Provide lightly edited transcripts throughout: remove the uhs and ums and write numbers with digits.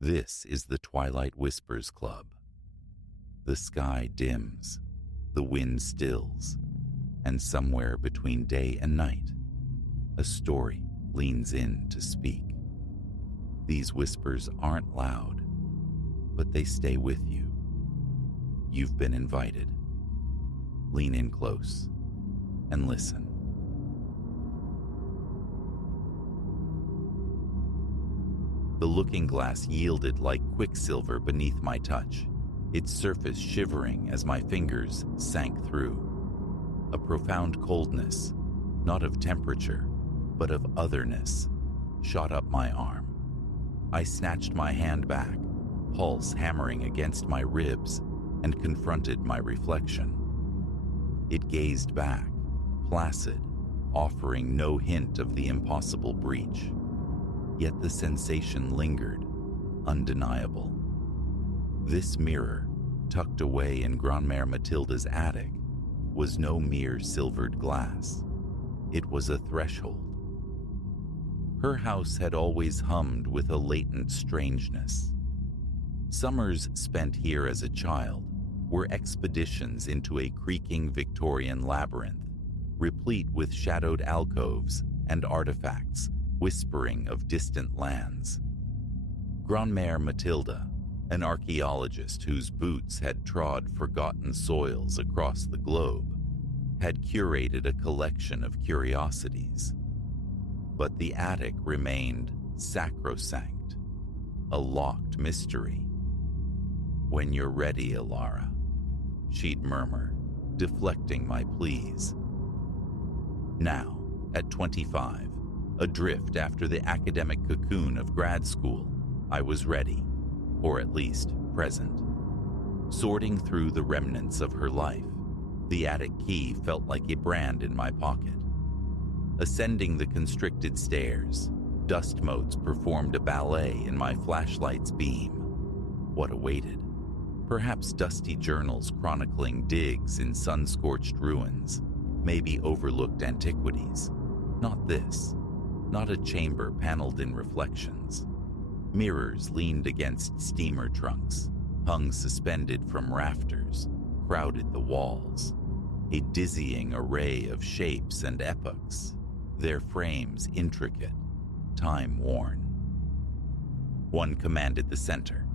This is the Twilight Whispers Club. The sky dims, the wind stills, and somewhere between day and night, a story leans in to speak. These whispers aren't loud, but they stay with you. You've been invited. Lean in close and listen. The looking glass yielded like quicksilver beneath my touch, its surface shivering as my fingers sank through. A profound coldness, not of temperature, but of otherness, shot up my arm. I snatched my hand back, pulse hammering against my ribs, and confronted my reflection. It gazed back, placid, offering no hint of the impossible breach. Yet the sensation lingered, undeniable. This mirror, tucked away in Grandmère Mathilde's attic, was no mere silvered glass. It was a threshold. Her house had always hummed with a latent strangeness. Summers spent here as a child were expeditions into a creaking Victorian labyrinth, replete with shadowed alcoves and artifacts whispering of distant lands. Grandmère Mathilde, an archaeologist whose boots had trod forgotten soils across the globe, had curated a collection of curiosities. But the attic remained sacrosanct, a locked mystery. "When you're ready, Alara," she'd murmur, deflecting my pleas. Now, at 25, adrift after the academic cocoon of grad school, I was ready, or at least present. Sorting through the remnants of her life, the attic key felt like a brand in my pocket. Ascending the constricted stairs, dust motes performed a ballet in my flashlight's beam. What awaited? Perhaps dusty journals chronicling digs in sun-scorched ruins, maybe overlooked antiquities. Not this. Not a chamber paneled in reflections. Mirrors leaned against steamer trunks, hung suspended from rafters, crowded the walls. A dizzying array of shapes and epochs, their frames intricate, time-worn. One commanded the center.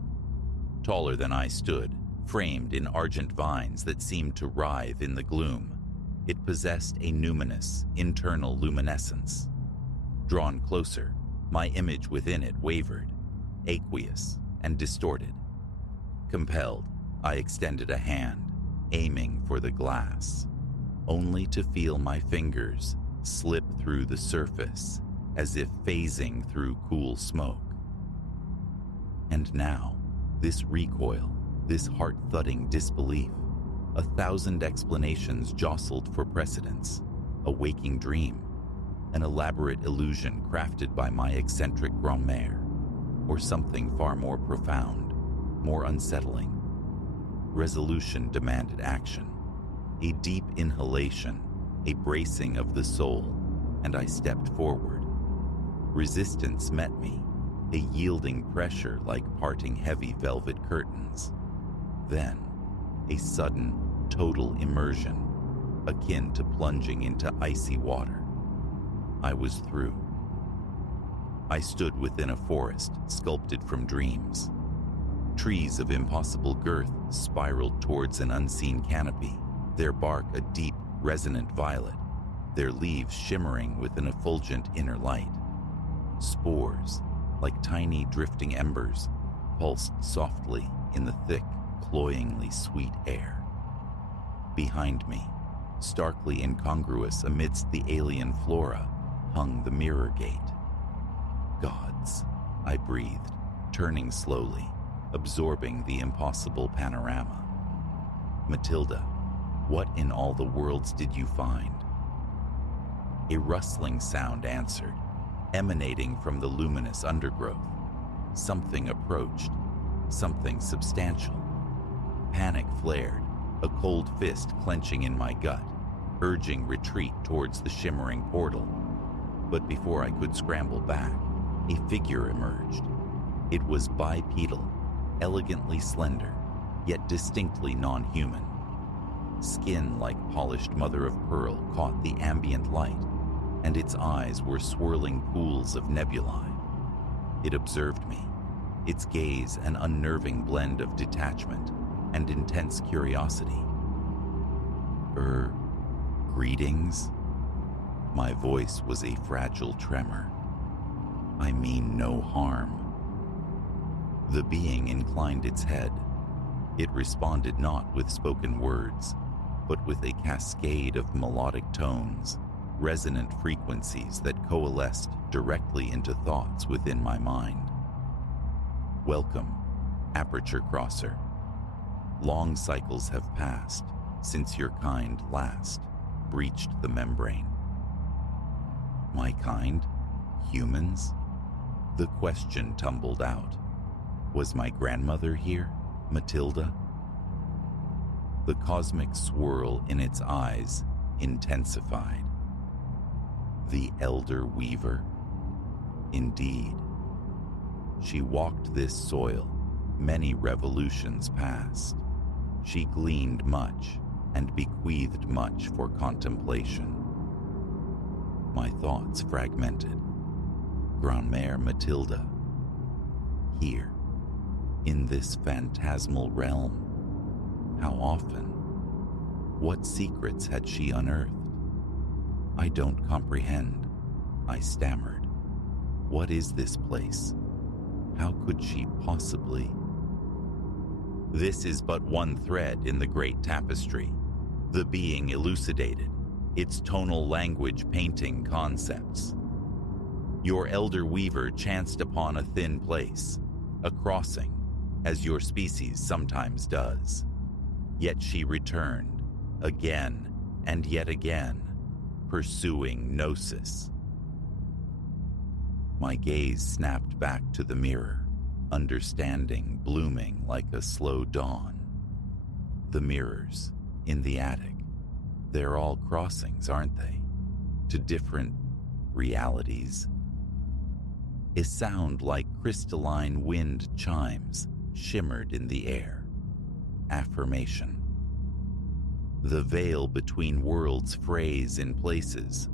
Taller than I stood, framed in argent vines that seemed to writhe in the gloom, it possessed a numinous, internal luminescence. Drawn closer, my image within it wavered, aqueous and distorted. Compelled, I extended a hand, aiming for the glass, only to feel my fingers slip through the surface as if phasing through cool smoke. And now, this recoil, this heart-thudding disbelief, 1,000 explanations jostled for precedence, a waking dream, an elaborate illusion crafted by my eccentric grand-mère, or something far more profound, more unsettling. Resolution demanded action, a deep inhalation, a bracing of the soul, and I stepped forward. Resistance met me, a yielding pressure like parting heavy velvet curtains. Then, a sudden, total immersion, akin to plunging into icy water. I was through. I stood within a forest sculpted from dreams. Trees of impossible girth spiraled towards an unseen canopy, their bark a deep, resonant violet, their leaves shimmering with an effulgent inner light. Spores, like tiny drifting embers, pulsed softly in the thick, cloyingly sweet air. Behind me, starkly incongruous amidst the alien flora, hung the mirror gate. Gods, I breathed, turning slowly, absorbing the impossible panorama. Mathilde, what in all the worlds did you find? A rustling sound answered, emanating from the luminous undergrowth. Something approached, something substantial. Panic flared, a cold fist clenching in my gut, urging retreat towards the shimmering portal. But before I could scramble back, a figure emerged. It was bipedal, elegantly slender, yet distinctly non-human. Skin like polished mother of pearl caught the ambient light, and its eyes were swirling pools of nebulae. It observed me, its gaze an unnerving blend of detachment and intense curiosity. Greetings? My voice was a fragile tremor. I mean no harm. The being inclined its head. It responded not with spoken words, but with a cascade of melodic tones, resonant frequencies that coalesced directly into thoughts within my mind. Welcome, Aperture Crosser. Long cycles have passed since your kind last breached the membrane. My kind? Humans? The question tumbled out. Was my grandmother here, Matilda? The cosmic swirl in its eyes intensified. The Elder Weaver? Indeed. She walked this soil many revolutions past. She gleaned much and bequeathed much for contemplation. My thoughts fragmented. Grandmère Matilda. Here, in this phantasmal realm. How often? What secrets had she unearthed? I don't comprehend, I stammered. What is this place? How could she possibly? This is but one thread in the great tapestry, the being elucidated, its tonal language painting concepts. Your elder weaver chanced upon a thin place, a crossing, as your species sometimes does. Yet she returned, again and yet again, pursuing gnosis. My gaze snapped back to the mirror, understanding blooming like a slow dawn. The mirrors, in the attic, they're all crossings, aren't they? To different realities. A sound like crystalline wind chimes shimmered in the air. Affirmation. The veil between worlds frays in places.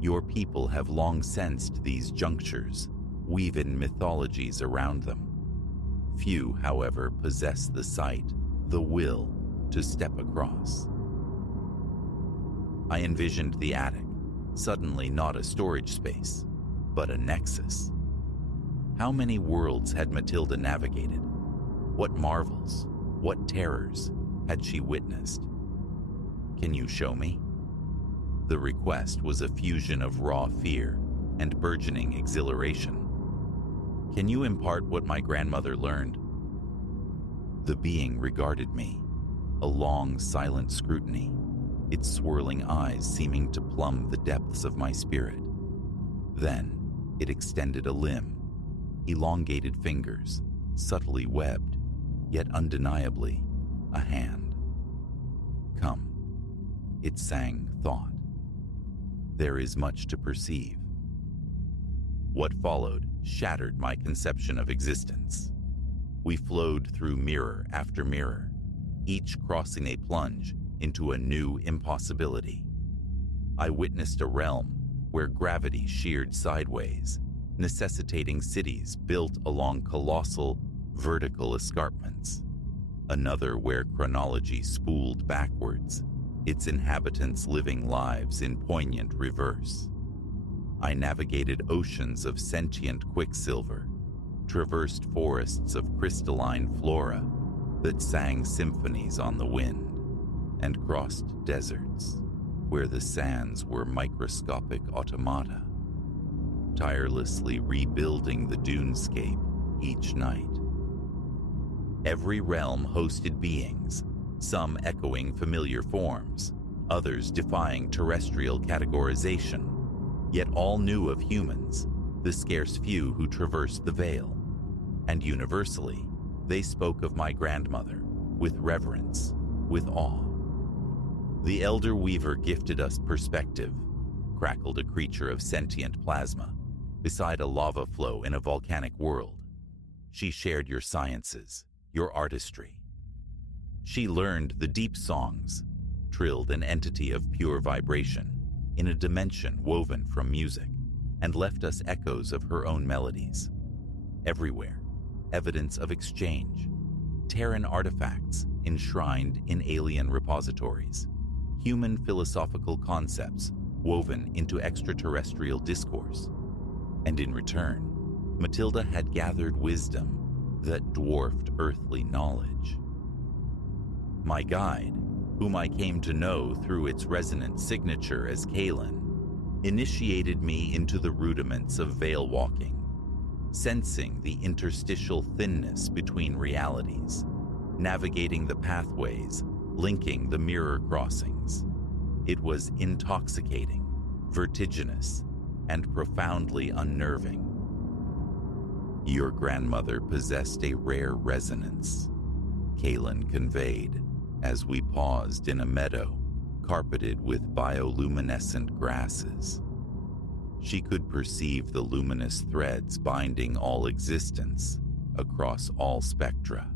Your people have long sensed these junctures, weaving mythologies around them. Few, however, possess the sight, the will to step across. I envisioned the attic, suddenly not a storage space, but a nexus. How many worlds had Matilda navigated? What marvels, what terrors had she witnessed? Can you show me? The request was a fusion of raw fear and burgeoning exhilaration. Can you impart what my grandmother learned? The being regarded me, a long, silent scrutiny, its swirling eyes seeming to plumb the depths of my spirit. Then it extended a limb, elongated fingers, subtly webbed, yet undeniably a hand. Come, it sang thought. There is much to perceive. What followed shattered my conception of existence. We flowed through mirror after mirror, each crossing a plunge into a new impossibility. I witnessed a realm where gravity sheared sideways, necessitating cities built along colossal, vertical escarpments. Another where chronology spooled backwards, its inhabitants living lives in poignant reverse. I navigated oceans of sentient quicksilver, traversed forests of crystalline flora that sang symphonies on the wind, and crossed deserts where the sands were microscopic automata, tirelessly rebuilding the dunescape each night. Every realm hosted beings, some echoing familiar forms, others defying terrestrial categorization, yet all knew of humans, the scarce few who traversed the veil, and universally, they spoke of my grandmother with reverence, with awe. The Elder Weaver gifted us perspective, crackled a creature of sentient plasma, beside a lava flow in a volcanic world. She shared your sciences, your artistry. She learned the deep songs, trilled an entity of pure vibration, in a dimension woven from music, and left us echoes of her own melodies. Everywhere, evidence of exchange, Terran artifacts enshrined in alien repositories, human philosophical concepts woven into extraterrestrial discourse. And in return, Matilda had gathered wisdom that dwarfed earthly knowledge. My guide, whom I came to know through its resonant signature as Kalen, initiated me into the rudiments of veil walking, sensing the interstitial thinness between realities, navigating the pathways, linking the mirror crossings. It was intoxicating, vertiginous, and profoundly unnerving. Your grandmother possessed a rare resonance, Kalen conveyed as we paused in a meadow carpeted with bioluminescent grasses. She could perceive the luminous threads binding all existence across all spectra,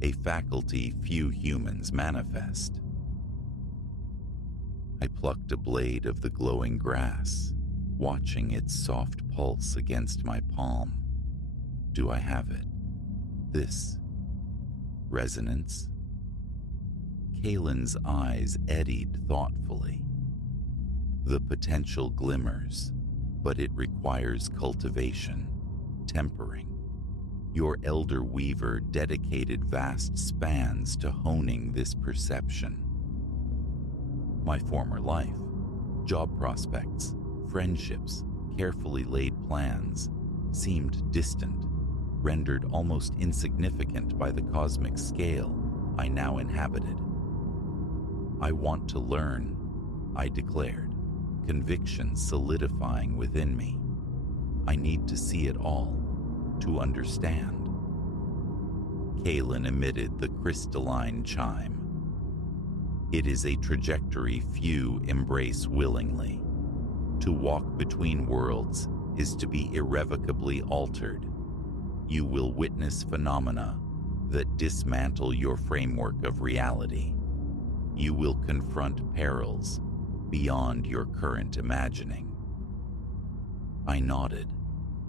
a faculty few humans manifest. I plucked a blade of the glowing grass, watching its soft pulse against my palm. Do I have it? This resonance? Kalen's eyes eddied thoughtfully. The potential glimmers, but it requires cultivation, tempering. Your elder weaver dedicated vast spans to honing this perception. My former life, job prospects, friendships, carefully laid plans, seemed distant, rendered almost insignificant by the cosmic scale I now inhabited. I want to learn, I declared, conviction solidifying within me. I need to see it all, to understand. Kalen emitted the crystalline chime. It is a trajectory few embrace willingly. To walk between worlds is to be irrevocably altered. You will witness phenomena that dismantle your framework of reality. You will confront perils beyond your current imagining. I nodded,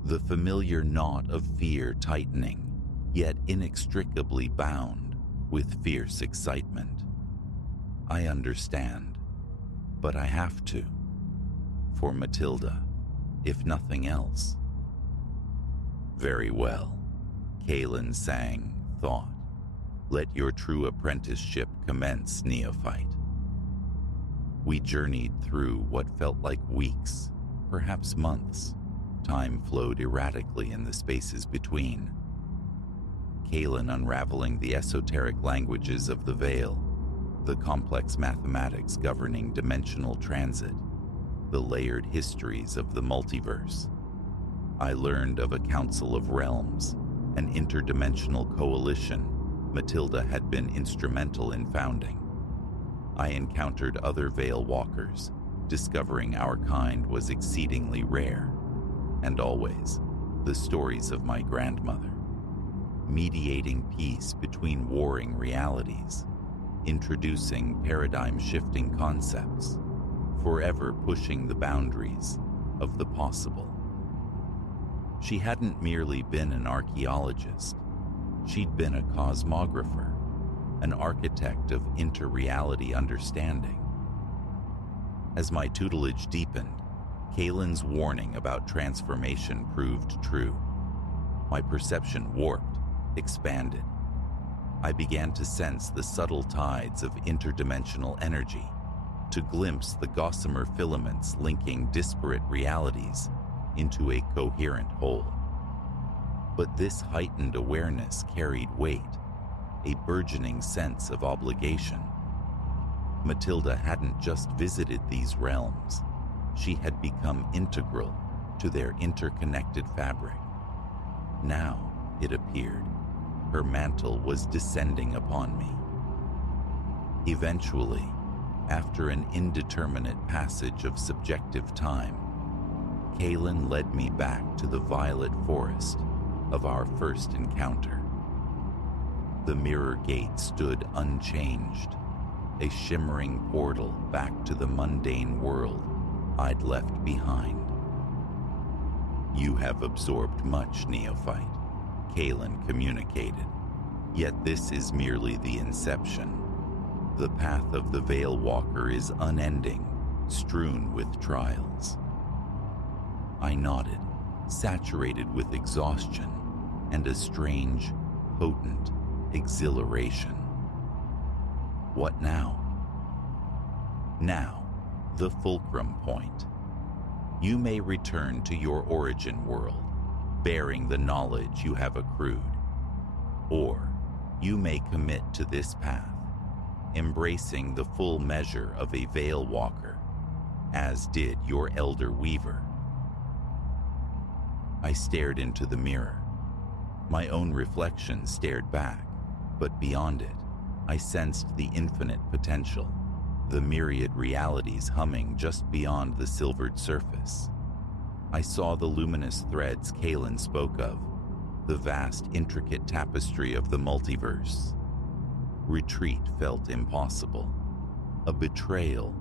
the familiar knot of fear tightening, yet inextricably bound with fierce excitement. I understand, but I have to. For Matilda, if nothing else. Very well, Kalen sang, thought. Let your true apprenticeship commence, neophyte. We journeyed through what felt like weeks, perhaps months. Time flowed erratically in the spaces between. Kalen unraveling the esoteric languages of the veil, the complex mathematics governing dimensional transit, the layered histories of the multiverse. I learned of a council of realms, an interdimensional coalition Matilda had been instrumental in founding. I encountered other veil walkers, discovering our kind was exceedingly rare, and always the stories of my grandmother, mediating peace between warring realities, introducing paradigm-shifting concepts, forever pushing the boundaries of the possible. She hadn't merely been an archaeologist. She'd been a cosmographer, an architect of inter-reality understanding. As my tutelage deepened, Kalen's warning about transformation proved true. My perception warped, expanded. I began to sense the subtle tides of interdimensional energy, to glimpse the gossamer filaments linking disparate realities into a coherent whole. But this heightened awareness carried weight, a burgeoning sense of obligation. Matilda hadn't just visited these realms. She had become integral to their interconnected fabric. Now, it appeared, her mantle was descending upon me. Eventually, after an indeterminate passage of subjective time, Kalen led me back to the violet forest of our first encounter. The mirror gate stood unchanged, a shimmering portal back to the mundane world I'd left behind. "You have absorbed much, neophyte," Kalen communicated. "Yet this is merely the inception. The path of the Veil Walker is unending, strewn with trials." I nodded, saturated with exhaustion and a strange, potent exhilaration. What now? Now, the fulcrum point. You may return to your origin world, bearing the knowledge you have accrued. Or you may commit to this path, embracing the full measure of a Veil Walker, as did your Elder Weaver. I stared into the mirror. My own reflection stared back, but beyond it, I sensed the infinite potential, the myriad realities humming just beyond the silvered surface. I saw the luminous threads Kalen spoke of, the vast, intricate tapestry of the multiverse. Retreat felt impossible, a betrayal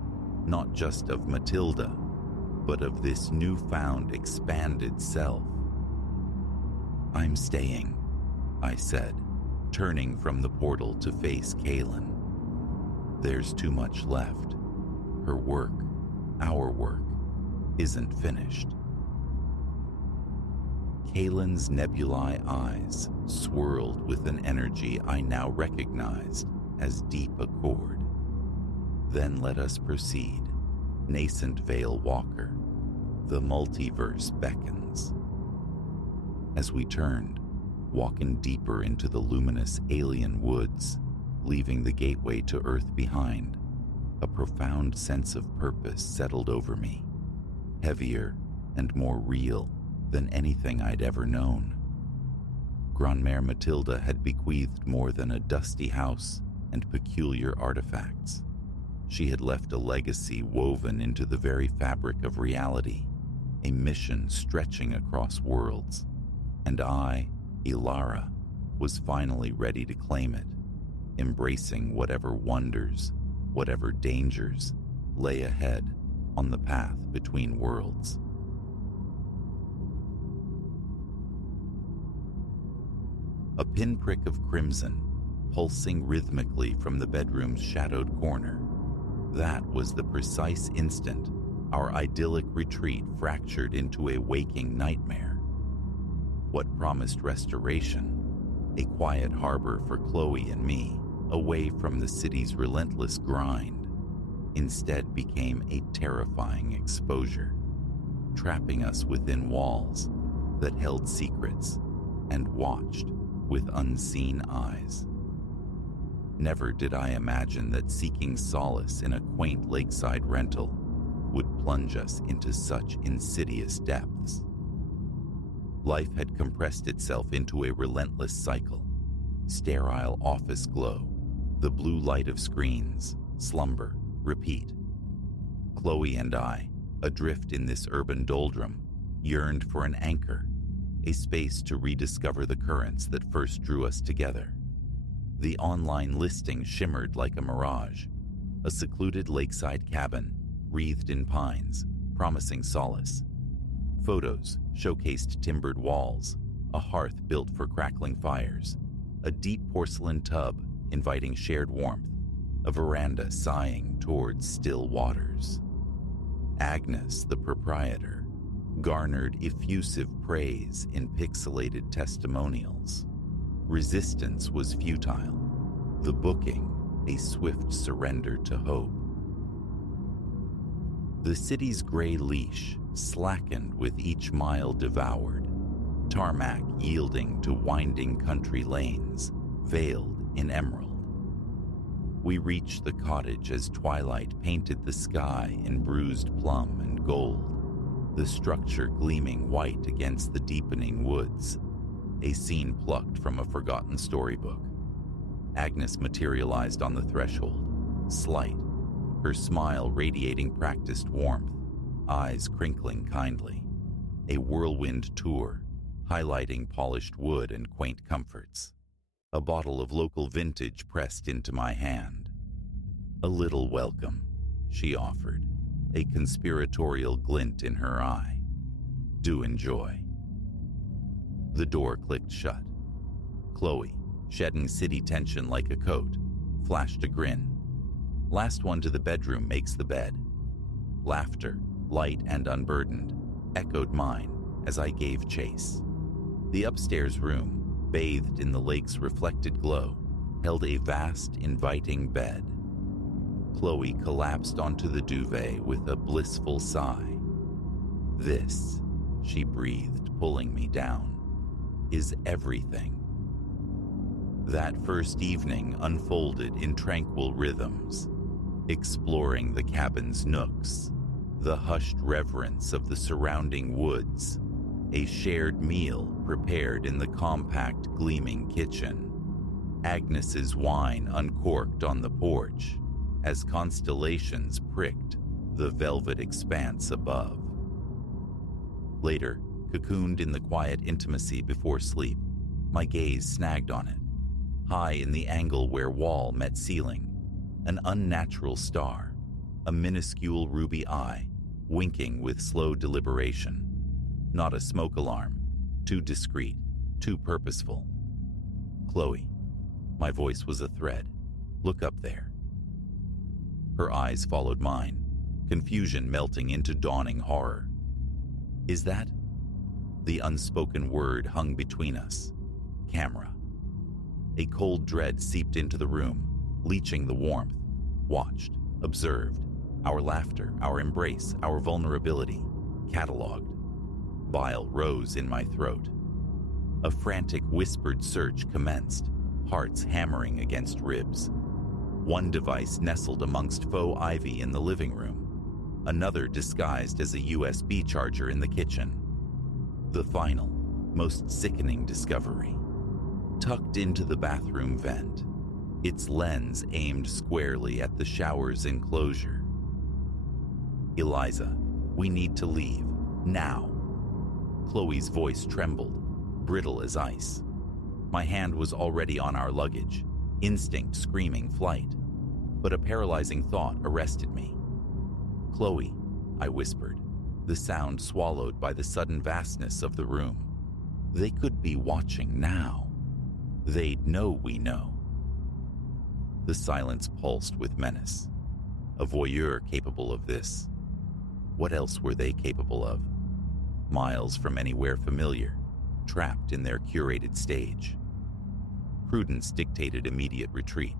not just of Matilda, but of this newfound, expanded self. "I'm staying," I said, turning from the portal to face Kalen. "There's too much left. Her work, our work, isn't finished." Kalen's nebulae eyes swirled with an energy I now recognized as deep accord. "Then let us proceed, nascent Veil Walker. The multiverse beckons." As we turned, walking deeper into the luminous alien woods, leaving the gateway to Earth behind, a profound sense of purpose settled over me, heavier and more real than anything I'd ever known. Grandmère Matilda had bequeathed more than a dusty house and peculiar artifacts. She had left a legacy woven into the very fabric of reality, a mission stretching across worlds, and I, Ilara, was finally ready to claim it, embracing whatever wonders, whatever dangers lay ahead on the path between worlds. A pinprick of crimson, pulsing rhythmically from the bedroom's shadowed corner. That was the precise instant our idyllic retreat fractured into a waking nightmare. What promised restoration, a quiet harbor for Chloe and me, away from the city's relentless grind, instead became a terrifying exposure, trapping us within walls that held secrets and watched with unseen eyes. Never did I imagine that seeking solace in a quaint lakeside rental would plunge us into such insidious depths. Life had compressed itself into a relentless cycle: sterile office glow, the blue light of screens, slumber, repeat. Chloe and I, adrift in this urban doldrum, yearned for an anchor, a space to rediscover the currents that first drew us together. The online listing shimmered like a mirage, a secluded lakeside cabin, wreathed in pines, promising solace. Photos showcased timbered walls, a hearth built for crackling fires, a deep porcelain tub inviting shared warmth, a veranda sighing towards still waters. Agnes, the proprietor, garnered effusive praise in pixelated testimonials. Resistance was futile, the booking a swift surrender to hope. The city's gray leash slackened with each mile devoured, tarmac yielding to winding country lanes, veiled in emerald. We reached the cottage as twilight painted the sky in bruised plum and gold, the structure gleaming white against the deepening woods, a scene plucked from a forgotten storybook. Agnes materialized on the threshold, slight, her smile radiating practiced warmth, eyes crinkling kindly. A whirlwind tour, highlighting polished wood and quaint comforts. A bottle of local vintage pressed into my hand. "A little welcome," she offered, a conspiratorial glint in her eye. "Do enjoy." The door clicked shut. Chloe, shedding city tension like a coat, flashed a grin. "Last one to the bedroom makes the bed." Laughter, light and unburdened, echoed mine as I gave chase. The upstairs room, bathed in the lake's reflected glow, held a vast, inviting bed. Chloe collapsed onto the duvet with a blissful sigh. "This," she breathed, pulling me down, "is everything." That first evening unfolded in tranquil rhythms, exploring the cabin's nooks, the hushed reverence of the surrounding woods, a shared meal prepared in the compact, gleaming kitchen, Agnes's wine uncorked on the porch as constellations pricked the velvet expanse above. Later, cocooned in the quiet intimacy before sleep, my gaze snagged on it. High in the angle where wall met ceiling, an unnatural star, a minuscule ruby eye, winking with slow deliberation. Not a smoke alarm, too discreet, too purposeful. "Chloe," my voice was a thread, "look up there." Her eyes followed mine, confusion melting into dawning horror. "Is that?" The unspoken word hung between us. Camera. A cold dread seeped into the room, leaching the warmth. Watched, observed, our laughter, our embrace, our vulnerability, cataloged. Bile rose in my throat. A frantic whispered search commenced, hearts hammering against ribs. One device nestled amongst faux ivy in the living room, another disguised as a USB charger in the kitchen. The final, most sickening discovery. Tucked into the bathroom vent, its lens aimed squarely at the shower's enclosure. "Eliza, we need to leave, now." Chloe's voice trembled, brittle as ice. My hand was already on our luggage, instinct screaming flight. But a paralyzing thought arrested me. "Chloe," I whispered, the sound swallowed by the sudden vastness of the room. "They could be watching now. They'd know we know." The silence pulsed with menace. A voyeur capable of this. What else were they capable of? Miles from anywhere familiar, trapped in their curated stage. Prudence dictated immediate retreat,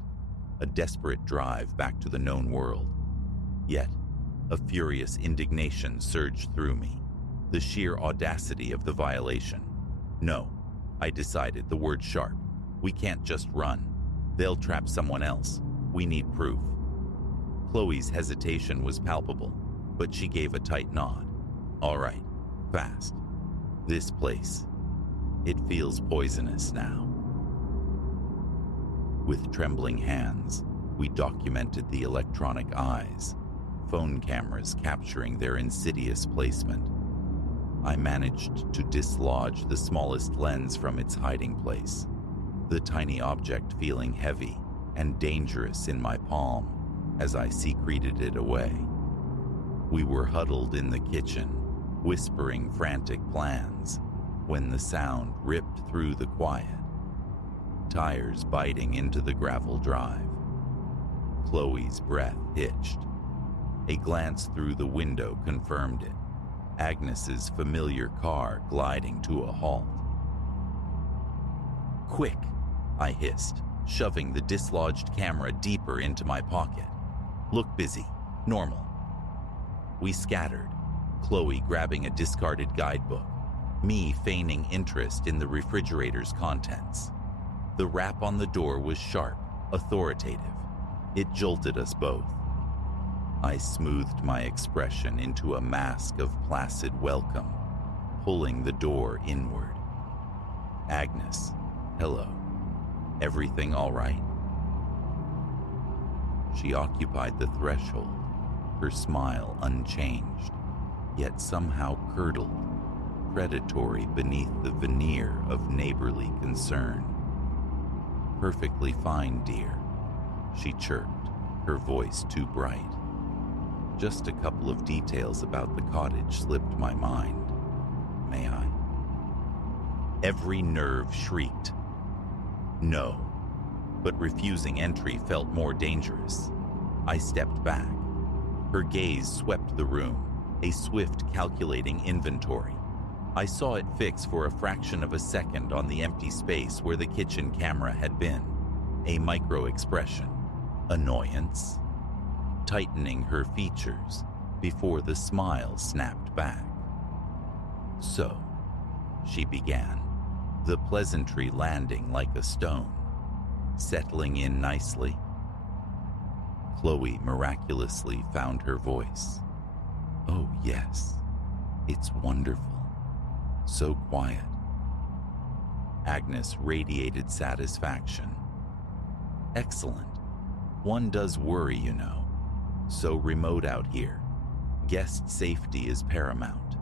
a desperate drive back to the known world. Yet, a furious indignation surged through me, the sheer audacity of the violation. No, I decided, the word sharp. We can't just run. They'll trap someone else. We need proof. Chloe's hesitation was palpable, but she gave a tight nod. "All right, fast. This place, it feels poisonous now." With trembling hands, we documented the electronic eyes, phone cameras capturing their insidious placement. I managed to dislodge the smallest lens from its hiding place, the tiny object feeling heavy and dangerous in my palm as I secreted it away. We were huddled in the kitchen, whispering frantic plans, when the sound ripped through the quiet. Tires biting into the gravel drive. Chloe's breath hitched. A glance through the window confirmed it. Agnes's familiar car gliding to a halt. "Quick," I hissed, shoving the dislodged camera deeper into my pocket. "Look busy. Normal." We scattered, Chloe grabbing a discarded guidebook, me feigning interest in the refrigerator's contents. The rap on the door was sharp, authoritative. It jolted us both. I smoothed my expression into a mask of placid welcome, pulling the door inward. "Agnes, hello. Everything all right?" She occupied the threshold, her smile unchanged, yet somehow curdled, predatory beneath the veneer of neighborly concern. "Perfectly fine, dear," she chirped, her voice too bright. Just a couple of details about the cottage slipped my mind. May I? Every nerve shrieked. No, but refusing entry felt more dangerous. I stepped back. Her gaze swept the room, a swift calculating inventory. I saw it fix for a fraction of a second on the empty space where the kitchen camera had been. A micro-expression. Annoyance. Tightening her features before the smile snapped back. "So," she began, the pleasantry landing like a stone, settling in nicely. Chloe miraculously found her voice. "Oh yes, it's wonderful. So quiet." Agnes radiated satisfaction. "Excellent. One does worry, you know. So remote out here. Guest safety is paramount.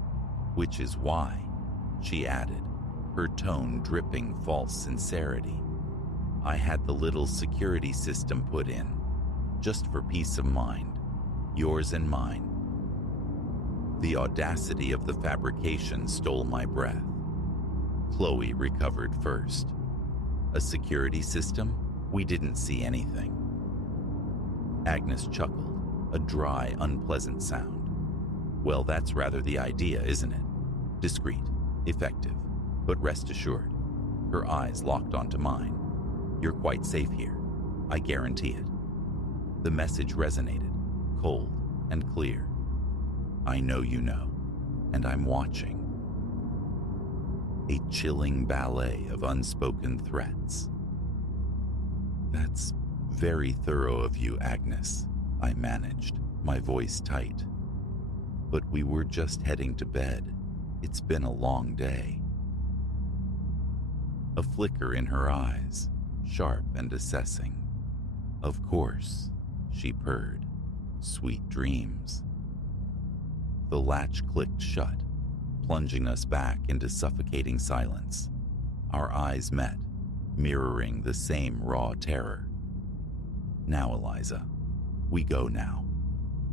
Which is why," she added, her tone dripping false sincerity, "I had the little security system put in, just for peace of mind, yours and mine." The audacity of the fabrication stole my breath. Chloe recovered first. "A security system? We didn't see anything." Agnes chuckled, a dry, unpleasant sound. "Well, that's rather the idea, isn't it? Discreet, effective, but rest assured." Her eyes locked onto mine. "You're quite safe here. I guarantee it." The message resonated, cold and clear. "I know you know, and I'm watching." A chilling ballet of unspoken threats. "That's very thorough of you, Agnes," I managed, my voice tight. "But we were just heading to bed. It's been a long day." A flicker in her eyes, sharp and assessing. "Of course," she purred. "Sweet dreams." The latch clicked shut, plunging us back into suffocating silence. Our eyes met, mirroring the same raw terror. "Now, Eliza, we go now,"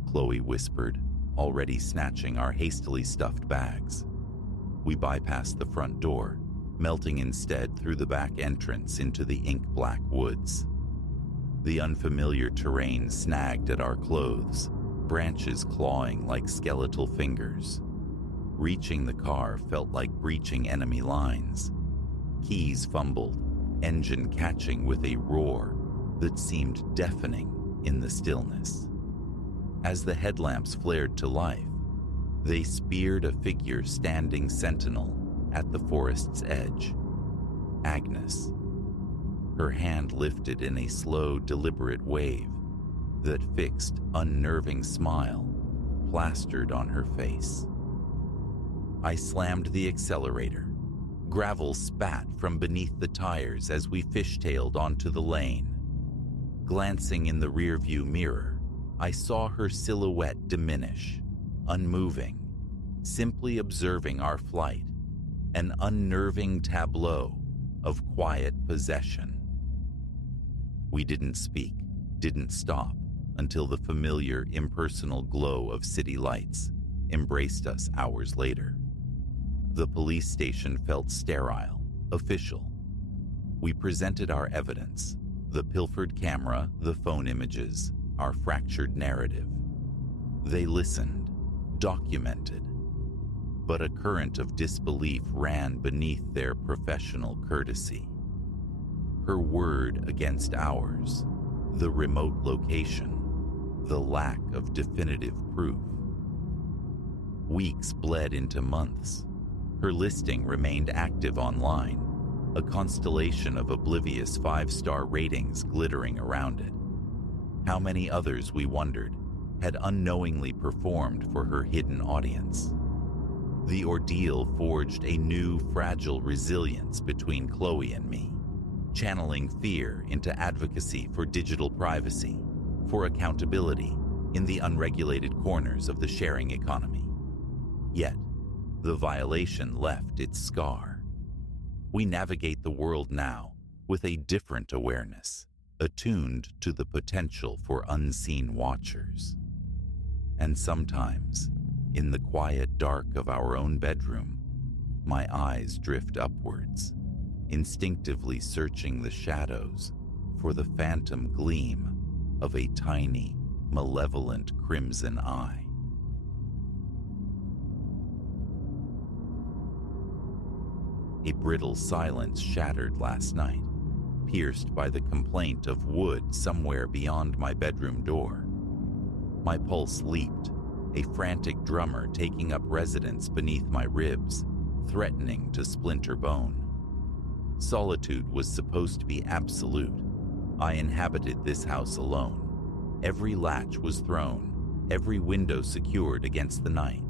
Chloe whispered, already snatching our hastily stuffed bags. We bypassed the front door, melting instead through the back entrance into the ink-black woods. The unfamiliar terrain snagged at our clothes, branches clawing like skeletal fingers. Reaching the car felt like breaching enemy lines. Keys fumbled, engine catching with a roar that seemed deafening in the stillness. As the headlamps flared to life, they speared a figure standing sentinel at the forest's edge. Agnes. Her hand lifted in a slow, deliberate wave that fixed, unnerving smile plastered on her face. I slammed the accelerator. Gravel spat from beneath the tires as we fishtailed onto the lane. Glancing in the rearview mirror, I saw her silhouette diminish, unmoving, simply observing our flight, an unnerving tableau of quiet possession. We didn't speak, didn't stop, until the familiar, impersonal glow of city lights embraced us hours later. The police station felt sterile, official. We presented our evidence, the pilfered camera, the phone images, our fractured narrative. They listened, documented, but a current of disbelief ran beneath their professional courtesy. Her word against ours, the remote location, the lack of definitive proof. Weeks bled into months. Her listing remained active online, a constellation of oblivious 5-star ratings glittering around it. How many others, we wondered, had unknowingly performed for her hidden audience? The ordeal forged a new, fragile resilience between Chloe and me, channeling fear into advocacy for digital privacy, for accountability in the unregulated corners of the sharing economy. Yet, The violation left its scar. We navigate the world now with a different awareness, attuned to the potential for unseen watchers. And sometimes, in the quiet dark of our own bedroom, my eyes drift upwards, instinctively searching the shadows for the phantom gleam of a tiny, malevolent crimson eye. A brittle silence shattered last night, pierced by the complaint of wood somewhere beyond my bedroom door. My pulse leaped, a frantic drummer taking up residence beneath my ribs, threatening to splinter bone. Solitude was supposed to be absolute. I inhabited this house alone. Every latch was thrown, every window secured against the night.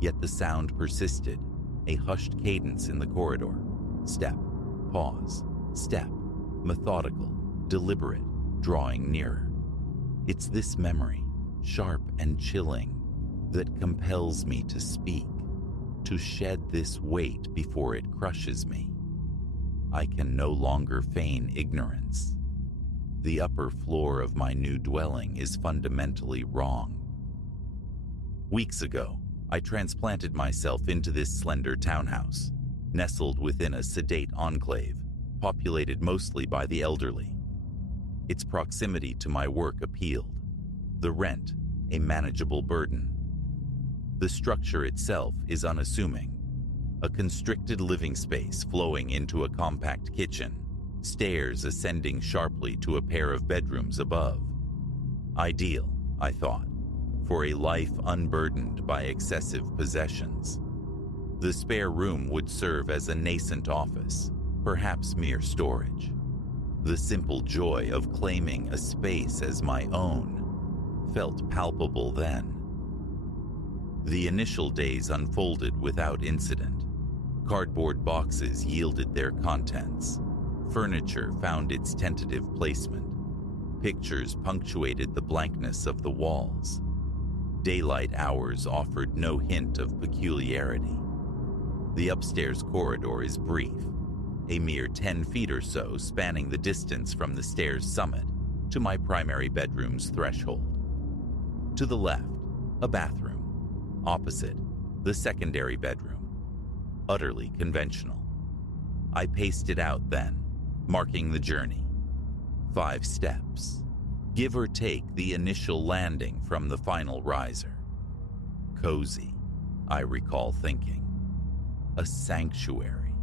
Yet the sound persisted, a hushed cadence in the corridor. Step, pause, step, methodical, deliberate, drawing nearer. It's this memory, sharp and chilling, that compels me to speak, to shed this weight before it crushes me. I can no longer feign ignorance. The upper floor of my new dwelling is fundamentally wrong. Weeks ago, I transplanted myself into this slender townhouse, nestled within a sedate enclave, populated mostly by the elderly. Its proximity to my work appealed. The rent, a manageable burden. The structure itself is unassuming. A constricted living space flowing into a compact kitchen, stairs ascending sharply to a pair of bedrooms above. Ideal, I thought, for a life unburdened by excessive possessions. The spare room would serve as a nascent office, perhaps mere storage. The simple joy of claiming a space as my own felt palpable then. The initial days unfolded without incident. Cardboard boxes yielded their contents. Furniture found its tentative placement. Pictures punctuated the blankness of the walls. Daylight hours offered no hint of peculiarity. The upstairs corridor is brief, a mere 10 feet or so spanning the distance from the stairs' summit to my primary bedroom's threshold. To the left, a bathroom. Opposite, the secondary bedroom. Utterly conventional. I paced it out then, marking the journey. 5 steps. Give or take the initial landing from the final riser. Cozy, I recall thinking. A sanctuary.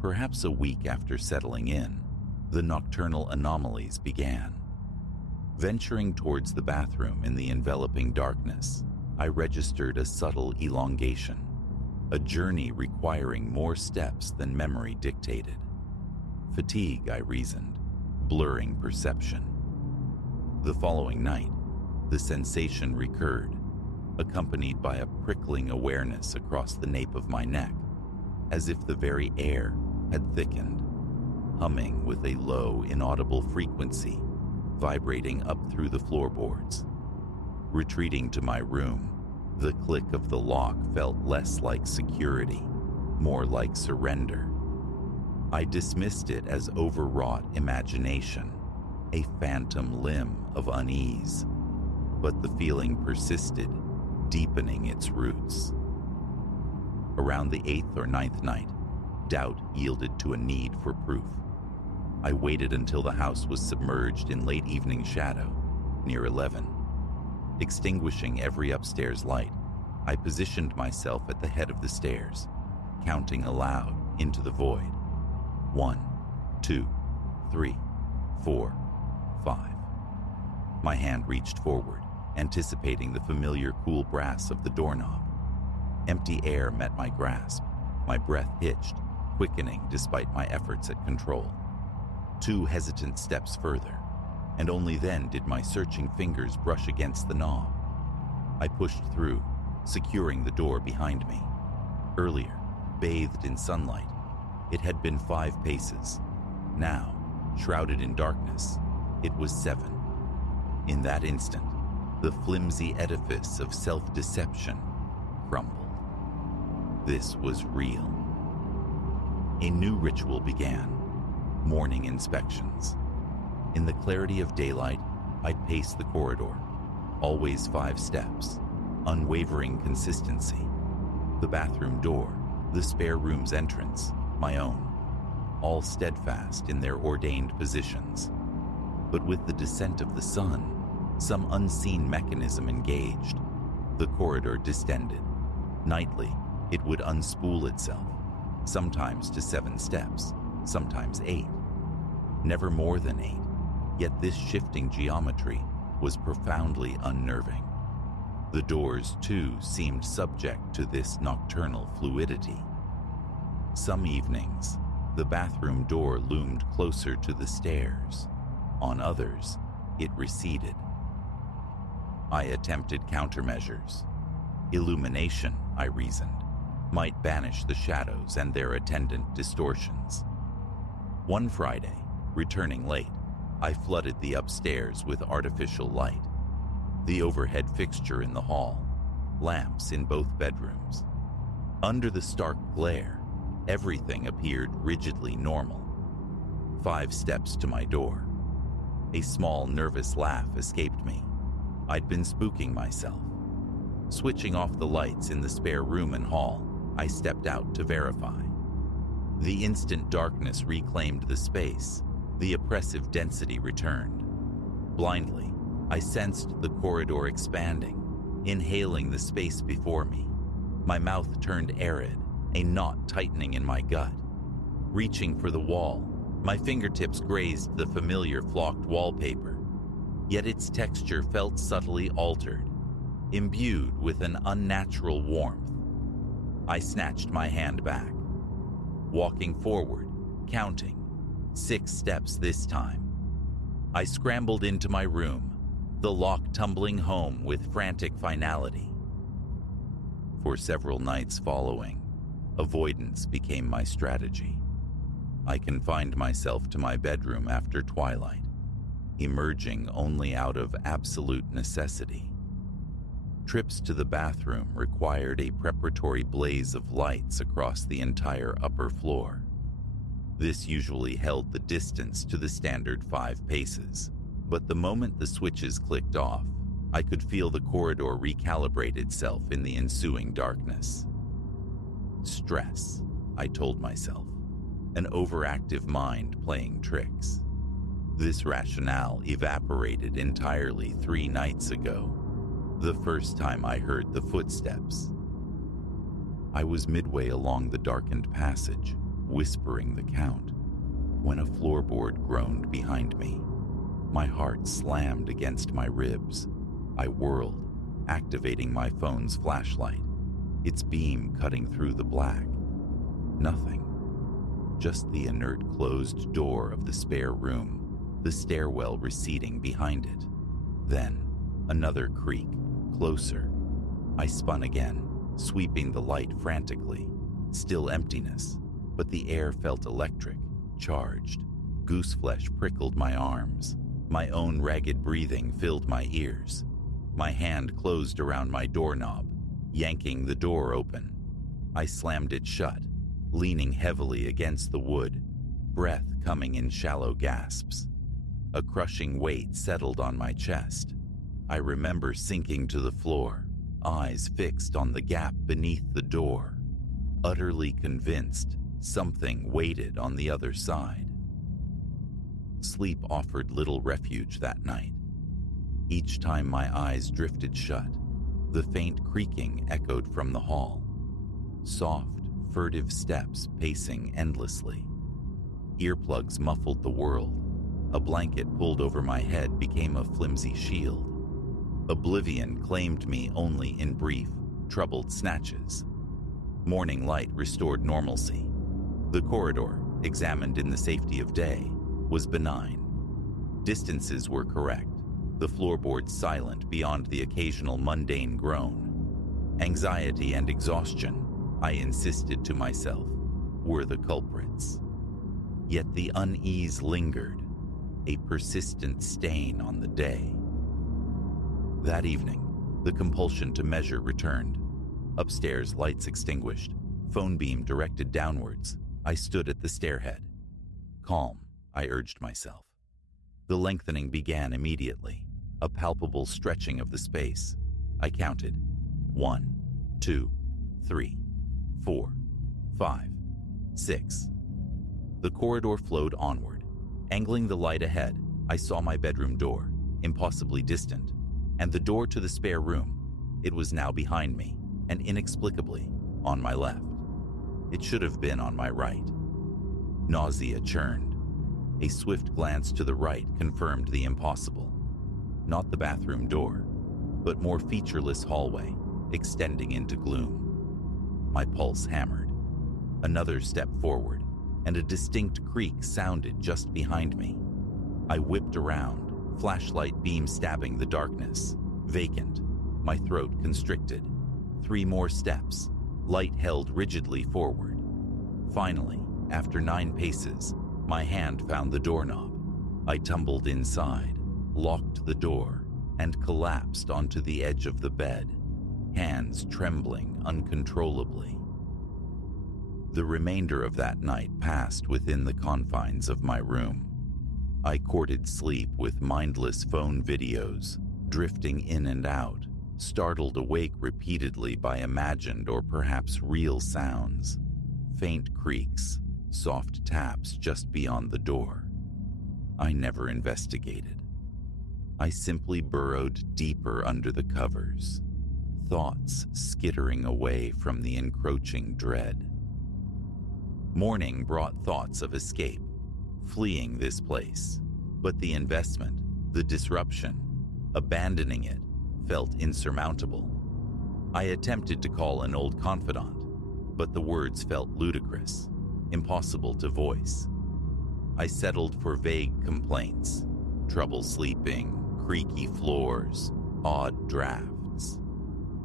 Perhaps a week after settling in, the nocturnal anomalies began. Venturing towards the bathroom in the enveloping darkness, I registered a subtle elongation, a journey requiring more steps than memory dictated. Fatigue, I reasoned, blurring perception. The following night, the sensation recurred, accompanied by a prickling awareness across the nape of my neck, as if the very air had thickened, humming with a low, inaudible frequency, vibrating up through the floorboards. Retreating to my room, the click of the lock felt less like security, more like surrender. I dismissed it as overwrought imagination, a phantom limb of unease, but the feeling persisted, deepening its roots. Around the 8th or 9th night, doubt yielded to a need for proof. I waited until the house was submerged in late evening shadow, near 11. Extinguishing every upstairs light, I positioned myself at the head of the stairs, counting aloud into the void. 1, 2, 3, 4, 5. My hand reached forward, anticipating the familiar cool brass of the doorknob. Empty air met my grasp. My breath hitched, quickening despite my efforts at control. 2 hesitant steps further, and only then did my searching fingers brush against the knob. I pushed through, securing the door behind me. Earlier, bathed in sunlight, it had been 5 paces. Now, shrouded in darkness, it was 7. In that instant, the flimsy edifice of self-deception crumbled. This was real. A new ritual began: morning inspections. In the clarity of daylight, I'd pace the corridor, always 5 steps, unwavering consistency. The bathroom door, the spare room's entrance, my own, all steadfast in their ordained positions. But with the descent of the sun, some unseen mechanism engaged. The corridor distended. Nightly, it would unspool itself, sometimes to 7 steps, sometimes 8. Never more than 8, yet this shifting geometry was profoundly unnerving. The doors, too, seemed subject to this nocturnal fluidity. Some evenings, the bathroom door loomed closer to the stairs. On others, it receded. I attempted countermeasures. Illumination, I reasoned, might banish the shadows and their attendant distortions. One Friday, returning late, I flooded the upstairs with artificial light. The overhead fixture in the hall, lamps in both bedrooms. Under the stark glare, everything appeared rigidly normal. 5 steps to my door. A small, nervous laugh escaped me. I'd been spooking myself. Switching off the lights in the spare room and hall, I stepped out to verify. The instant darkness reclaimed the space. The oppressive density returned. Blindly, I sensed the corridor expanding, inhaling the space before me. My mouth turned arid, a knot tightening in my gut. Reaching for the wall, my fingertips grazed the familiar flocked wallpaper. Yet its texture felt subtly altered, imbued with an unnatural warmth. I snatched my hand back. Walking forward, counting, 6 steps this time. I scrambled into my room, the lock tumbling home with frantic finality. For several nights following, avoidance became my strategy. I confined myself to my bedroom after twilight, emerging only out of absolute necessity. Trips to the bathroom required a preparatory blaze of lights across the entire upper floor. This usually held the distance to the standard 5 paces, but the moment the switches clicked off, I could feel the corridor recalibrate itself in the ensuing darkness. Stress, I told myself, an overactive mind playing tricks. This rationale evaporated entirely 3 nights ago, the first time I heard the footsteps. I was midway along the darkened passage, whispering the count, when a floorboard groaned behind me. My heart slammed against my ribs. I whirled, activating my phone's flashlight, its beam cutting through the black. Nothing. Just the inert closed door of the spare room, the stairwell receding behind it. Then, another creak, closer. I spun again, sweeping the light frantically. Still emptiness, but the air felt electric, charged. Gooseflesh prickled my arms. My own ragged breathing filled my ears. My hand closed around my doorknob, yanking the door open. I slammed it shut, leaning heavily against the wood, breath coming in shallow gasps. A crushing weight settled on my chest. I remember sinking to the floor, eyes fixed on the gap beneath the door, utterly convinced something waited on the other side. Sleep offered little refuge that night. Each time my eyes drifted shut, the faint creaking echoed from the hall. Soft, furtive steps pacing endlessly. Earplugs muffled the world. A blanket pulled over my head became a flimsy shield. Oblivion claimed me only in brief, troubled snatches. Morning light restored normalcy. The corridor, examined in the safety of day, was benign. Distances were correct, the floorboards silent beyond the occasional mundane groan. Anxiety and exhaustion, I insisted to myself, were the culprits. Yet the unease lingered, a persistent stain on the day. That evening, the compulsion to measure returned. Upstairs, lights extinguished, phone beam directed downwards, I stood at the stairhead. Calm, I urged myself. The lengthening began immediately, a palpable stretching of the space. I counted. 1, 2, 3, 4, 5, 6. The corridor flowed onward. Angling the light ahead, I saw my bedroom door, impossibly distant, and the door to the spare room. It was now behind me, and inexplicably, on my left. It should have been on my right. Nausea churned. A swift glance to the right confirmed the impossible. Not the bathroom door, but more featureless hallway, extending into gloom. My pulse hammered. Another step forward, and a distinct creak sounded just behind me. I whipped around, flashlight beam stabbing the darkness. Vacant, my throat constricted. 3 more steps, light held rigidly forward. Finally, after 9 paces, my hand found the doorknob. I tumbled inside, locked the door, and collapsed onto the edge of the bed, hands trembling uncontrollably. The remainder of that night passed within the confines of my room. I courted sleep with mindless phone videos, drifting in and out, startled awake repeatedly by imagined or perhaps real sounds. Faint creaks, soft taps just beyond the door. I never investigated. I simply burrowed deeper under the covers, thoughts skittering away from the encroaching dread. Morning brought thoughts of escape, fleeing this place, but the investment, the disruption, abandoning it, felt insurmountable. I attempted to call an old confidant, but the words felt ludicrous, impossible to voice. I settled for vague complaints, trouble sleeping, creaky floors, odd drafts.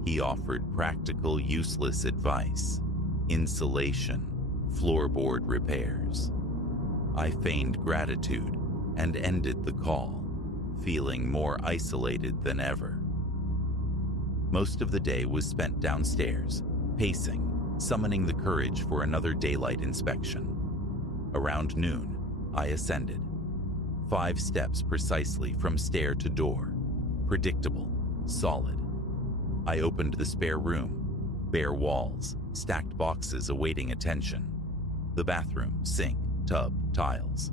He offered practical, useless advice, insulation, floorboard repairs. I feigned gratitude and ended the call, feeling more isolated than ever. Most of the day was spent downstairs, pacing, summoning the courage for another daylight inspection. Around noon, I ascended. 5 steps precisely from stair to door. Predictable, solid. I opened the spare room. Bare walls, stacked boxes awaiting attention. The bathroom, sink, tub, tiles,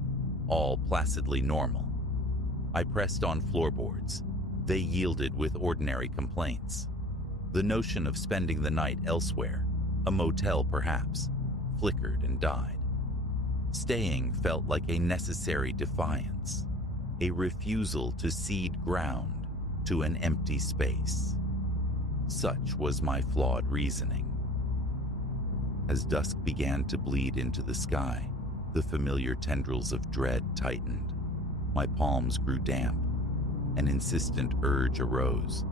all placidly normal. I pressed on floorboards. They yielded with ordinary complaints. The notion of spending the night elsewhere, a motel perhaps, flickered and died. Staying felt like a necessary defiance, a refusal to cede ground to an empty space. Such was my flawed reasoning. As dusk began to bleed into the sky, the familiar tendrils of dread tightened. My palms grew damp. An insistent urge arose.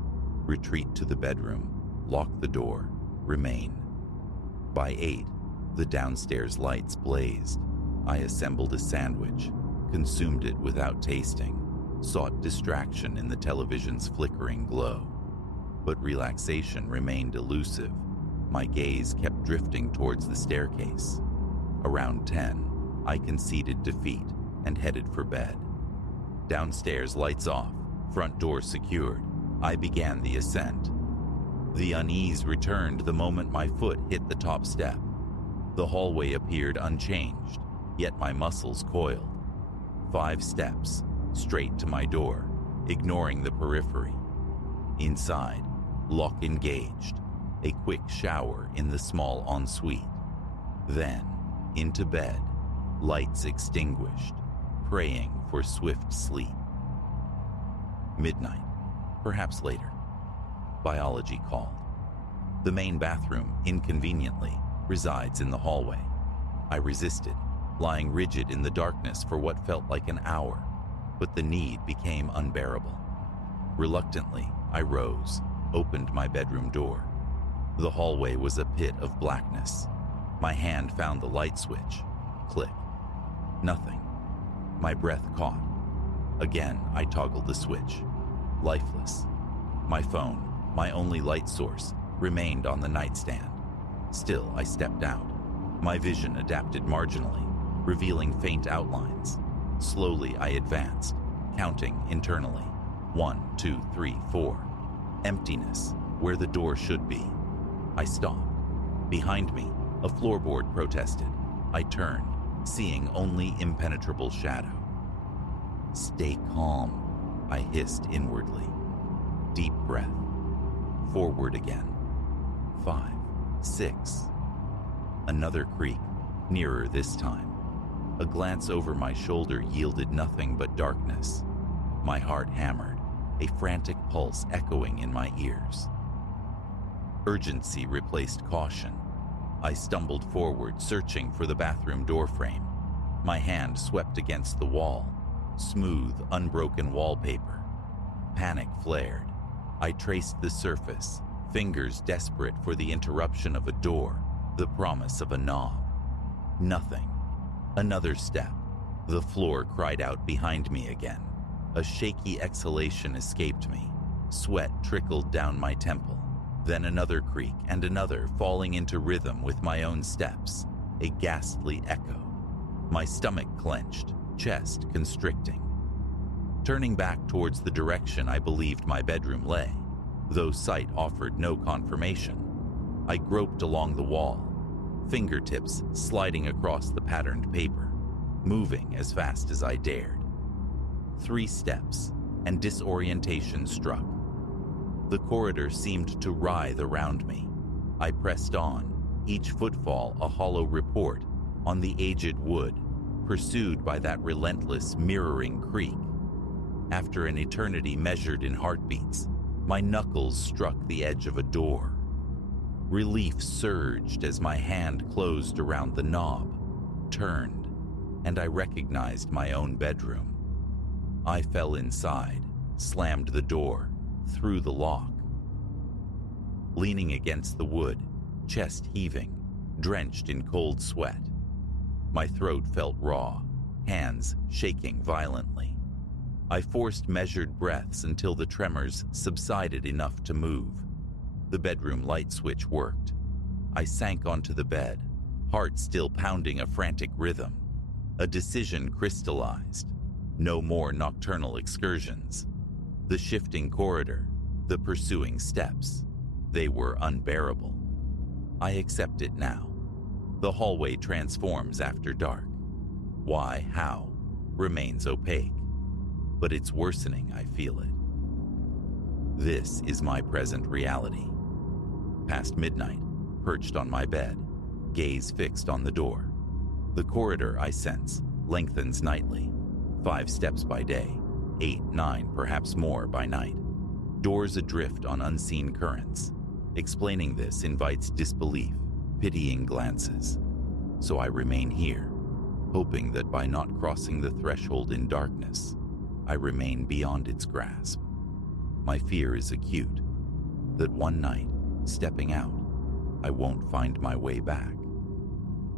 Retreat to the bedroom, lock the door, remain. By 8, the downstairs lights blazed. I assembled a sandwich, consumed it without tasting, sought distraction in the television's flickering glow. But relaxation remained elusive. My gaze kept drifting towards the staircase. Around 10, I conceded defeat and headed for bed. Downstairs, lights off, front door secured, I began the ascent. The unease returned the moment my foot hit the top step. The hallway appeared unchanged, yet my muscles coiled. 5 steps, straight to my door, ignoring the periphery. Inside, lock engaged, a quick shower in the small ensuite. Then, into bed, lights extinguished, praying for swift sleep. Midnight, perhaps later. Biology called. The main bathroom, inconveniently, resides in the hallway. I resisted, lying rigid in the darkness for what felt like an hour, but the need became unbearable. Reluctantly, I rose, opened my bedroom door. The hallway was a pit of blackness. My hand found the light switch. Click. Nothing. My breath caught. Again, I toggled the switch. Lifeless. My phone, my only light source, remained on the nightstand. Still, I stepped out. My vision adapted marginally, revealing faint outlines. Slowly, I advanced, counting internally. 1, 2, 3, 4. Emptiness, where the door should be. I stopped. Behind me, a floorboard protested. I turned, seeing only impenetrable shadow. "Stay calm," I hissed inwardly. Deep breath. Forward again. 5, 6. Another creak, nearer this time. A glance over my shoulder yielded nothing but darkness. My heart hammered, a frantic pulse echoing in my ears. Urgency replaced caution. I stumbled forward, searching for the bathroom doorframe. My hand swept against the wall, smooth, unbroken wallpaper. Panic flared. I traced the surface, fingers desperate for the interruption of a door, the promise of a knob. Nothing. Another step. The floor cried out behind me again. A shaky exhalation escaped me. Sweat trickled down my temple. Then another creak and another, falling into rhythm with my own steps. A ghastly echo. My stomach clenched, chest constricting. Turning back towards the direction I believed my bedroom lay, though sight offered no confirmation, I groped along the wall, fingertips sliding across the patterned paper, moving as fast as I dared. 3 steps, and disorientation struck. The corridor seemed to writhe around me. I pressed on, each footfall a hollow report on the aged wood, pursued by that relentless, mirroring creak. After an eternity measured in heartbeats, my knuckles struck the edge of a door. Relief surged as my hand closed around the knob, turned, and I recognized my own bedroom. I fell inside, slammed the door, through the lock. Leaning against the wood, chest heaving, drenched in cold sweat. My throat felt raw, hands shaking violently. I forced measured breaths until the tremors subsided enough to move. The bedroom light switch worked. I sank onto the bed, heart still pounding a frantic rhythm. A decision crystallized. No more nocturnal excursions. The shifting corridor, the pursuing steps, they were unbearable. I accept it now. The hallway transforms after dark. Why, how, remains opaque. But it's worsening, I feel it. This is my present reality. Past midnight, perched on my bed, gaze fixed on the door. The corridor, I sense, lengthens nightly. 5 steps by day, 8, 9, perhaps more by night. Doors adrift on unseen currents. Explaining this invites disbelief, pitying glances. So I remain here, hoping that by not crossing the threshold in darkness, I remain beyond its grasp. My fear is acute, that one night, stepping out, I won't find my way back,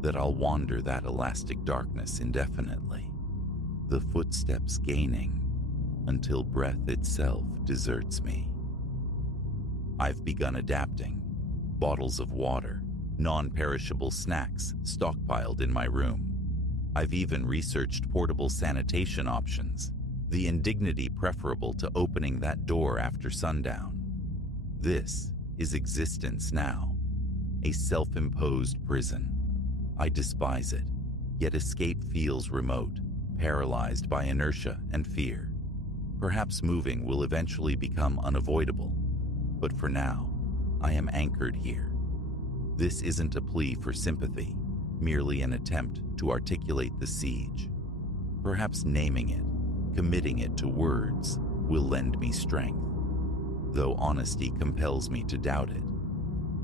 that I'll wander that elastic darkness indefinitely, the footsteps gaining until breath itself deserts me. I've begun adapting. Bottles of water, non-perishable snacks stockpiled in my room. I've even researched portable sanitation options, the indignity preferable to opening that door after sundown. This is existence now, a self-imposed prison. I despise it, yet escape feels remote, paralyzed by inertia and fear. Perhaps moving will eventually become unavoidable, but for now, I am anchored here. This isn't a plea for sympathy, merely an attempt to articulate the siege. Perhaps naming it, committing it to words, will lend me strength, though honesty compels me to doubt it.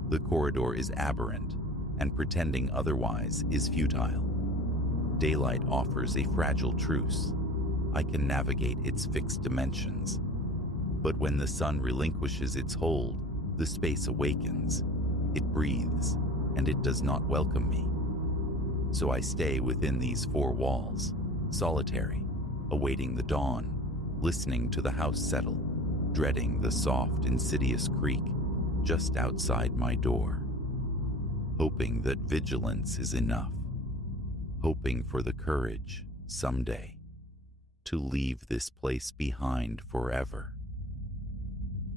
The corridor is aberrant, and pretending otherwise is futile. Daylight offers a fragile truce. I can navigate its fixed dimensions. But when the sun relinquishes its hold, the space awakens. It breathes, and it does not welcome me. So I stay within these 4 walls, solitary, awaiting the dawn, listening to the house settle, dreading the soft, insidious creak just outside my door. hoping that vigilance is enough, hoping for the courage, someday, to leave this place behind forever.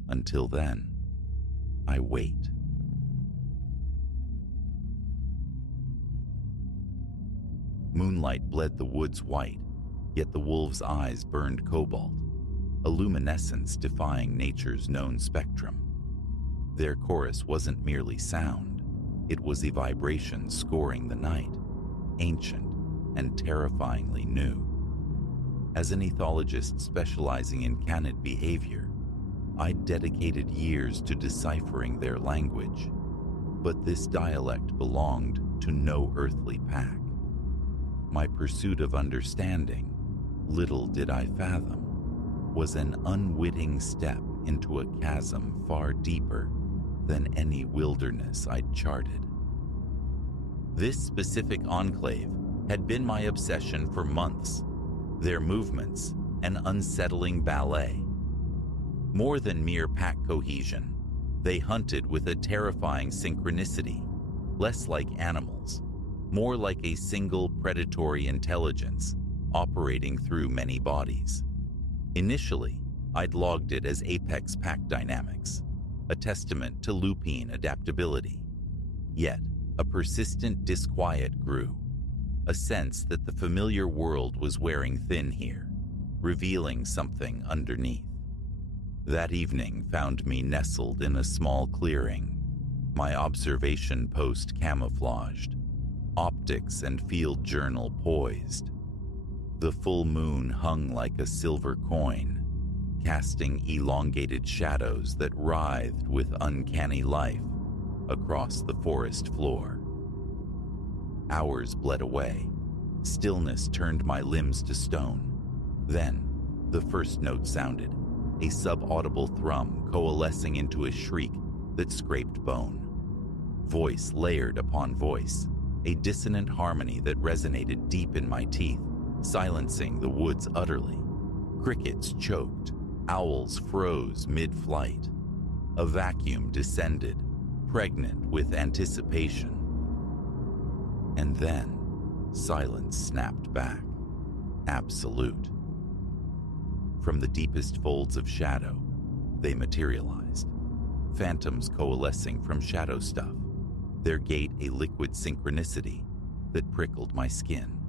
Until then, I wait. Moonlight bled the woods white, yet the wolves' eyes burned cobalt, a luminescence defying nature's known spectrum. Their chorus wasn't merely sound, it was a vibration scoring the night, ancient and terrifyingly new. As an ethologist specializing in canid behavior, I'd dedicated years to deciphering their language, but this dialect belonged to no earthly pack. My pursuit of understanding, little did I fathom, was an unwitting step into a chasm far deeper than any wilderness I'd charted. This specific enclave had been my obsession for months, their movements an unsettling ballet. More than mere pack cohesion, they hunted with a terrifying synchronicity, less like animals, more like a single predatory intelligence operating through many bodies. Initially, I'd logged it as apex pack dynamics, a testament to lupine adaptability. Yet, a persistent disquiet grew, a sense that the familiar world was wearing thin here, revealing something underneath. That evening found me nestled in a small clearing, my observation post camouflaged, optics and field journal poised. The full moon hung like a silver coin, casting elongated shadows that writhed with uncanny life across the forest floor. Hours bled away. Stillness turned my limbs to stone. Then, the first note sounded, a sub-audible thrum coalescing into a shriek that scraped bone. Voice layered upon voice, a dissonant harmony that resonated deep in my teeth, silencing the woods utterly. Crickets choked, owls froze mid-flight. A vacuum descended, pregnant with anticipation. And then, silence snapped back, absolute. From the deepest folds of shadow, they materialized, phantoms coalescing from shadow stuff, their gait a liquid synchronicity that prickled my skin.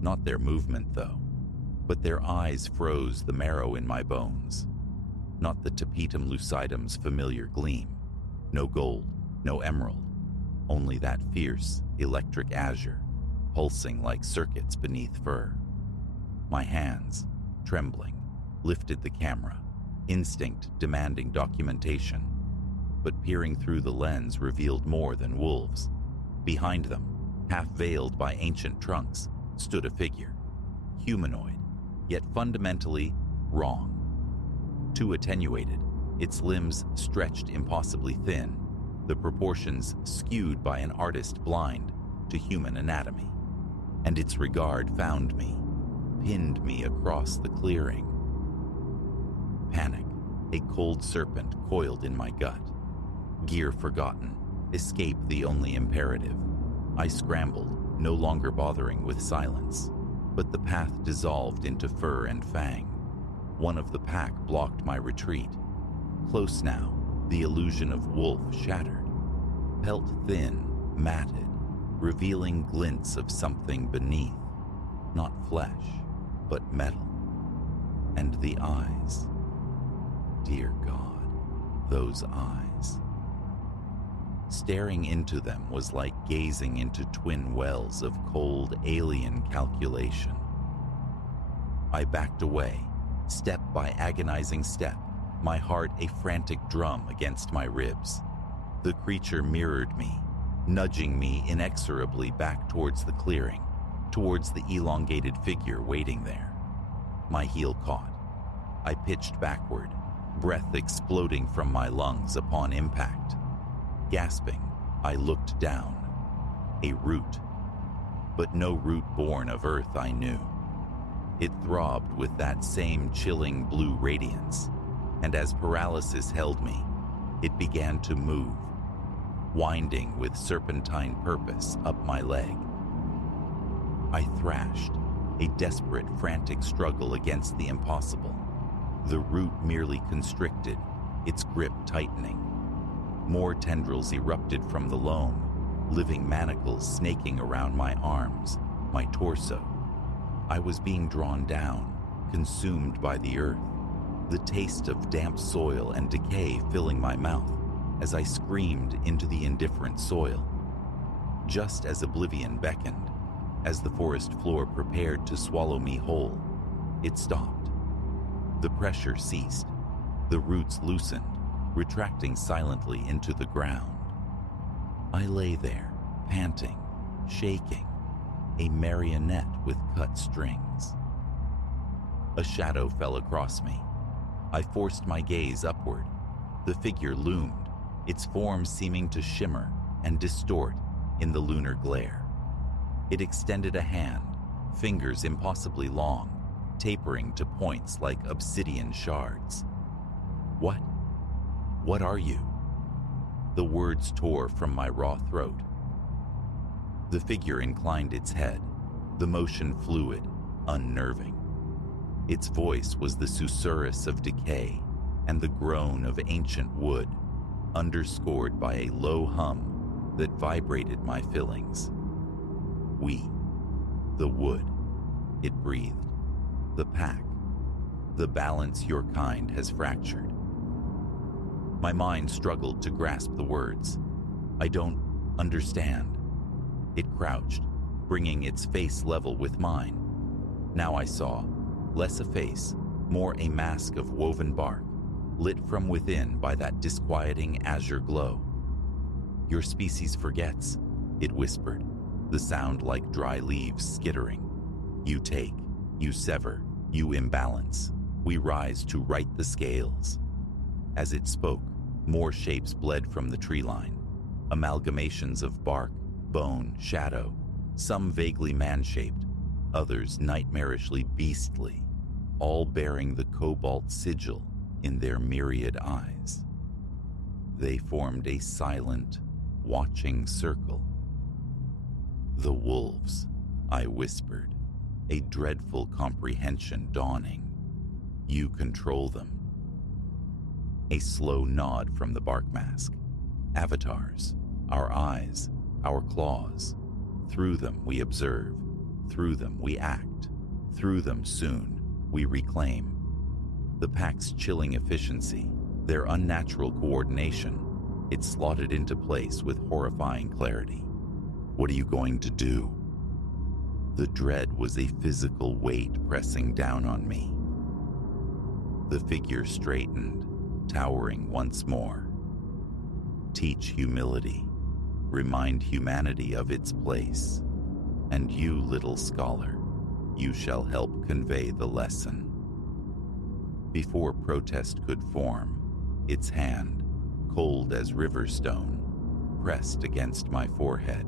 Not their movement, though, but their eyes froze the marrow in my bones. Not the tapetum lucidum's familiar gleam. No gold, no emerald, only that fierce, electric azure, pulsing like circuits beneath fur. My hands, trembling, lifted the camera, instinct demanding documentation. But peering through the lens revealed more than wolves. Behind them, half veiled by ancient trunks, stood a figure. Humanoid, yet fundamentally wrong. Too attenuated, its limbs stretched impossibly thin, the proportions skewed by an artist blind to human anatomy. And its regard found me, pinned me across the clearing. Panic, a cold serpent coiled in my gut. Gear forgotten, escape the only imperative. I scrambled, no longer bothering with silence, but the path dissolved into fur and fang. One of the pack blocked my retreat. Close now, the illusion of wolf shattered. Pelt thin, matted, revealing glints of something beneath, not flesh, but metal. And the eyes. Dear God, those eyes. Staring into them was like gazing into twin wells of cold alien calculation. I backed away, step by agonizing step, my heart a frantic drum against my ribs. The creature mirrored me, nudging me inexorably back towards the clearing, towards the elongated figure waiting there. My heel caught. I pitched backward, breath exploding from my lungs upon impact. Gasping, I looked down. A root. But no root born of earth I knew. It throbbed with that same chilling blue radiance, and as paralysis held me, it began to move. winding with serpentine purpose up my leg. I thrashed, a desperate, frantic struggle against the impossible. The root merely constricted, its grip tightening. More tendrils erupted from the loam, living manacles snaking around my arms, my torso. I was being drawn down, consumed by the earth, the taste of damp soil and decay filling my mouth as I screamed into the indifferent soil. Just as oblivion beckoned, as the forest floor prepared to swallow me whole, it stopped. The pressure ceased. The roots loosened, retracting silently into the ground. I lay there, panting, shaking, a marionette with cut strings. A shadow fell across me. I forced my gaze upward. The figure loomed, its form seeming to shimmer and distort in the lunar glare. It extended a hand, fingers impossibly long, tapering to points like obsidian shards. What? What are you? The words tore from my raw throat. The figure inclined its head, the motion fluid, unnerving. Its voice was the susurrus of decay and the groan of ancient wood, underscored by a low hum that vibrated my fillings. We, the wood, it breathed. The pack, the balance your kind has fractured. My mind struggled to grasp the words. I don't understand. It crouched, bringing its face level with mine. Now I saw, less a face, more a mask of woven bark, lit from within by that disquieting azure glow. Your species forgets, it whispered, the sound like dry leaves skittering. You take, you sever, you imbalance. We rise to right the scales. As it spoke, more shapes bled from the tree line, amalgamations of bark, bone, shadow, some vaguely man-shaped, others nightmarishly beastly, all bearing the cobalt sigil in their myriad eyes. They formed a silent, watching circle. The wolves, I whispered, a dreadful comprehension dawning. You control them. A slow nod from the bark mask. Avatars, our eyes, our claws. Through them we observe, through them we act, through them soon we reclaim. The pack's chilling efficiency, their unnatural coordination, it slotted into place with horrifying clarity. What are you going to do? The dread was a physical weight pressing down on me. The figure straightened, towering once more. Teach humility, remind humanity of its place, and you, little scholar, you shall help convey the lesson. Before protest could form, its hand, cold as river stone, pressed against my forehead.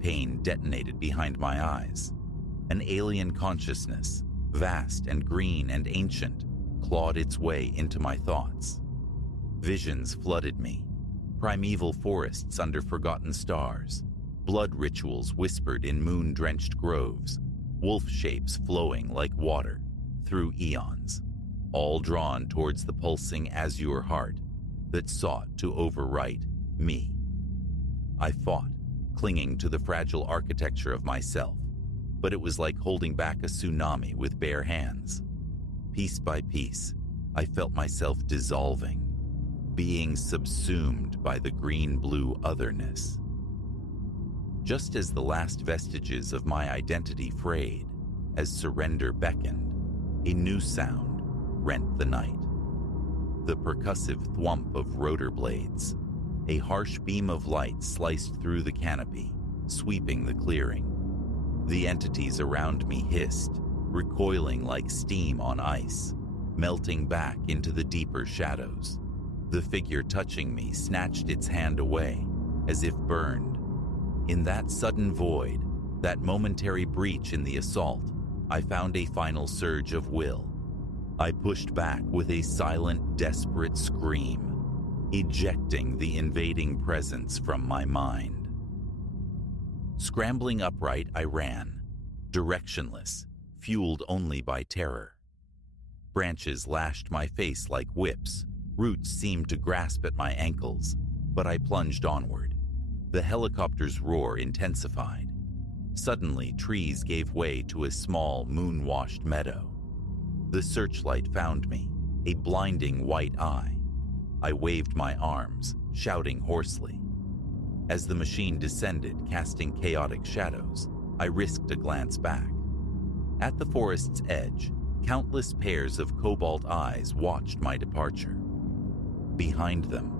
Pain detonated behind my eyes. An alien consciousness, vast and green and ancient, clawed its way into my thoughts. Visions flooded me. Primeval forests under forgotten stars, blood rituals whispered in moon-drenched groves, wolf shapes flowing like water through eons, all drawn towards the pulsing azure heart that sought to overwrite me. I fought, clinging to the fragile architecture of myself, but it was like holding back a tsunami with bare hands. Piece by piece, I felt myself dissolving, being subsumed by the green-blue otherness. Just as the last vestiges of my identity frayed, as surrender beckoned, a new sound rent the night. The percussive thwump of rotor blades. A harsh beam of light sliced through the canopy, sweeping the clearing. The entities around me hissed, recoiling like steam on ice, melting back into the deeper shadows. The figure touching me snatched its hand away, as if burned. In that sudden void, that momentary breach in the assault, I found a final surge of will. I pushed back with a silent, desperate scream. ejecting the invading presence from my mind. Scrambling upright, I ran, directionless, fueled only by terror. Branches lashed my face like whips, roots seemed to grasp at my ankles, but I plunged onward. The helicopter's roar intensified. Suddenly, trees gave way to a small, moon-washed meadow. The searchlight found me, a blinding white eye. I waved my arms, shouting hoarsely. As the machine descended, casting chaotic shadows, I risked a glance back. At the forest's edge, countless pairs of cobalt eyes watched my departure. Behind them,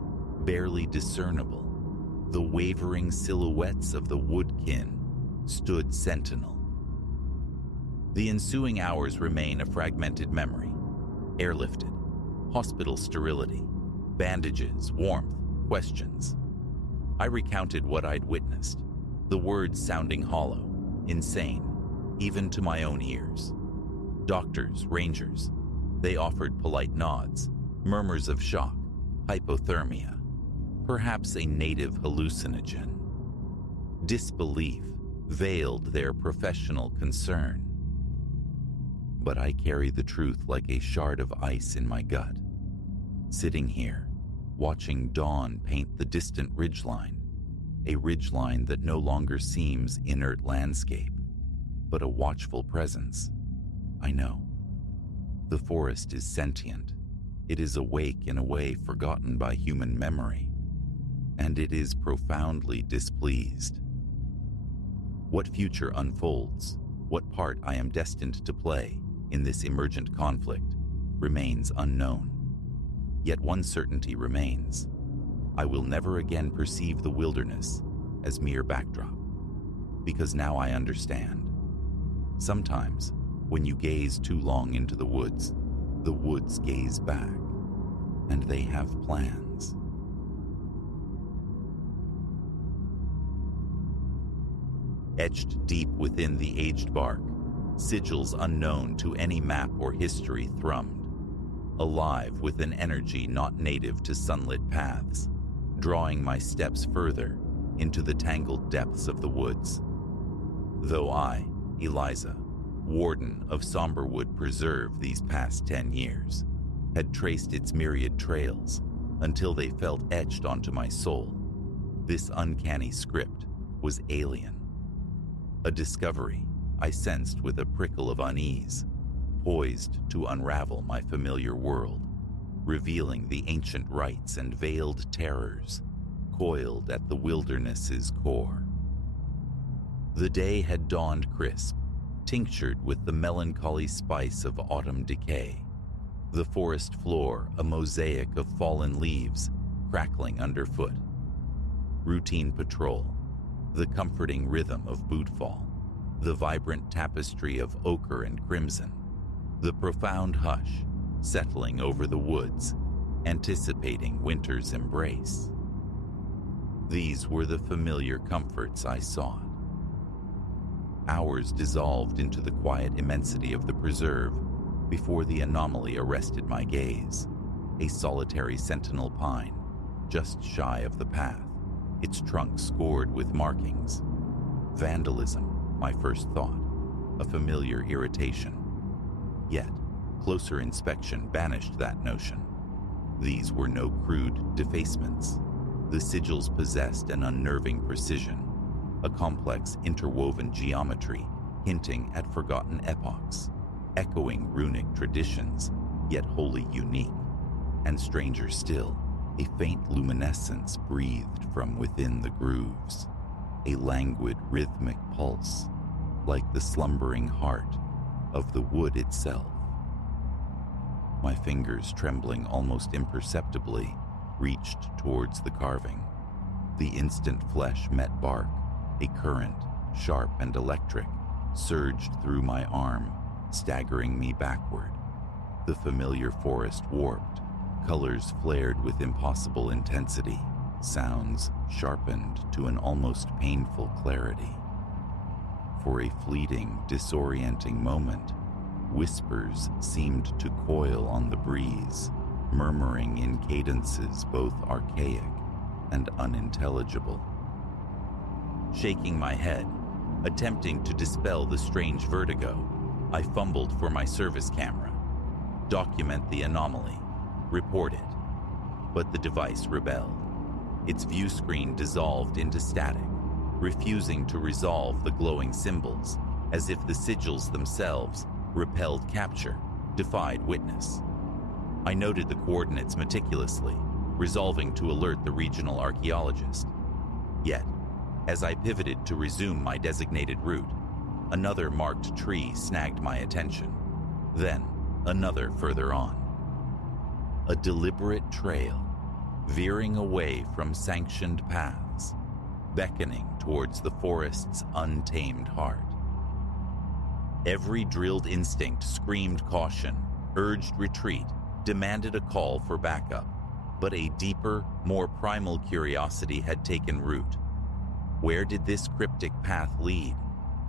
barely discernible, the wavering silhouettes of the woodkin stood sentinel. The ensuing hours remain a fragmented memory. Airlifted, hospital sterility, bandages, warmth, questions. I recounted what I'd witnessed, the words sounding hollow, insane, even to my own ears. Doctors, rangers, they offered polite nods, murmurs of shock, hypothermia, perhaps a native hallucinogen. Disbelief veiled their professional concern. But I carry the truth like a shard of ice in my gut. Sitting here, watching dawn paint the distant ridgeline, a ridgeline that no longer seems inert landscape, but a watchful presence. I know. The forest is sentient. It is awake in a way forgotten by human memory, and it is profoundly displeased. What future unfolds, what part I am destined to play in this emergent conflict, remains unknown. Yet one certainty remains. I will never again perceive the wilderness as mere backdrop, because now I understand. Sometimes, when you gaze too long into the woods gaze back, and they have plans. Etched deep within the aged bark, sigils unknown to any map or history thrummed, alive with an energy not native to sunlit paths, drawing my steps further into the tangled depths of the woods. Though I, Eliza, warden of Somberwood Preserve these past 10 years, had traced its myriad trails until they felt etched onto my soul, this uncanny script was alien. A discovery I sensed with a prickle of unease, poised to unravel my familiar world, revealing the ancient rites and veiled terrors coiled at the wilderness's core. The day had dawned crisp, tinctured with the melancholy spice of autumn decay. The forest floor a mosaic of fallen leaves crackling underfoot. Routine patrol, the comforting rhythm of bootfall, the vibrant tapestry of ochre and crimson, the profound hush settling over the woods, anticipating winter's embrace. These were the familiar comforts I sought. Hours dissolved into the quiet immensity of the preserve before the anomaly arrested my gaze. A solitary sentinel pine, just shy of the path, its trunk scored with markings. Vandalism, my first thought, a familiar irritation. Yet, closer inspection banished that notion. These were no crude defacements. The sigils possessed an unnerving precision, a complex interwoven geometry hinting at forgotten epochs, echoing runic traditions, yet wholly unique. And stranger still, a faint luminescence breathed from within the grooves, a languid rhythmic pulse, like the slumbering heart of the wood itself. My fingers, trembling almost imperceptibly, reached towards the carving. The instant flesh met bark. A current, sharp and electric, surged through my arm, staggering me backward. The familiar forest warped, colors flared with impossible intensity, sounds sharpened to an almost painful clarity. For a fleeting, disorienting moment, whispers seemed to coil on the breeze, murmuring in cadences both archaic and unintelligible. Shaking my head, attempting to dispel the strange vertigo, I fumbled for my service camera. Document the anomaly. Report it. But the device rebelled. Its view screen dissolved into static, refusing to resolve the glowing symbols, as if the sigils themselves repelled capture, defied witness. I noted the coordinates meticulously, resolving to alert the regional archaeologist. Yet, as I pivoted to resume my designated route, another marked tree snagged my attention, then another further on. A deliberate trail, veering away from sanctioned paths, beckoning towards the forest's untamed heart. Every drilled instinct screamed caution, urged retreat, demanded a call for backup, but a deeper, more primal curiosity had taken root. Where did this cryptic path lead?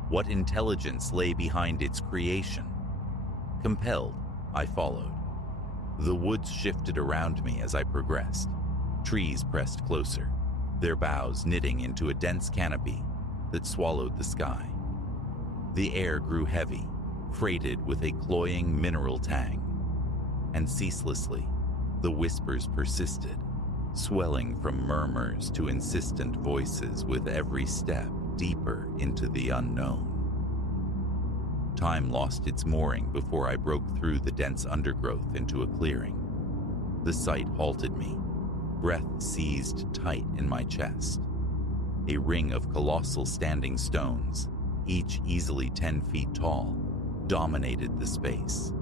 What intelligence lay behind its creation? Compelled, I followed. The woods shifted around me as I progressed. Trees pressed closer, their boughs knitting into a dense canopy that swallowed the sky. The air grew heavy, freighted with a cloying mineral tang, and ceaselessly, the whispers persisted, swelling from murmurs to insistent voices with every step deeper into the unknown. Time lost its mooring before I broke through the dense undergrowth into a clearing. The sight halted me, breath seized tight in my chest. A ring of colossal standing stones, each easily 10 feet tall, dominated the space.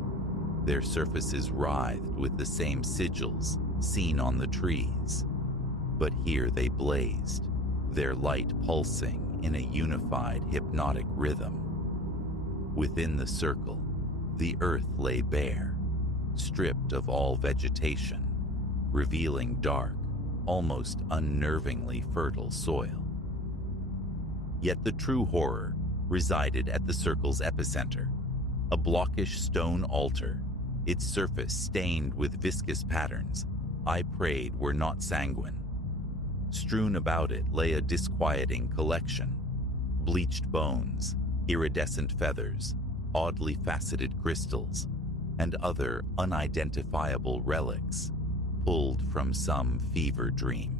Their surfaces writhed with the same sigils seen on the trees. But here they blazed, their light pulsing in a unified hypnotic rhythm. Within the circle, the earth lay bare, stripped of all vegetation, revealing dark, almost unnervingly fertile soil. Yet the true horror resided at the circle's epicenter, a blockish stone altar, its surface stained with viscous patterns I prayed were not sanguine. Strewn about it lay a disquieting collection: bleached bones, iridescent feathers, oddly faceted crystals, and other unidentifiable relics pulled from some fever dream.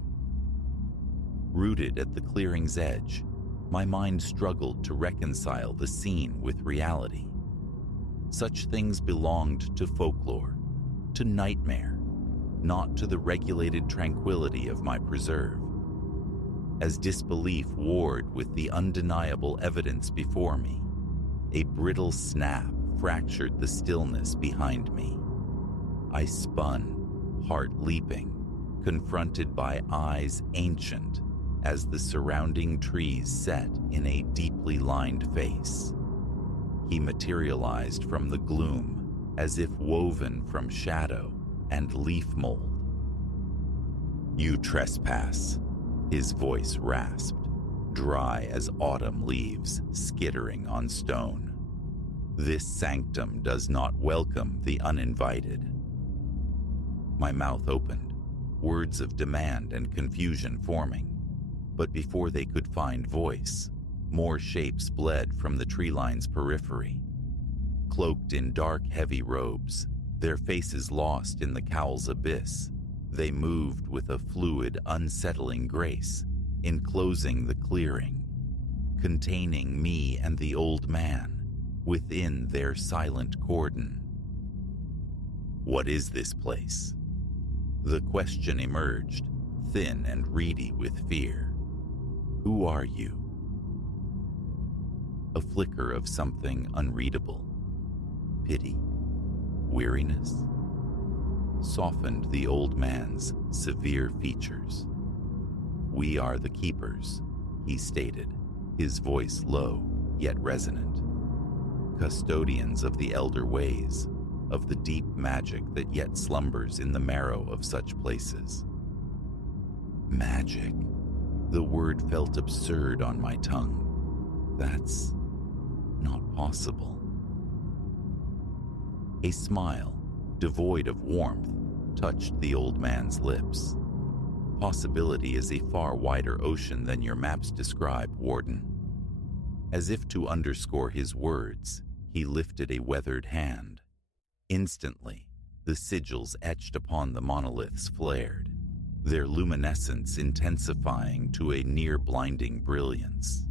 Rooted at the clearing's edge, my mind struggled to reconcile the scene with reality. Such things belonged to folklore, to nightmare, not to the regulated tranquility of my preserve. As disbelief warred with the undeniable evidence before me, a brittle snap fractured the stillness behind me. I spun, heart leaping, confronted by eyes ancient as the surrounding trees set in a deeply lined face. He materialized from the gloom as if woven from shadow and leaf mold. "You trespass," his voice rasped, dry as autumn leaves skittering on stone. "This sanctum does not welcome the uninvited." My mouth opened, words of demand and confusion forming, but before they could find voice, more shapes bled from the tree line's periphery. Cloaked in dark, heavy robes, their faces lost in the cowl's abyss, they moved with a fluid, unsettling grace, enclosing the clearing, containing me and the old man within their silent cordon. "What is this place?" The question emerged, thin and reedy with fear. "Who are you?" A flicker of something unreadable, pity, weariness, softened the old man's severe features. "We are the keepers," he stated, his voice low yet resonant. "Custodians of the elder ways, of the deep magic that yet slumbers in the marrow of such places." Magic. The word felt absurd on my tongue. That's not possible. A smile, devoid of warmth, touched the old man's lips. Possibility is a far wider ocean than your maps describe, Warden. As if to underscore his words, he lifted a weathered hand. Instantly, the sigils etched upon the monoliths flared, their luminescence intensifying to a near-blinding brilliance.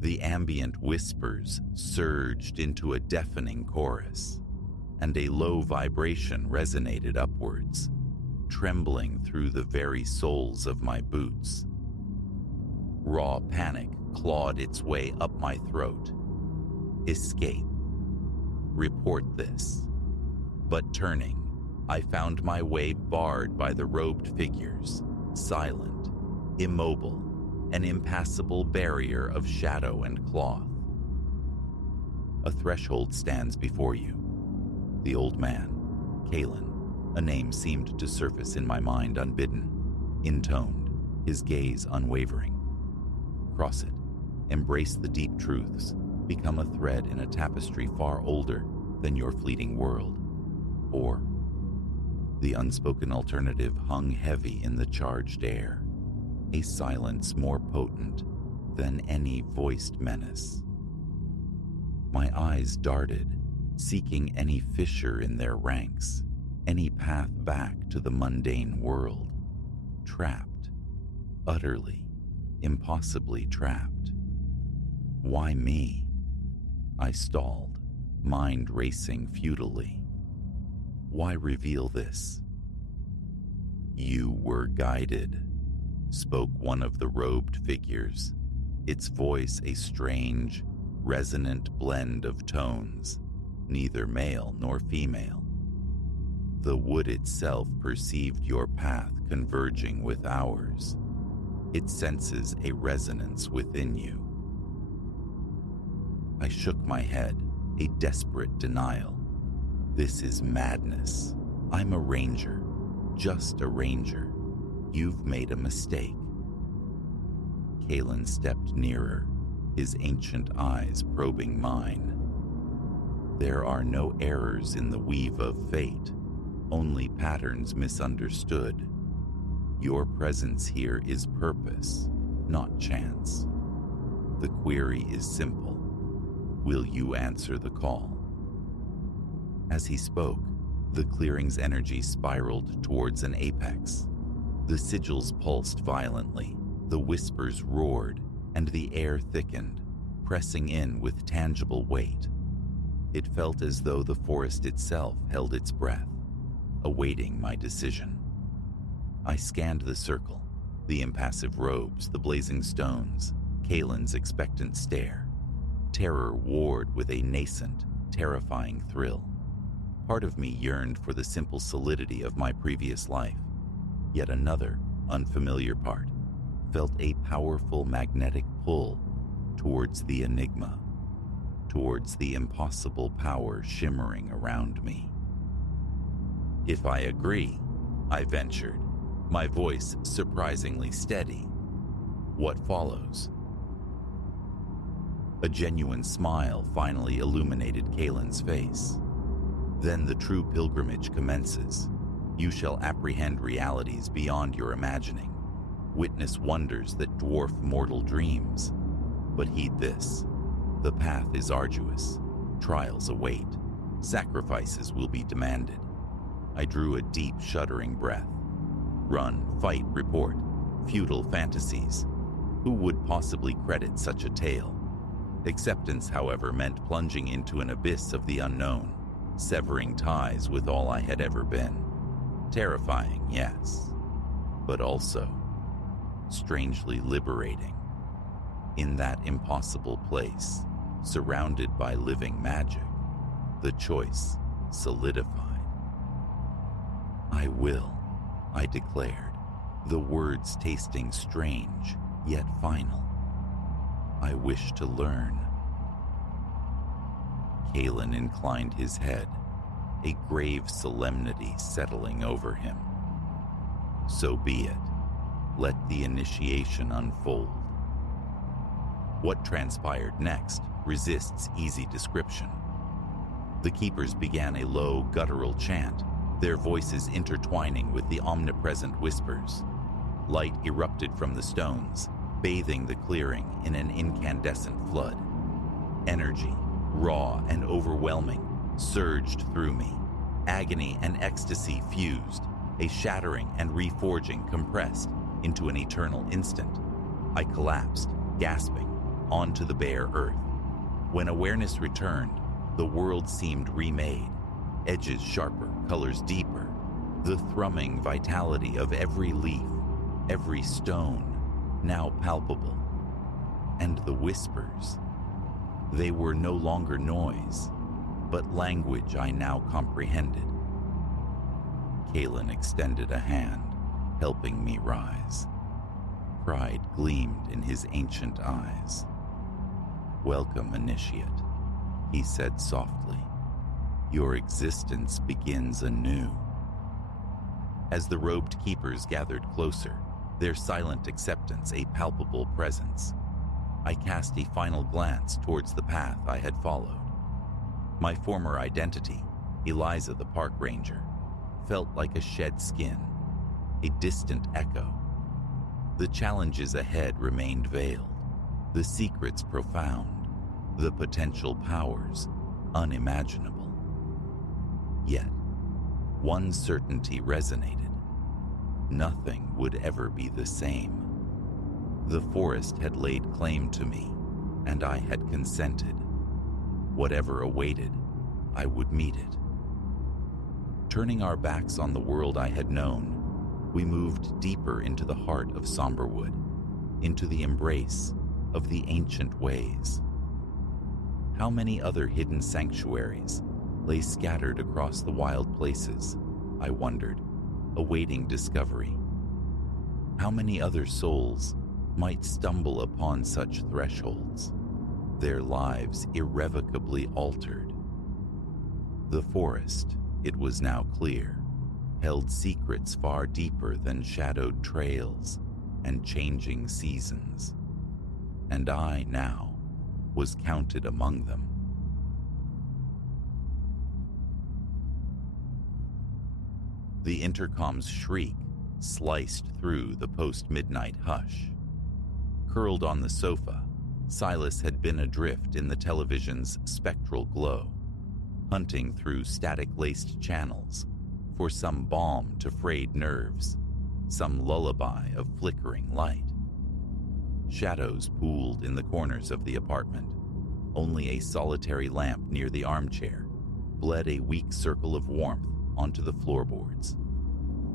The ambient whispers surged into a deafening chorus, and a low vibration resonated upwards, trembling through the very soles of my boots. Raw panic clawed its way up my throat. Escape. Report this. But turning, I found my way barred by the robed figures, silent, immobile, an impassable barrier of shadow and cloth. A threshold stands before you. The old man, Kalen, a name seemed to surface in my mind unbidden, intoned, his gaze unwavering. Cross it, embrace the deep truths, become a thread in a tapestry far older than your fleeting world. Or, the unspoken alternative hung heavy in the charged air, a silence more potent than any voiced menace. My eyes darted, seeking any fissure in their ranks, any path back to the mundane world. Trapped, utterly, impossibly trapped. Why me? I stalled, mind racing futilely. Why reveal this? You were guided, spoke one of the robed figures, its voice a strange, resonant blend of tones, neither male nor female. The wood itself perceived your path converging with ours. It senses a resonance within you. I shook my head, a desperate denial. This is madness. I'm a ranger, just a ranger. You've made a mistake. Kalen stepped nearer, his ancient eyes probing mine. There are no errors in the weave of fate, only patterns misunderstood. Your presence here is purpose, not chance. The query is simple. Will you answer the call? As he spoke, the clearing's energy spiraled towards an apex. The sigils pulsed violently, the whispers roared, and the air thickened, pressing in with tangible weight. It felt as though the forest itself held its breath, awaiting my decision. I scanned the circle, the impassive robes, the blazing stones, Kalen's expectant stare. Terror warred with a nascent, terrifying thrill. Part of me yearned for the simple solidity of my previous life. Yet another, unfamiliar part, felt a powerful magnetic pull towards the enigma, towards the impossible power shimmering around me. If I agree, I ventured, my voice surprisingly steady. What follows? A genuine smile finally illuminated Kalen's face. Then the true pilgrimage commences. You shall apprehend realities beyond your imagining, witness wonders that dwarf mortal dreams. But heed this, the path is arduous, trials await, sacrifices will be demanded. I drew a deep, shuddering breath. Run, fight, report, futile fantasies. Who would possibly credit such a tale? Acceptance, however, meant plunging into an abyss of the unknown, severing ties with all I had ever been. Terrifying, yes, but also strangely liberating. In that impossible place, surrounded by living magic, the choice solidified. I will, I declared, the words tasting strange, yet final. I wish to learn. Kalen inclined his head, a grave solemnity settling over him. So be it. Let the initiation unfold. What transpired next resists easy description. The keepers began a low, guttural chant, their voices intertwining with the omnipresent whispers. Light erupted from the stones, bathing the clearing in an incandescent flood. Energy, raw and overwhelming, surged through me. Agony and ecstasy fused, a shattering and reforging compressed into an eternal instant. I collapsed, gasping, onto the bare earth. When awareness returned, the world seemed remade, edges sharper, colors deeper, the thrumming vitality of every leaf, every stone, now palpable. And the whispers, they were no longer noise, but language I now comprehended. Kalen extended a hand, helping me rise. Pride gleamed in his ancient eyes. "Welcome, initiate," he said softly. "Your existence begins anew." As the robed keepers gathered closer, their silent acceptance a palpable presence, I cast a final glance towards the path I had followed. My former identity, Eliza the park ranger, felt like a shed skin, a distant echo. The challenges ahead remained veiled, the secrets profound, the potential powers unimaginable. Yet, one certainty resonated. Nothing would ever be the same. The forest had laid claim to me, and I had consented. Whatever awaited, I would meet it. Turning our backs on the world I had known, we moved deeper into the heart of Somberwood, into the embrace of the ancient ways. How many other hidden sanctuaries lay scattered across the wild places, I wondered, awaiting discovery? How many other souls might stumble upon such thresholds, their lives irrevocably altered? The forest, it was now clear, held secrets far deeper than shadowed trails and changing seasons. And I, now, was counted among them. The intercom's shriek sliced through the post-midnight hush. Curled on the sofa, Silas had been adrift in the television's spectral glow, hunting through static-laced channels for some balm to frayed nerves, some lullaby of flickering light. Shadows pooled in the corners of the apartment. Only a solitary lamp near the armchair bled a weak circle of warmth onto the floorboards.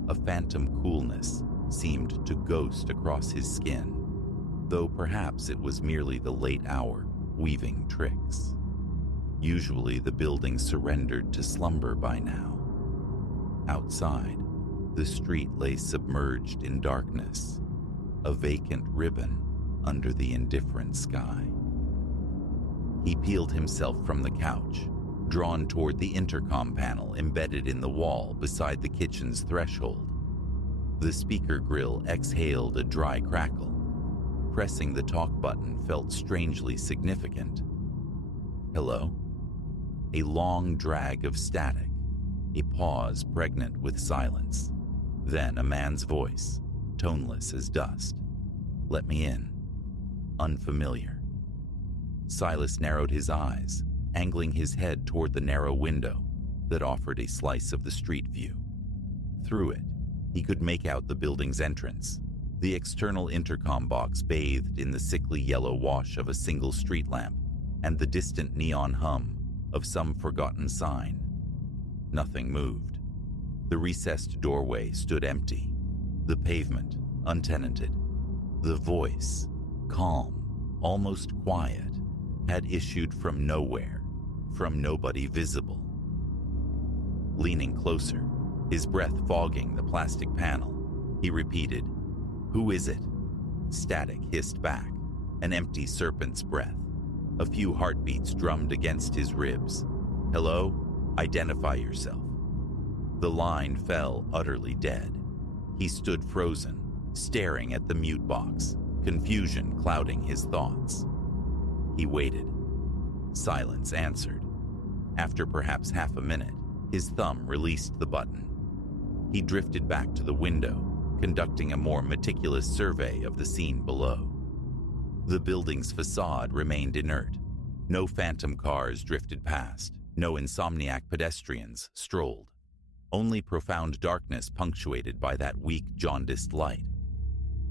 A phantom coolness seemed to ghost across his skin, though perhaps it was merely the late hour weaving tricks. Usually the building surrendered to slumber by now. Outside, the street lay submerged in darkness, a vacant ribbon under the indifferent sky. He peeled himself from the couch, drawn toward the intercom panel embedded in the wall beside the kitchen's threshold. The speaker grill exhaled a dry crackle. Pressing the talk button felt strangely significant. Hello? A long drag of static, a pause pregnant with silence. Then a man's voice, toneless as dust. "Let me in." Unfamiliar. Silas narrowed his eyes, angling his head toward the narrow window that offered a slice of the street view. Through it, he could make out the building's entrance, the external intercom box bathed in the sickly yellow wash of a single street lamp, and the distant neon hum of some forgotten sign. Nothing moved. The recessed doorway stood empty, the pavement untenanted. The voice, calm, almost quiet, had issued from nowhere, from nobody visible. Leaning closer, his breath fogging the plastic panel, he repeated, "Who is it?" Static hissed back, an empty serpent's breath. A few heartbeats drummed against his ribs. "Hello? Identify yourself." The line fell utterly dead. He stood frozen, staring at the mute box, confusion clouding his thoughts. He waited. Silence answered. After perhaps half a minute, his thumb released the button, He drifted back to the window, conducting a more meticulous survey of the scene below. The building's facade remained inert. No phantom cars drifted past. No insomniac pedestrians strolled. Only profound darkness punctuated by that weak, jaundiced light.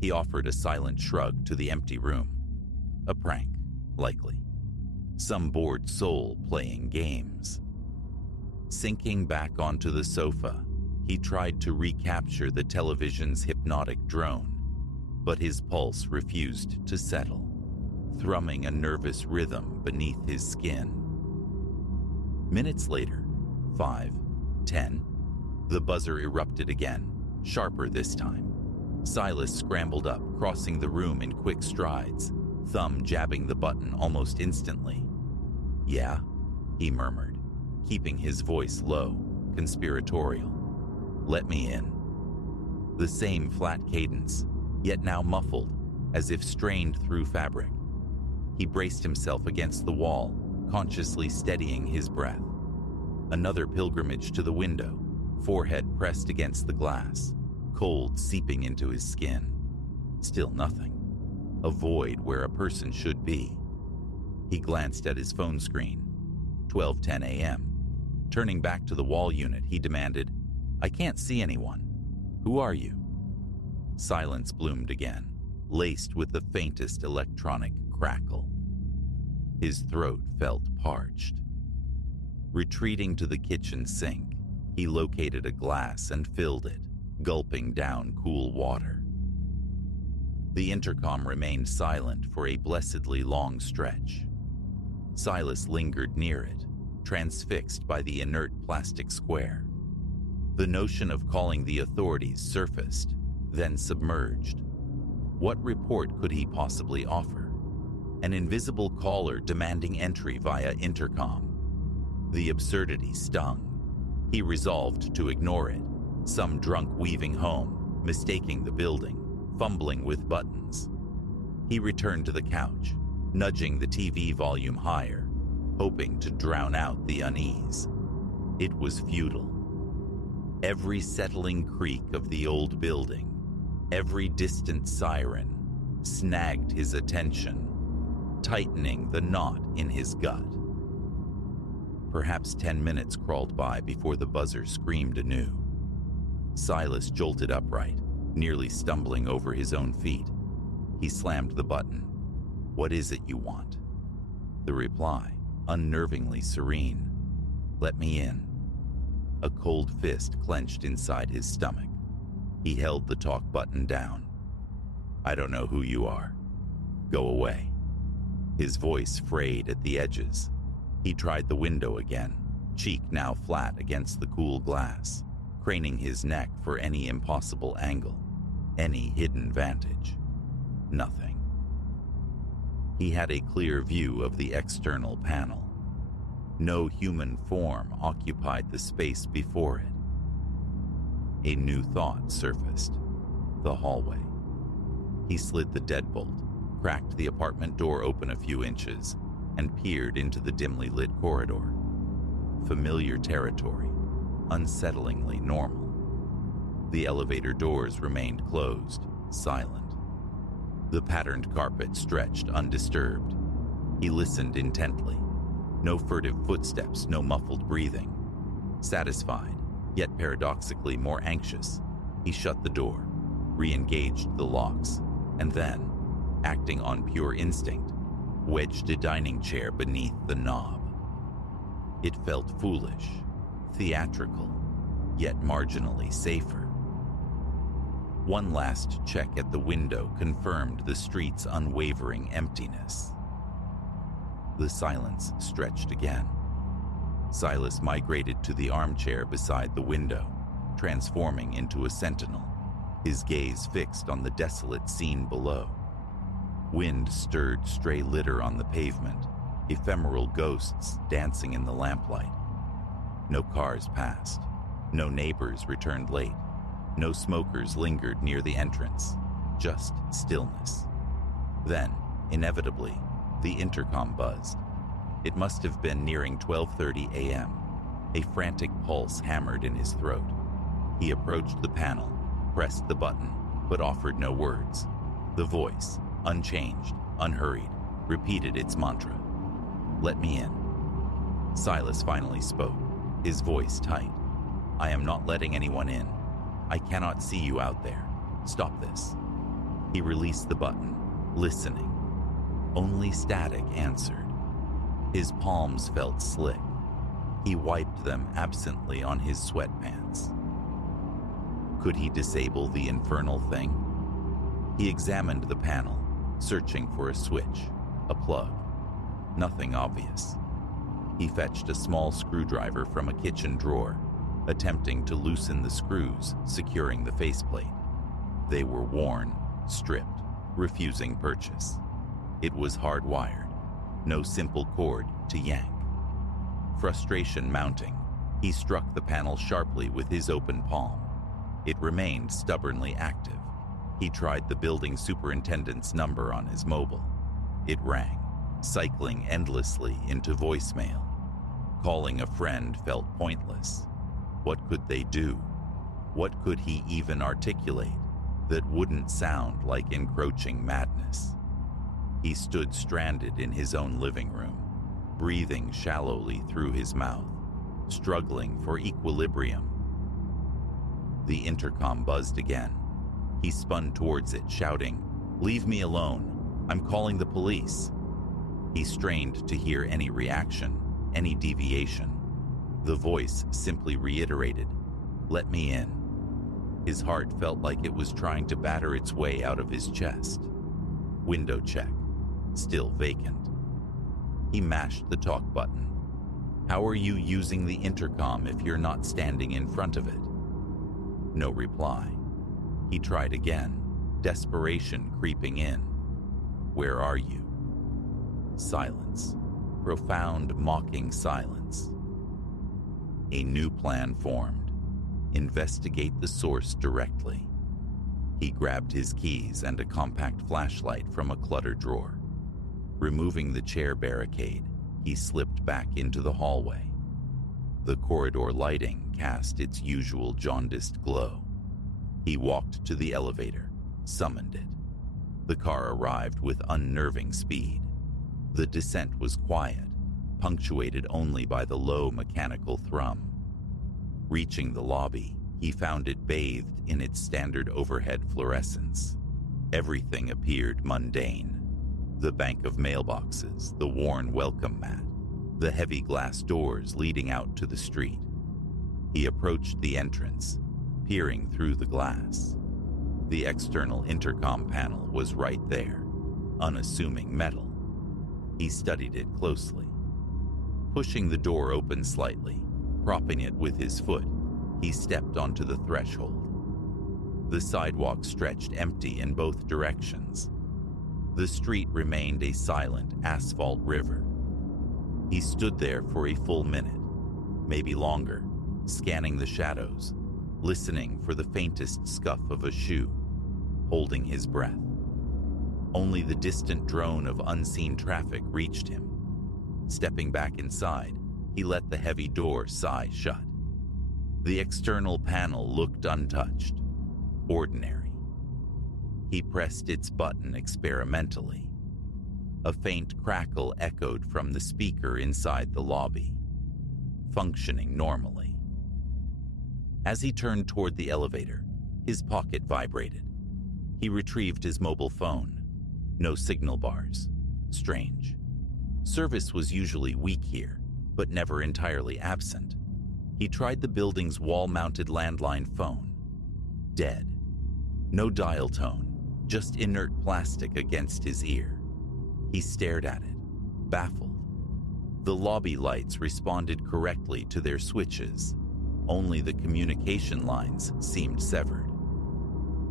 He offered a silent shrug to the empty room. A prank, likely. Some bored soul playing games. Sinking back onto the sofa, he tried to recapture the television's hypnotic drone, but his pulse refused to settle, thrumming a nervous rhythm beneath his skin. Minutes later, 5, 10, the buzzer erupted again, sharper this time. Silas scrambled up, crossing the room in quick strides, thumb jabbing the button almost instantly. "Yeah," he murmured, keeping his voice low, conspiratorial. "Let me in." The same flat cadence, yet now muffled, as if strained through fabric. He braced himself against the wall, consciously steadying his breath. Another pilgrimage to the window, forehead pressed against the glass, cold seeping into his skin. Still nothing. A void where a person should be. He glanced at his phone screen. 12:10 a.m. Turning back to the wall unit, he demanded, "I can't see anyone. Who are you?" Silence bloomed again, laced with the faintest electronic crackle. His throat felt parched. Retreating to the kitchen sink, he located a glass and filled it, gulping down cool water. The intercom remained silent for a blessedly long stretch. Silas lingered near it, transfixed by the inert plastic square. The notion of calling the authorities surfaced, then submerged. What report could he possibly offer? An invisible caller demanding entry via intercom. The absurdity stung. He resolved to ignore it, some drunk weaving home, mistaking the building, fumbling with buttons. He returned to the couch, nudging the TV volume higher, hoping to drown out the unease. It was futile. Every settling creak of the old building, every distant siren, snagged his attention, tightening the knot in his gut. Perhaps 10 minutes crawled by before the buzzer screamed anew. Silas jolted upright, nearly stumbling over his own feet. He slammed the button. "What is it you want?" The reply, unnervingly serene. "Let me in." A cold fist clenched inside his stomach. He held the talk button down. "I don't know who you are. Go away." His voice frayed at the edges. He tried the window again, cheek now flat against the cool glass, craning his neck for any impossible angle, any hidden vantage. Nothing. He had a clear view of the external panel. No human form occupied the space before it. A new thought surfaced. The hallway. He slid the deadbolt, cracked the apartment door open a few inches, and peered into the dimly lit corridor. Familiar territory, unsettlingly normal. The elevator doors remained closed, silent. The patterned carpet stretched undisturbed. He listened intently. No furtive footsteps, no muffled breathing. Satisfied, yet paradoxically more anxious, he shut the door, re-engaged the locks, and then, acting on pure instinct, wedged a dining chair beneath the knob. It felt foolish, theatrical, yet marginally safer. One last check at the window confirmed the street's unwavering emptiness. The silence stretched again. Silas migrated to the armchair beside the window, transforming into a sentinel, his gaze fixed on the desolate scene below. Wind stirred stray litter on the pavement, ephemeral ghosts dancing in the lamplight. No cars passed. No neighbors returned late. No smokers lingered near the entrance. Just stillness. Then, inevitably, the intercom buzzed. It must have been nearing 12:30 a.m. A frantic pulse hammered in his throat. He approached the panel, pressed the button, but offered no words. The voice, unchanged, unhurried, repeated its mantra. "Let me in." Silas finally spoke, his voice tight. "I am not letting anyone in. I cannot see you out there. Stop this." He released the button, listening. Only static answered. His palms felt slick. He wiped them absently on his sweatpants. Could he disable the infernal thing? He examined the panel, searching for a switch, a plug. Nothing obvious. He fetched a small screwdriver from a kitchen drawer, attempting to loosen the screws securing the faceplate. They were worn, stripped, refusing purchase. It was hardwired, no simple cord to yank. Frustration mounting, he struck the panel sharply with his open palm. It remained stubbornly active. He tried the building superintendent's number on his mobile. It rang, cycling endlessly into voicemail. Calling a friend felt pointless. What could they do? What could he even articulate that wouldn't sound like encroaching madness? He stood stranded in his own living room, breathing shallowly through his mouth, struggling for equilibrium. The intercom buzzed again. He spun towards it, shouting, "Leave me alone. I'm calling the police." He strained to hear any reaction, any deviation. The voice simply reiterated, "Let me in." His heart felt like it was trying to batter its way out of his chest. Window check. Still vacant. He mashed the talk button. "How are you using the intercom if you're not standing in front of it?" No reply. He tried again, desperation creeping in. "Where are you?" Silence. Profound, mocking silence. A new plan formed. Investigate the source directly. He grabbed his keys and a compact flashlight from a cluttered drawer. Removing the chair barricade, he slipped back into the hallway. The corridor lighting cast its usual jaundiced glow. He walked to the elevator, summoned it. The car arrived with unnerving speed. The descent was quiet, punctuated only by the low mechanical thrum. Reaching the lobby, he found it bathed in its standard overhead fluorescence. Everything appeared mundane. The bank of mailboxes, the worn welcome mat, the heavy glass doors leading out to the street. He approached the entrance, peering through the glass. The external intercom panel was right there, unassuming metal. He studied it closely. Pushing the door open slightly, propping it with his foot, he stepped onto the threshold. The sidewalk stretched empty in both directions. The street remained a silent asphalt river. He stood there for a full minute, maybe longer, scanning the shadows, listening for the faintest scuff of a shoe, holding his breath. Only the distant drone of unseen traffic reached him. Stepping back inside, he let the heavy door sigh shut. The external panel looked untouched, ordinary. He pressed its button experimentally. A faint crackle echoed from the speaker inside the lobby, functioning normally. As he turned toward the elevator, his pocket vibrated. He retrieved his mobile phone. No signal bars. Strange. Service was usually weak here, but never entirely absent. He tried the building's wall-mounted landline phone. Dead. No dial tone, just inert plastic against his ear. He stared at it, baffled. The lobby lights responded correctly to their switches. Only the communication lines seemed severed.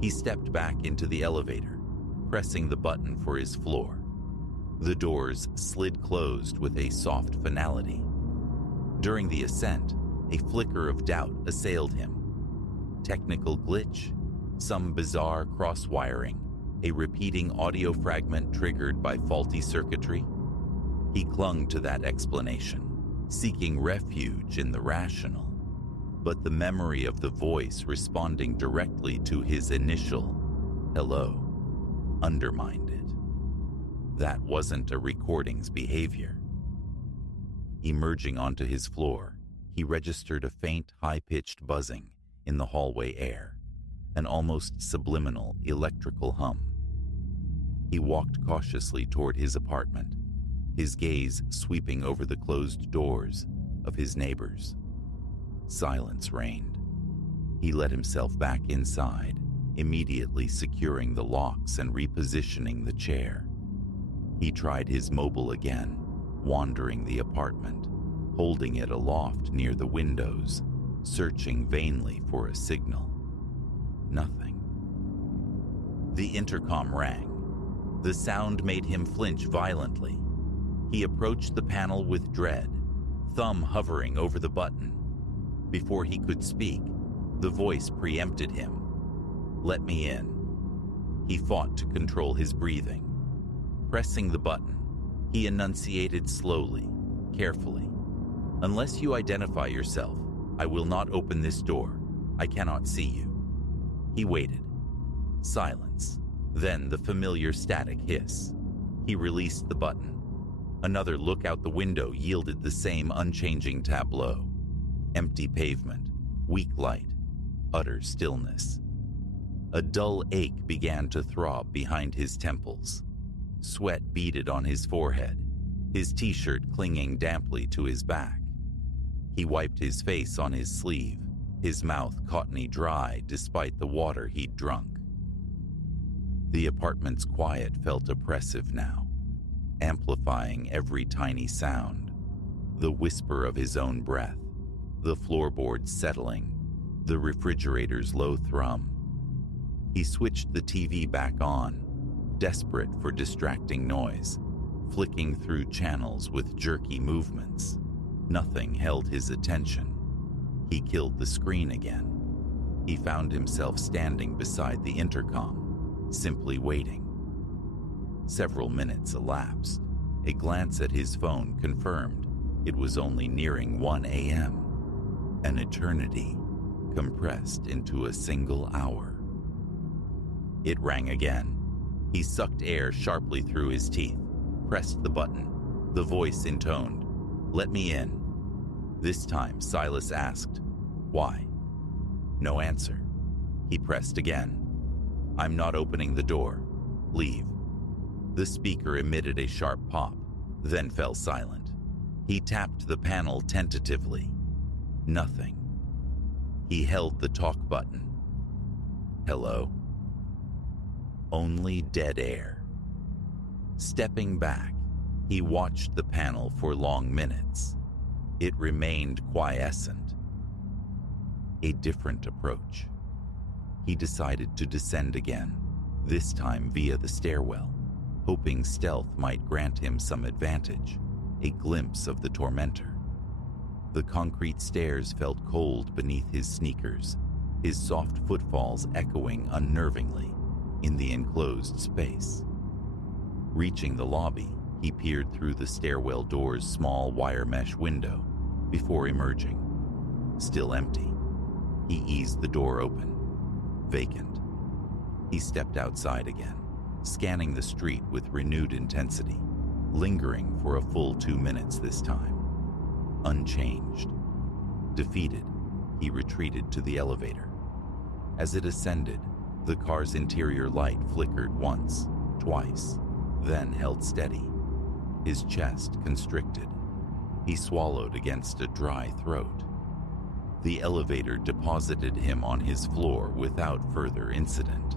He stepped back into the elevator, pressing the button for his floor. The doors slid closed with a soft finality. During the ascent, a flicker of doubt assailed him. Technical glitch? Some bizarre cross-wiring? A repeating audio fragment triggered by faulty circuitry? He clung to that explanation, seeking refuge in the rational. but the memory of the voice responding directly to his initial hello undermined it. That wasn't a recording's behavior. Emerging onto his floor, he registered a faint, high-pitched buzzing in the hallway air, an almost subliminal electrical hum. He walked cautiously toward his apartment, his gaze sweeping over the closed doors of his neighbors. Silence reigned. He let himself back inside, immediately securing the locks and repositioning the chair. He tried his mobile again, wandering the apartment, holding it aloft near the windows, searching vainly for a signal. Nothing. The intercom rang. The sound made him flinch violently. He approached the panel with dread, thumb hovering over the button. Before he could speak, the voice preempted him. "Let me in." He fought to control his breathing. Pressing the button, he enunciated slowly, carefully. "Unless you identify yourself, I will not open this door. I cannot see you." He waited. Silence. Then the familiar static hiss. He released the button. Another look out the window yielded the same unchanging tableau. Empty pavement, weak light, utter stillness. A dull ache began to throb behind his temples. Sweat beaded on his forehead, his t-shirt clinging damply to his back. He wiped his face on his sleeve, his mouth cottony dry despite the water he'd drunk. The apartment's quiet felt oppressive now, amplifying every tiny sound. The whisper of his own breath, the floorboards settling, the refrigerator's low thrum. He switched the TV back on, desperate for distracting noise, flicking through channels with jerky movements. Nothing held his attention. He killed the screen again. He found himself standing beside the intercom, simply waiting. Several minutes elapsed. A glance at his phone confirmed it was only nearing 1 a.m. An eternity compressed into a single hour. It rang again. He sucked air sharply through his teeth, pressed the button. The voice intoned, "Let me in." This time, Silas asked, "Why?" No answer. He pressed again. "I'm not opening the door. Leave." The speaker emitted a sharp pop, then fell silent. He tapped the panel tentatively. Nothing. He held the talk button. "Hello?" Only dead air. Stepping back, he watched the panel for long minutes. It remained quiescent. A different approach. He decided to descend again, this time via the stairwell, hoping stealth might grant him some advantage, a glimpse of the tormentor. The concrete stairs felt cold beneath his sneakers, his soft footfalls echoing unnervingly in the enclosed space. Reaching the lobby, he peered through the stairwell door's small wire mesh window before emerging. Still empty. He eased the door open. Vacant. He stepped outside again, scanning the street with renewed intensity, lingering for a full 2 minutes this time. Unchanged. Defeated, he retreated to the elevator. As it ascended, the car's interior light flickered once, twice, then held steady. His chest constricted. He swallowed against a dry throat. The elevator deposited him on his floor without further incident.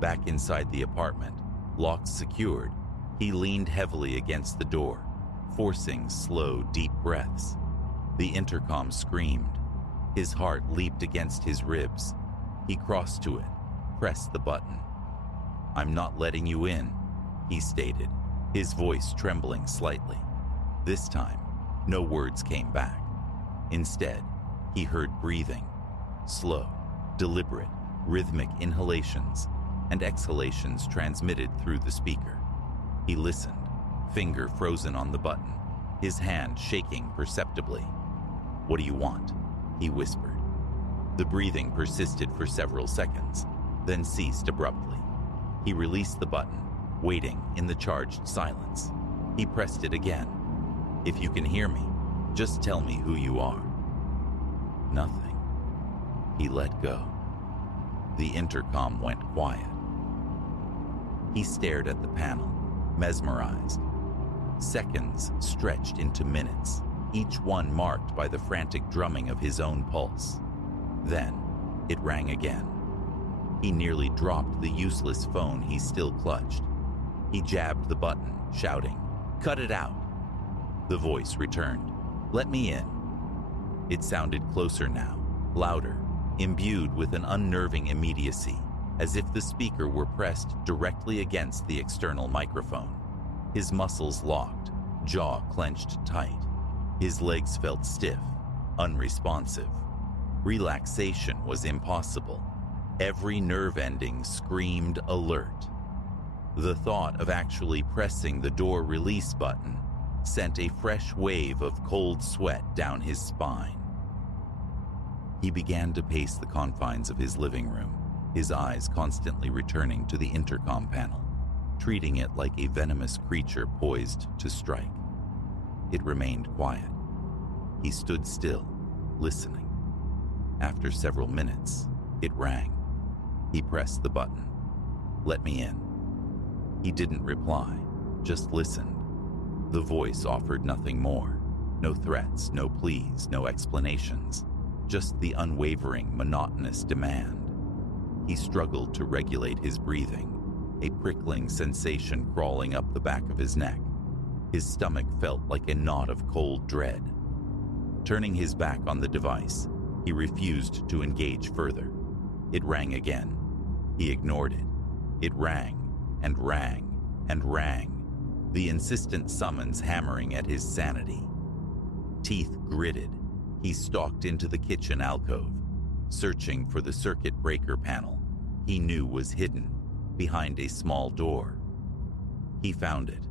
Back inside the apartment, locks secured, he leaned heavily against the door, forcing slow, deep breaths. The intercom screamed. His heart leaped against his ribs. He crossed to it, pressed the button. "I'm not letting you in," he stated, his voice trembling slightly. This time, no words came back. Instead, he heard breathing, slow, deliberate, rhythmic inhalations and exhalations transmitted through the speaker. He listened, finger frozen on the button, his hand shaking perceptibly. "What do you want?" he whispered. The breathing persisted for several seconds, then ceased abruptly. He released the button, waiting in the charged silence. He pressed it again. If you can hear me, just tell me who you are. Nothing. He let go. The intercom went quiet. He stared at the panel, mesmerized. Seconds stretched into minutes, each one marked by the frantic drumming of his own pulse. Then, it rang again. He nearly dropped the useless phone he still clutched. He jabbed the button, shouting, "Cut it out!" The voice returned. "Let me in." It sounded closer now, louder, imbued with an unnerving immediacy, as if the speaker were pressed directly against the external microphone. His muscles locked, jaw clenched tight. His legs felt stiff, unresponsive. Relaxation was impossible. Every nerve ending screamed alert. The thought of actually pressing the door release button sent a fresh wave of cold sweat down his spine. He began to pace the confines of his living room, his eyes constantly returning to the intercom panel, treating it like a venomous creature poised to strike. It remained quiet. He stood still, listening. After several minutes, it rang. He pressed the button. "Let me in." He didn't reply, just listened. The voice offered nothing more. No threats, no pleas, no explanations. Just the unwavering, monotonous demand. He struggled to regulate his breathing, a prickling sensation crawling up the back of his neck. His stomach felt like a knot of cold dread. Turning his back on the device, he refused to engage further. It rang again. He ignored it. It rang and rang and rang, the insistent summons hammering at his sanity. Teeth gritted, he stalked into the kitchen alcove, searching for the circuit breaker panel he knew was hidden behind a small door. He found it,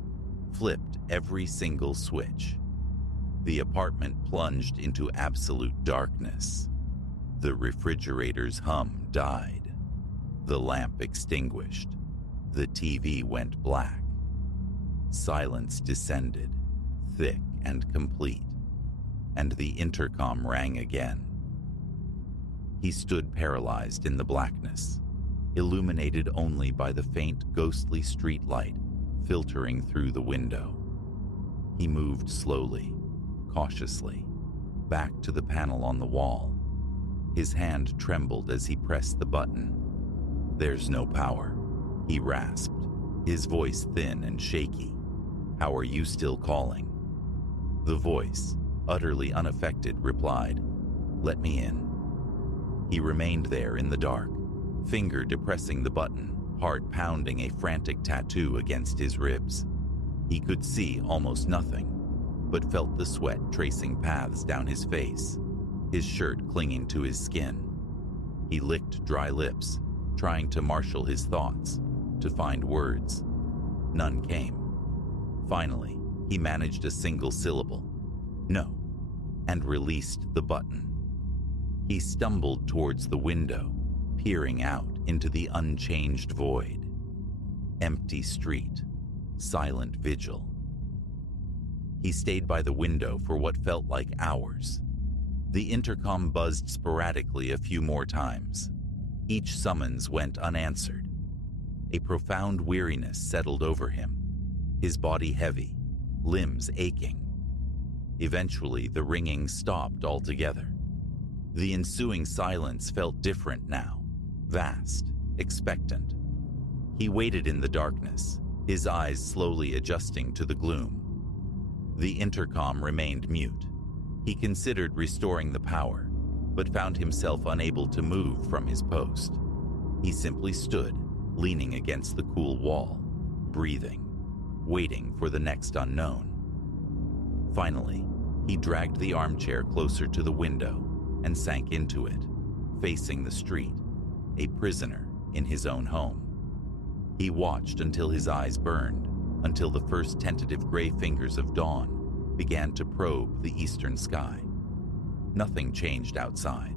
flipped every single switch. The apartment plunged into absolute darkness. The refrigerator's hum died. The lamp extinguished. The TV went black. Silence descended, thick and complete, and the intercom rang again. He stood paralyzed in the blackness, illuminated only by the faint, ghostly streetlight filtering through the window. He moved slowly, cautiously, back to the panel on the wall. His hand trembled as he pressed the button. "There's no power," he rasped, his voice thin and shaky. "How are you still calling?" The voice, utterly unaffected, replied, "Let me in." He remained there in the dark, finger depressing the button, heart pounding a frantic tattoo against his ribs. He could see almost nothing, but felt the sweat tracing paths down his face, his shirt clinging to his skin. He licked dry lips, trying to marshal his thoughts, to find words. None came. Finally, he managed a single syllable, "No," and released the button. He stumbled towards the window, peering out into the unchanged void. Empty street, silent vigil. He stayed by the window for what felt like hours. The intercom buzzed sporadically a few more times. Each summons went unanswered. A profound weariness settled over him, his body heavy, limbs aching. Eventually, the ringing stopped altogether. The ensuing silence felt different now, vast, expectant. He waited in the darkness, his eyes slowly adjusting to the gloom. The intercom remained mute. He considered restoring the power, but found himself unable to move from his post. He simply stood, leaning against the cool wall, breathing, waiting for the next unknown. Finally, he dragged the armchair closer to the window and sank into it, facing the street, a prisoner in his own home. He watched until his eyes burned, until the first tentative gray fingers of dawn began to probe the eastern sky. Nothing changed outside.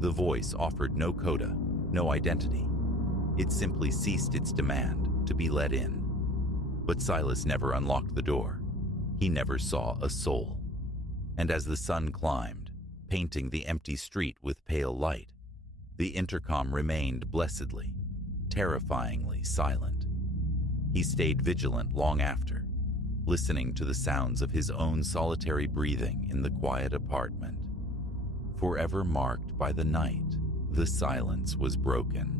The voice offered no coda, no identity. It simply ceased its demand to be let in. But Silas never unlocked the door. He never saw a soul. And as the sun climbed, painting the empty street with pale light, the intercom remained blessedly, terrifyingly silent. He stayed vigilant long after, listening to the sounds of his own solitary breathing in the quiet apartment. Forever marked by the night, the silence was broken.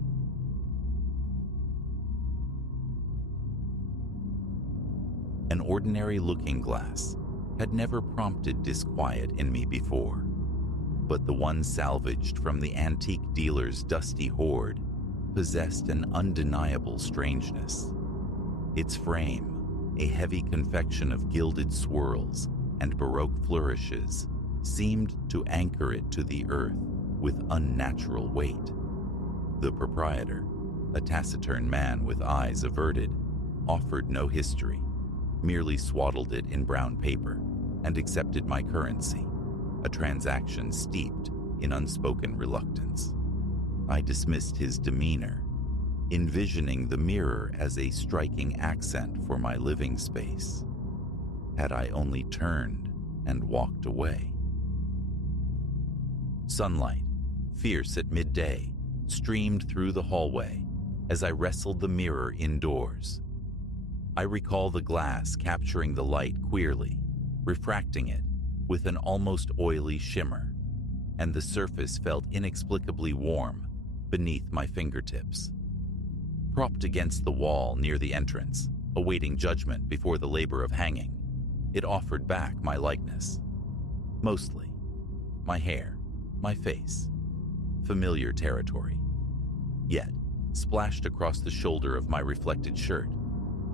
An ordinary looking glass had never prompted disquiet in me before, but the one salvaged from the antique dealer's dusty hoard possessed an undeniable strangeness. Its frame, a heavy confection of gilded swirls and Baroque flourishes, seemed to anchor it to the earth with unnatural weight. The proprietor, a taciturn man with eyes averted, offered no history, merely swaddled it in brown paper and accepted my currency, a transaction steeped in unspoken reluctance. I dismissed his demeanor, envisioning the mirror as a striking accent for my living space. Had I only turned and walked away? Sunlight, fierce at midday, streamed through the hallway as I wrestled the mirror indoors. I recall the glass capturing the light queerly, refracting it with an almost oily shimmer, and the surface felt inexplicably warm beneath my fingertips. Propped against the wall near the entrance, awaiting judgment before the labor of hanging, it offered back my likeness. Mostly, my hair, my face, familiar territory. Yet, splashed across the shoulder of my reflected shirt,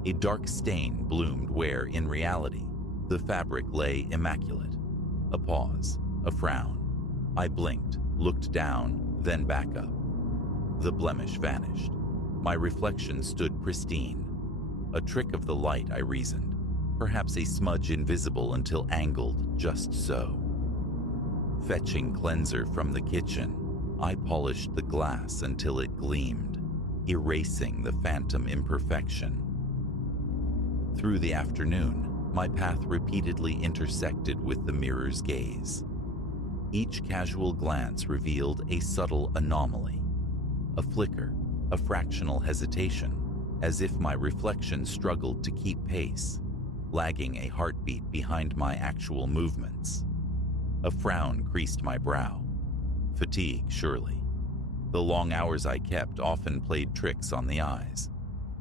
a dark stain bloomed where, in reality, the fabric lay immaculate. A pause, a frown. I blinked, looked down, then back up. The blemish vanished. My reflection stood pristine. A trick of the light, I reasoned. Perhaps a smudge invisible until angled just so. Fetching cleanser from the kitchen, I polished the glass until it gleamed, erasing the phantom imperfection. Through the afternoon, my path repeatedly intersected with the mirror's gaze. Each casual glance revealed a subtle anomaly, a flicker, a fractional hesitation, as if my reflection struggled to keep pace, lagging a heartbeat behind my actual movements. A frown creased my brow. Fatigue, surely. The long hours I kept often played tricks on the eyes.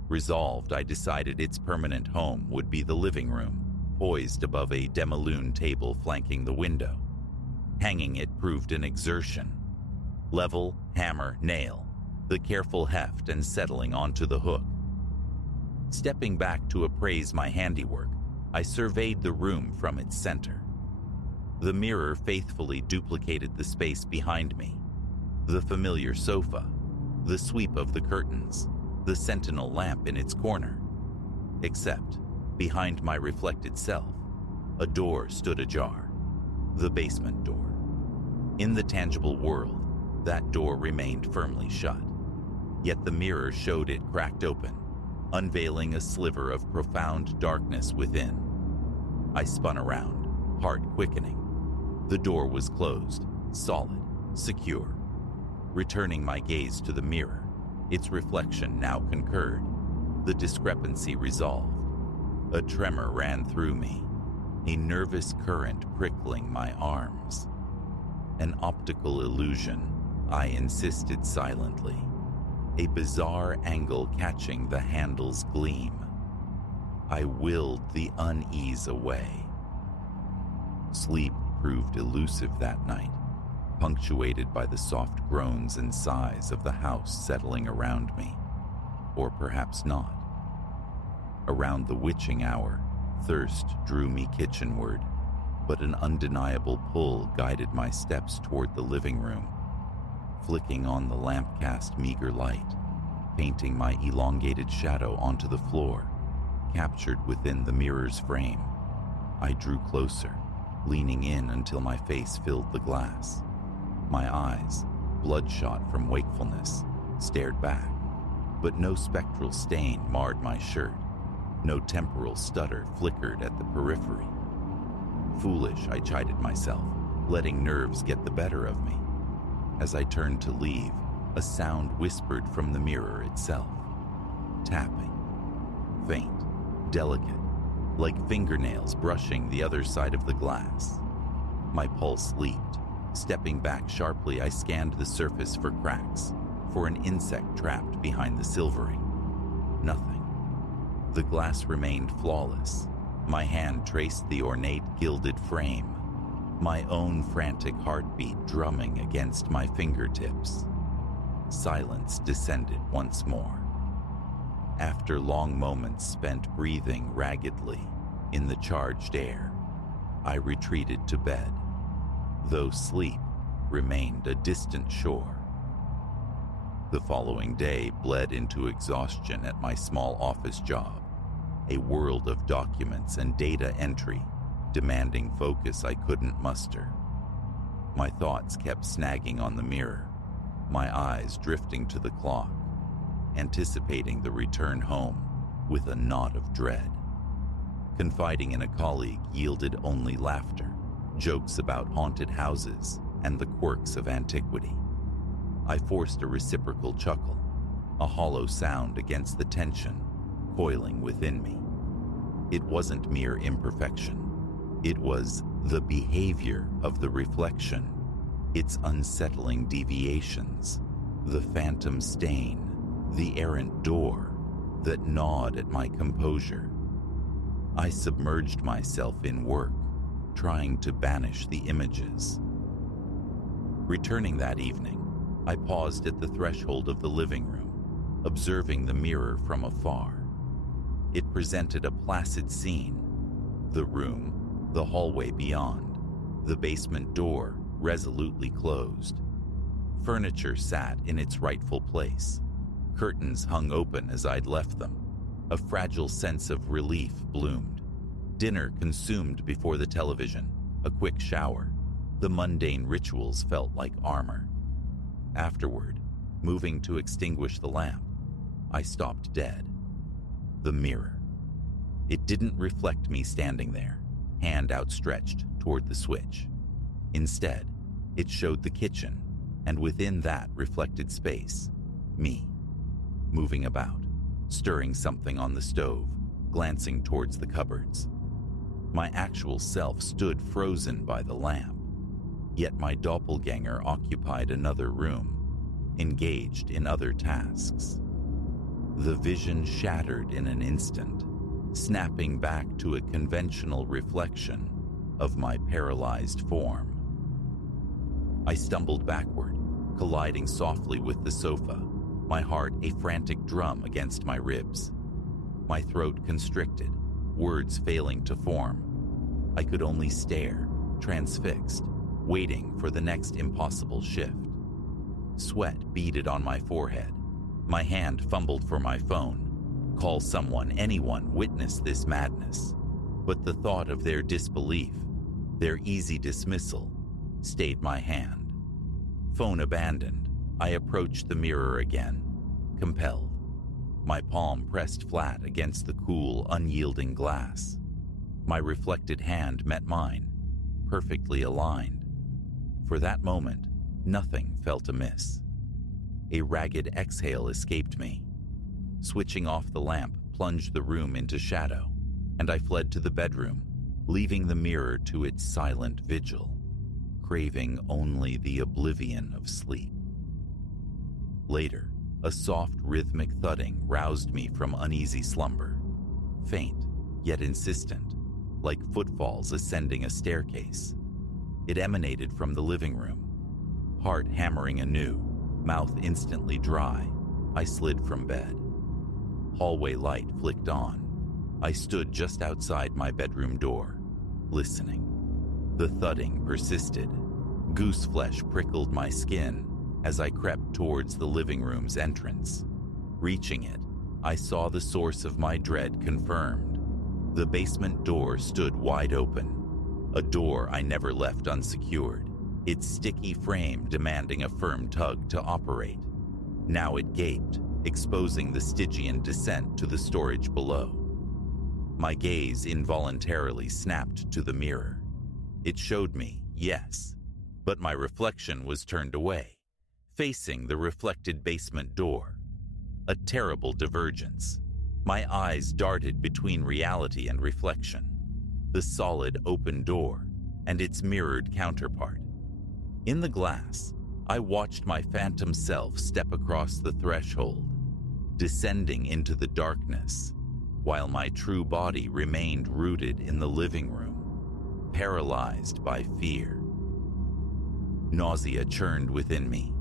Resolved, I decided its permanent home would be the living room, poised above a demi-lune table flanking the window. Hanging it proved an exertion. Level, hammer, nail, the careful heft and settling onto the hook. Stepping back to appraise my handiwork, I surveyed the room from its center. The mirror faithfully duplicated the space behind me. The familiar sofa, the sweep of the curtains, the sentinel lamp in its corner. Except, behind my reflected self, a door stood ajar. The basement door. In the tangible world, that door remained firmly shut. Yet the mirror showed it cracked open, unveiling a sliver of profound darkness within. I spun around, heart quickening. The door was closed, solid, secure. Returning my gaze to the mirror, its reflection now concurred, the discrepancy resolved. A tremor ran through me, a nervous current prickling my arms. An optical illusion, I insisted silently, a bizarre angle catching the handle's gleam. I willed the unease away. Sleep proved elusive that night, punctuated by the soft groans and sighs of the house settling around me. Or perhaps not. Around the witching hour, thirst drew me kitchenward, but an undeniable pull guided my steps toward the living room. Flicking on the lamp cast meager light, painting my elongated shadow onto the floor, captured within the mirror's frame. I drew closer, leaning in until my face filled the glass. My eyes, bloodshot from wakefulness, stared back, but no spectral stain marred my shirt. No temporal stutter flickered at the periphery. Foolish, I chided myself, letting nerves get the better of me. As I turned to leave, a sound whispered from the mirror itself. Tapping. Faint, delicate, like fingernails brushing the other side of the glass. My pulse leaped. Stepping back sharply, I scanned the surface for cracks, for an insect trapped behind the silvering. Nothing. The glass remained flawless. My hand traced the ornate gilded frame, my own frantic heartbeat drumming against my fingertips. Silence descended once more. After long moments spent breathing raggedly in the charged air, I retreated to bed, though sleep remained a distant shore. The following day bled into exhaustion at my small office job, a world of documents and data entry demanding focus I couldn't muster. My thoughts kept snagging on the mirror, my eyes drifting to the clock, anticipating the return home with a knot of dread. Confiding in a colleague yielded only laughter, jokes about haunted houses and the quirks of antiquity. I forced a reciprocal chuckle, a hollow sound against the tension coiling within me. It wasn't mere imperfection. It was the behavior of the reflection, its unsettling deviations, the phantom stain, the errant door that gnawed at my composure. I submerged myself in work, trying to banish the images. Returning that evening, I paused at the threshold of the living room, observing the mirror from afar. It presented a placid scene: the room, the hallway beyond, the basement door resolutely closed. Furniture sat in its rightful place. Curtains hung open as I'd left them. A fragile sense of relief bloomed. Dinner consumed before the television, a quick shower. The mundane rituals felt like armor. Afterward, moving to extinguish the lamp, I stopped dead. The mirror. It didn't reflect me standing there, hand outstretched toward the switch. Instead, it showed the kitchen, and within that reflected space, me, moving about, stirring something on the stove, glancing towards the cupboards. My actual self stood frozen by the lamp, yet my doppelganger occupied another room, engaged in other tasks. The vision shattered in an instant, snapping back to a conventional reflection of my paralyzed form. I stumbled backward, colliding softly with the sofa, my heart a frantic drum against my ribs. My throat constricted, words failing to form. I could only stare, transfixed, waiting for the next impossible shift. Sweat beaded on my forehead. My hand fumbled for my phone. Call someone, anyone, witness this madness. But the thought of their disbelief, their easy dismissal, stayed my hand. Phone abandoned, I approached the mirror again, compelled. My palm pressed flat against the cool, unyielding glass. My reflected hand met mine, perfectly aligned. For that moment, nothing felt amiss. A ragged exhale escaped me. Switching off the lamp plunged the room into shadow, and I fled to the bedroom, leaving the mirror to its silent vigil, craving only the oblivion of sleep. Later, a soft rhythmic thudding roused me from uneasy slumber, faint yet insistent, like footfalls ascending a staircase. It emanated from the living room. Heart hammering anew, mouth instantly dry, I slid from bed. Hallway light flicked on. I stood just outside my bedroom door, listening. The thudding persisted. Goose flesh prickled my skin as I crept towards the living room's entrance. Reaching it, I saw the source of my dread confirmed. The basement door stood wide open. A door I never left unsecured, its sticky frame demanding a firm tug to operate. Now it gaped, exposing the Stygian descent to the storage below. My gaze involuntarily snapped to the mirror. It showed me, yes, but my reflection was turned away, facing the reflected basement door. A terrible divergence. My eyes darted between reality and reflection, the solid open door and its mirrored counterpart. In the glass, I watched my phantom self step across the threshold, descending into the darkness, while my true body remained rooted in the living room, paralyzed by fear. Nausea churned within me.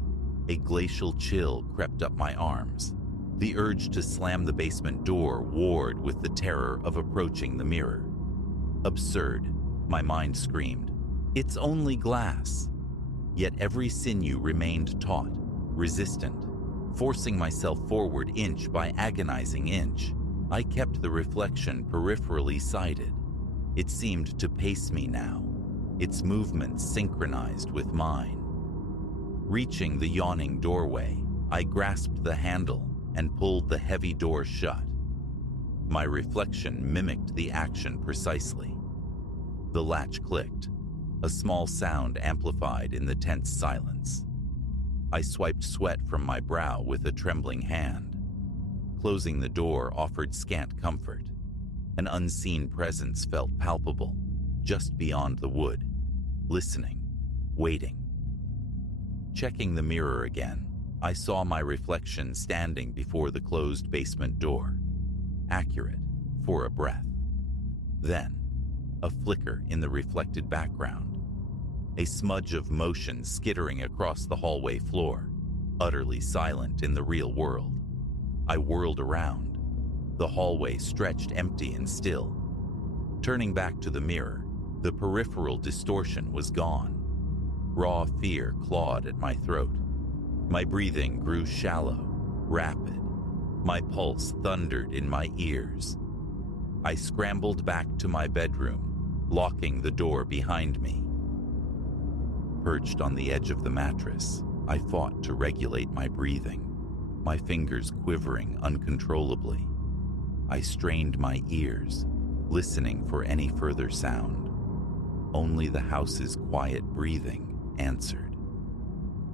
A glacial chill crept up my arms. The urge to slam the basement door warred with the terror of approaching the mirror. Absurd, my mind screamed. It's only glass. Yet every sinew remained taut, resistant. Forcing myself forward inch by agonizing inch, I kept the reflection peripherally sighted. It seemed to pace me now, its movements synchronized with mine. Reaching the yawning doorway, I grasped the handle and pulled the heavy door shut. My reflection mimicked the action precisely. The latch clicked, a small sound amplified in the tense silence. I swiped sweat from my brow with a trembling hand. Closing the door offered scant comfort. An unseen presence felt palpable, just beyond the wood, listening, waiting. Checking the mirror again, I saw my reflection standing before the closed basement door, accurate for a breath. Then, a flicker in the reflected background, a smudge of motion skittering across the hallway floor, utterly silent in the real world. I whirled around. The hallway stretched empty and still. Turning back to the mirror, the peripheral distortion was gone. Raw fear clawed at my throat. My breathing grew shallow, rapid. My pulse thundered in my ears. I scrambled back to my bedroom, locking the door behind me. Perched on the edge of the mattress, I fought to regulate my breathing, my fingers quivering uncontrollably. I strained my ears, listening for any further sound. Only the house's quiet breathing answered.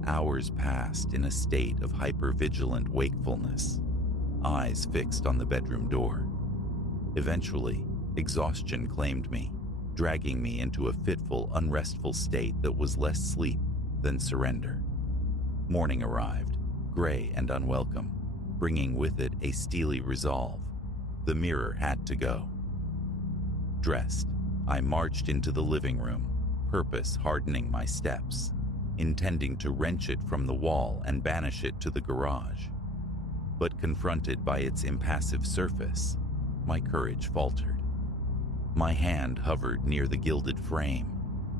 Hours passed in a state of hypervigilant wakefulness, eyes fixed on the bedroom door. Eventually, exhaustion claimed me, dragging me into a fitful, unrestful state that was less sleep than surrender. Morning arrived, gray and unwelcome, bringing with it a steely resolve. The mirror had to go. Dressed, I marched into the living room, purpose hardening my steps, intending to wrench it from the wall and banish it to the garage. But confronted by its impassive surface, my courage faltered. My hand hovered near the gilded frame,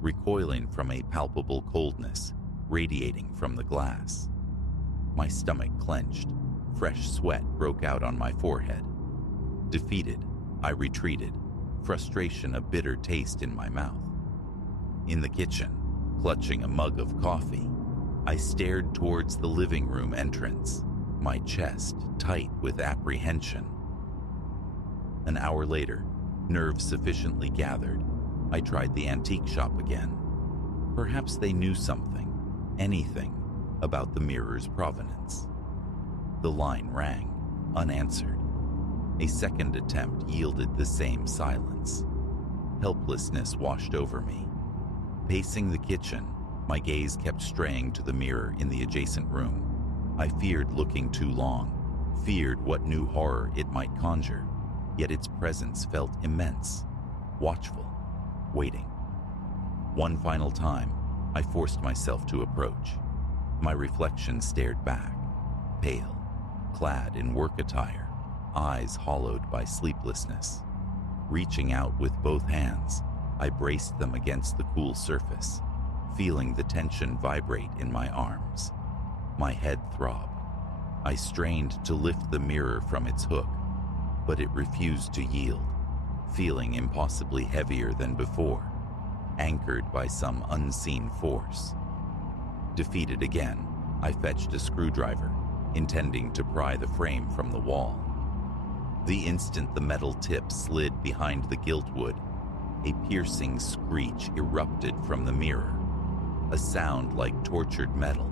recoiling from a palpable coldness radiating from the glass. My stomach clenched, fresh sweat broke out on my forehead. Defeated, I retreated, frustration a bitter taste in my mouth. In the kitchen, clutching a mug of coffee, I stared towards the living room entrance, my chest tight with apprehension. An hour later, nerves sufficiently gathered, I tried the antique shop again. Perhaps they knew something, anything, about the mirror's provenance. The line rang, unanswered. A second attempt yielded the same silence. Helplessness washed over me. Pacing the kitchen, my gaze kept straying to the mirror in the adjacent room. I feared looking too long, feared what new horror it might conjure, yet its presence felt immense, watchful, waiting. One final time, I forced myself to approach. My reflection stared back, pale, clad in work attire, eyes hollowed by sleeplessness. Reaching out with both hands, I braced them against the cool surface, feeling the tension vibrate in my arms. My head throbbed. I strained to lift the mirror from its hook, but it refused to yield, feeling impossibly heavier than before. anchored by some unseen force. Defeated again, I fetched a screwdriver, intending to pry the frame from the wall. The instant the metal tip slid behind the giltwood, a piercing screech erupted from the mirror, a sound like tortured metal,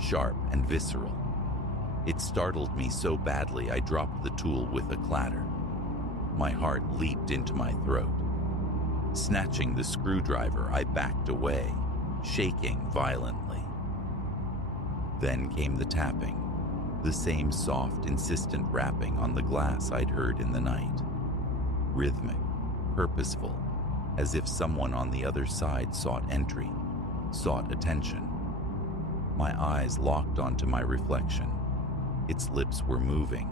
sharp and visceral. It startled me so badly I dropped the tool with a clatter. My heart leaped into my throat. Snatching the screwdriver, I backed away, shaking violently. Then came the tapping, the same soft, insistent rapping on the glass I'd heard in the night. Rhythmic, purposeful, as if someone on the other side sought entry, sought attention. My eyes locked onto my reflection. Its lips were moving,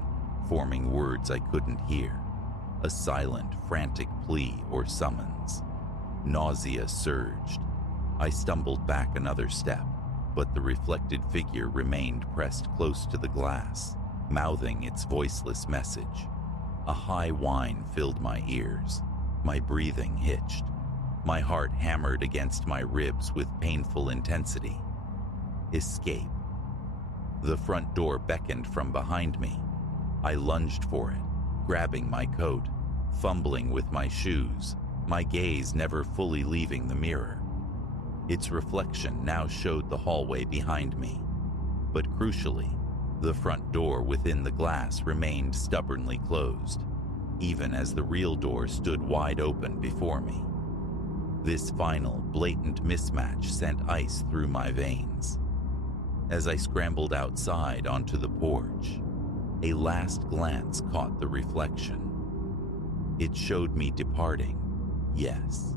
forming words I couldn't hear, a silent, frantic plea or summons. Nausea surged. I stumbled back another step, but the reflected figure remained pressed close to the glass, mouthing its voiceless message. A high whine filled my ears. My breathing hitched. My heart hammered against my ribs with painful intensity. Escape. The front door beckoned from behind me. I lunged for it, grabbing my coat, fumbling with my shoes, my gaze never fully leaving the mirror. Its reflection now showed the hallway behind me. But crucially, the front door within the glass remained stubbornly closed, even as the real door stood wide open before me. This final, blatant mismatch sent ice through my veins. As I scrambled outside onto the porch, a last glance caught the reflection. It showed me departing, yes,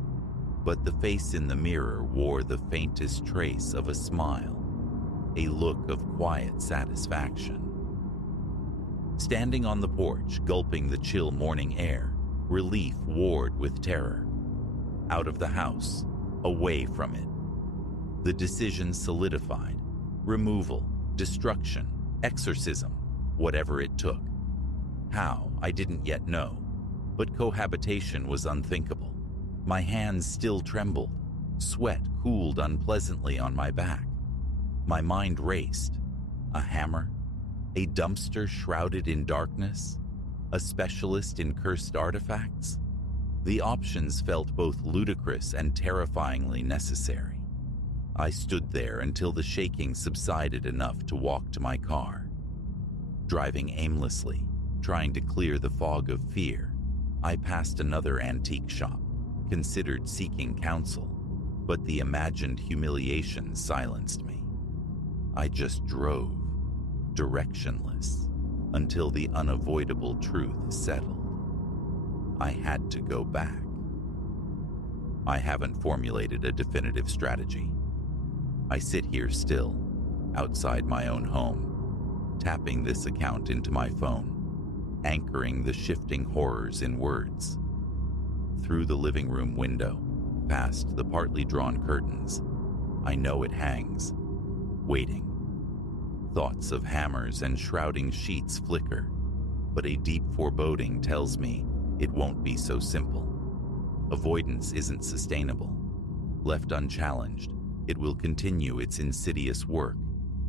but the face in the mirror wore the faintest trace of a smile, a look of quiet satisfaction. Standing on the porch, gulping the chill morning air, relief warred with terror. Out of the house, away from it. The decision solidified. Removal, destruction, exorcism, whatever it took. How, I didn't yet know, but cohabitation was unthinkable. My hands still trembled. Sweat cooled unpleasantly on my back. My mind raced. A hammer? A dumpster shrouded in darkness? A specialist in cursed artifacts? The options felt both ludicrous and terrifyingly necessary. I stood there until the shaking subsided enough to walk to my car. Driving aimlessly, trying to clear the fog of fear, I passed another antique shop, considered seeking counsel, but the imagined humiliation silenced me. I just drove, directionless, until the unavoidable truth settled. I had to go back. I haven't formulated a definitive strategy. I sit here still, outside my own home, tapping this account into my phone, anchoring the shifting horrors in words. Through the living room window, past the partly drawn curtains, I know it hangs, waiting. Thoughts of hammers and shrouding sheets flicker, but a deep foreboding tells me it won't be so simple. Avoidance isn't sustainable. Left unchallenged, it will continue its insidious work,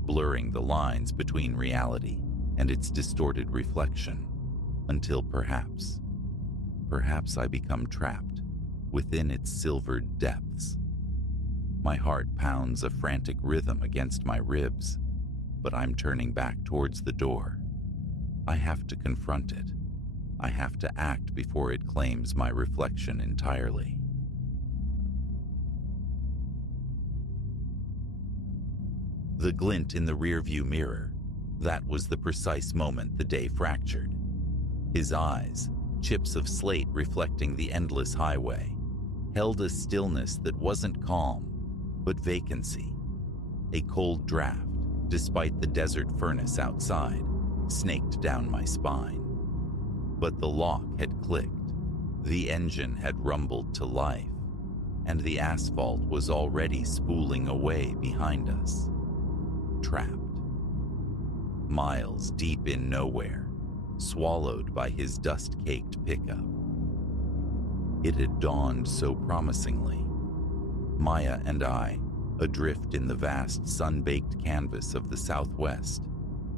blurring the lines between reality and its distorted reflection, until perhaps I become trapped within its silvered depths. My heart pounds a frantic rhythm against my ribs, but I'm turning back towards the door. I have to confront it. I have to act before it claims my reflection entirely. The glint in the rearview mirror, that was the precise moment the day fractured. His eyes, chips of slate reflecting the endless highway, held a stillness that wasn't calm, but vacancy. A cold draft, despite the desert furnace outside, snaked down my spine. But the lock had clicked, the engine had rumbled to life, and the asphalt was already spooling away behind us. Trapped. Miles deep in nowhere, swallowed by his dust-caked pickup. It had dawned so promisingly. Maya and I, adrift in the vast sun-baked canvas of the Southwest,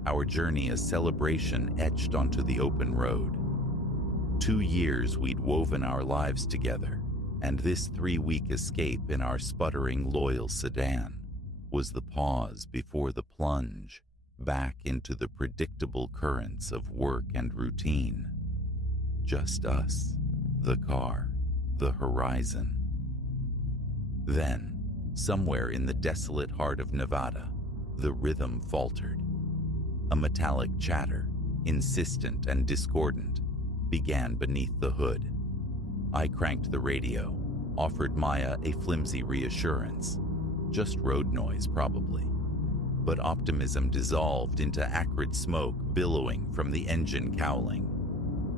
our journey a celebration etched onto the open road. 2 years we'd woven our lives together, and this 3-week escape in our sputtering, loyal sedan was the pause before the plunge back into the predictable currents of work and routine. Just us, the car, the horizon. Then, somewhere in the desolate heart of Nevada, the rhythm faltered. A metallic chatter, insistent and discordant, began beneath the hood. I cranked the radio, offered Maya a flimsy reassurance. Just road noise, probably. But optimism dissolved into acrid smoke billowing from the engine cowling.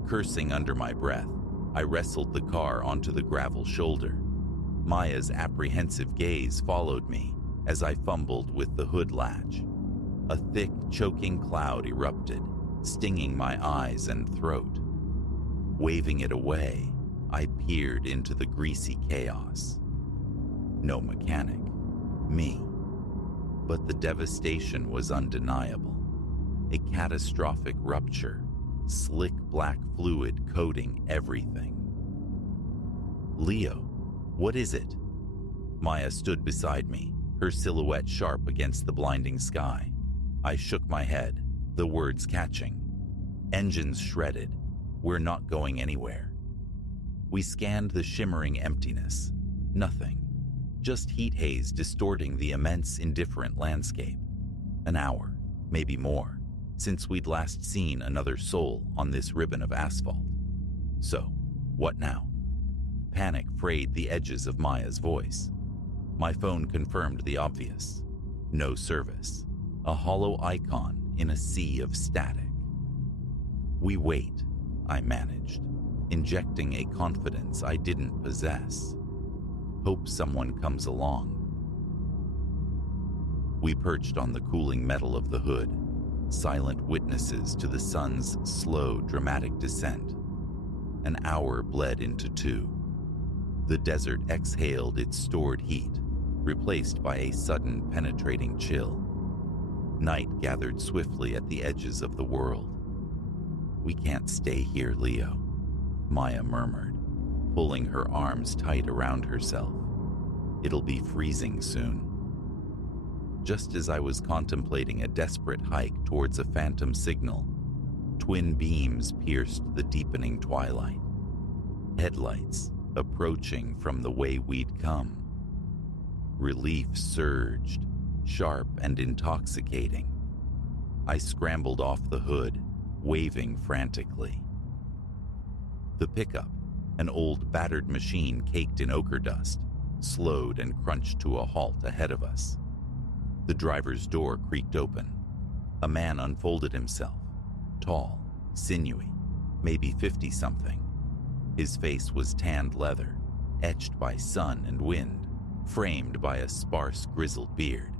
Cursing under my breath, I wrestled the car onto the gravel shoulder. Maya's apprehensive gaze followed me as I fumbled with the hood latch. A thick, choking cloud erupted, stinging my eyes and throat. Waving it away, I peered into the greasy chaos. No mechanic. Me. But the devastation was undeniable. A catastrophic rupture, slick black fluid coating everything. Leo, what is it? Maya stood beside me, her silhouette sharp against the blinding sky. I shook my head, the words catching. Engines shredded. We're not going anywhere. We scanned the shimmering emptiness. Nothing. Just heat haze distorting the immense, indifferent landscape. An hour, maybe more, since we'd last seen another soul on this ribbon of asphalt. So, what now? Panic frayed the edges of Maya's voice. My phone confirmed the obvious. No service. A hollow icon in a sea of static. We wait, I managed, injecting a confidence I didn't possess. Hope someone comes along. We perched on the cooling metal of the hood, silent witnesses to the sun's slow, dramatic descent. An hour bled into 2. The desert exhaled its stored heat, replaced by a sudden penetrating chill. Night gathered swiftly at the edges of the world. We can't stay here, Leo, Maya murmured, pulling her arms tight around herself. It'll be freezing soon. Just as I was contemplating a desperate hike towards a phantom signal, twin beams pierced the deepening twilight. Headlights approaching from the way we'd come. Relief surged, sharp and intoxicating. I scrambled off the hood, waving frantically. The pickup, an old battered machine caked in ochre dust, slowed and crunched to a halt ahead of us. The driver's door creaked open. A man unfolded himself, tall, sinewy, maybe 50-something. His face was tanned leather, etched by sun and wind, framed by a sparse, grizzled beard.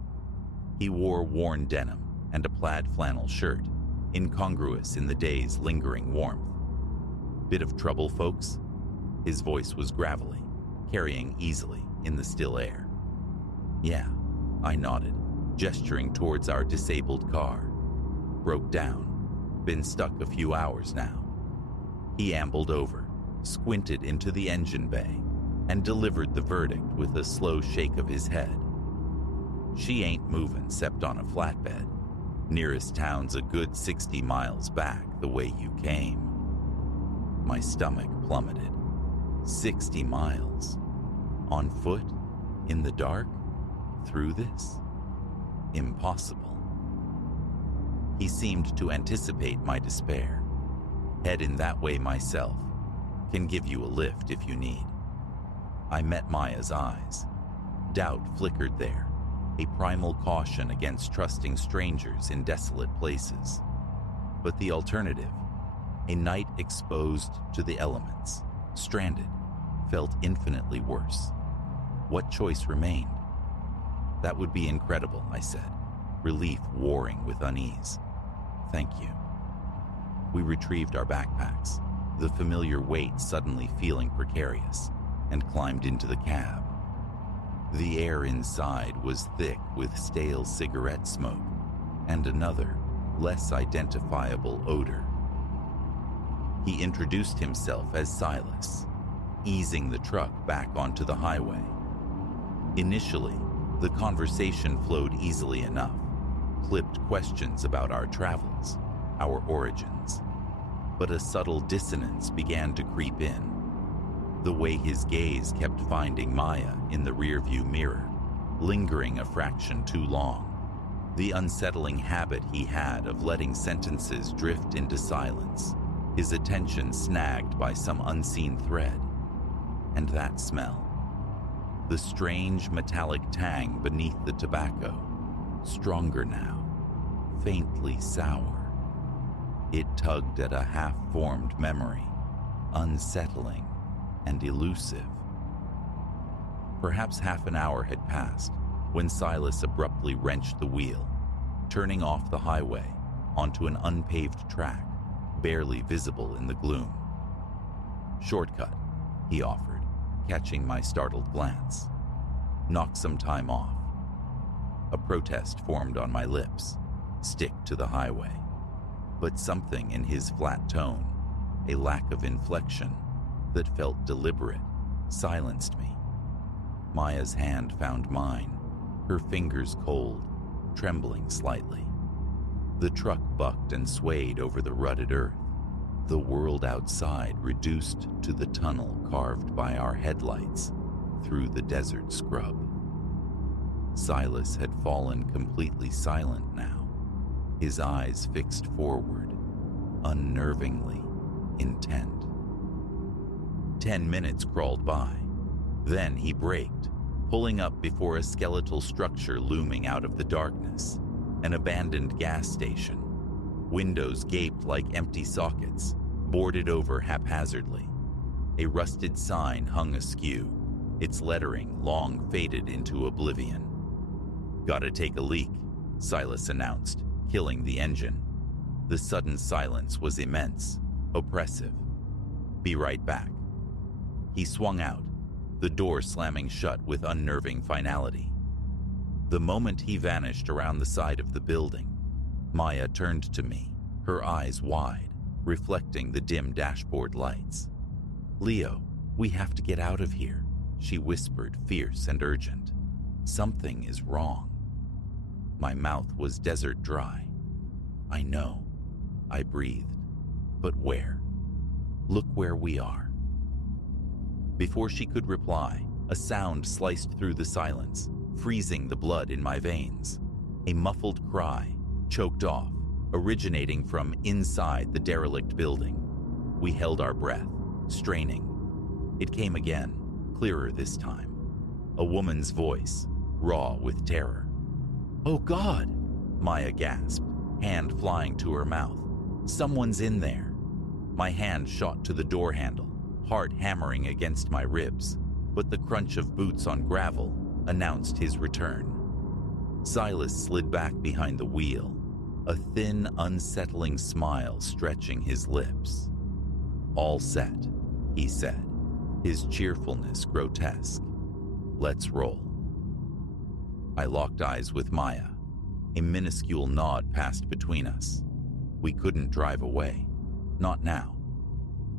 He wore worn denim and a plaid flannel shirt, incongruous in the day's lingering warmth. Bit of trouble, folks? His voice was gravelly, carrying easily in the still air. Yeah, I nodded, gesturing towards our disabled car. Broke down. Been stuck a few hours now. He ambled over, squinted into the engine bay, and delivered the verdict with a slow shake of his head. She ain't movin' except on a flatbed. Nearest town's a good 60 miles back the way you came. My stomach plummeted. 60 miles. On foot? In the dark? Through this? Impossible. He seemed to anticipate my despair. Headin' that way myself. Can give you a lift if you need. I met Maya's eyes. Doubt flickered there, a primal caution against trusting strangers in desolate places. But the alternative, a night exposed to the elements, stranded, felt infinitely worse. What choice remained? That would be incredible, I said, relief warring with unease. Thank you. We retrieved our backpacks, the familiar weight suddenly feeling precarious, and climbed into the cab. The air inside was thick with stale cigarette smoke and another, less identifiable odor. He introduced himself as Silas, easing the truck back onto the highway. Initially, the conversation flowed easily enough, clipped questions about our travels, our origins. But a subtle dissonance began to creep in. The way his gaze kept finding Maya in the rearview mirror, lingering a fraction too long. The unsettling habit he had of letting sentences drift into silence, his attention snagged by some unseen thread. And that smell. The strange metallic tang beneath the tobacco, stronger now, faintly sour. It tugged at a half-formed memory, unsettling and elusive. Perhaps half an hour had passed when Silas abruptly wrenched the wheel, turning off the highway onto an unpaved track, barely visible in the gloom. "Shortcut," he offered, catching my startled glance. "Knock some time off." A protest formed on my lips. Stick to the highway. But something in his flat tone, a lack of inflection that felt deliberate, silenced me. Maya's hand found mine, her fingers cold, trembling slightly. The truck bucked and swayed over the rutted earth, the world outside reduced to the tunnel carved by our headlights through the desert scrub. Silas had fallen completely silent now, his eyes fixed forward, unnervingly intent. 10 minutes crawled by. Then he braked, pulling up before a skeletal structure looming out of the darkness, an abandoned gas station. Windows gaped like empty sockets, boarded over haphazardly. A rusted sign hung askew, its lettering long faded into oblivion. "Gotta take a leak," Silas announced, killing the engine. The sudden silence was immense, oppressive. "Be right back." He swung out, the door slamming shut with unnerving finality. The moment he vanished around the side of the building, Maya turned to me, her eyes wide, reflecting the dim dashboard lights. "Leo, we have to get out of here," she whispered, fierce and urgent. "Something is wrong." My mouth was desert dry. "I know," I breathed. "But where? Look where we are." Before she could reply, a sound sliced through the silence, freezing the blood in my veins. A muffled cry, choked off, originating from inside the derelict building. We held our breath, straining. It came again, clearer this time. A woman's voice, raw with terror. "Oh God!" Maya gasped, hand flying to her mouth. "Someone's in there." My hand shot to the door handle, heart hammering against my ribs, but the crunch of boots on gravel announced his return. Silas slid back behind the wheel, a thin, unsettling smile stretching his lips. "All set," he said, his cheerfulness grotesque. "Let's roll." I locked eyes with Maya. A minuscule nod passed between us. We couldn't drive away. Not now.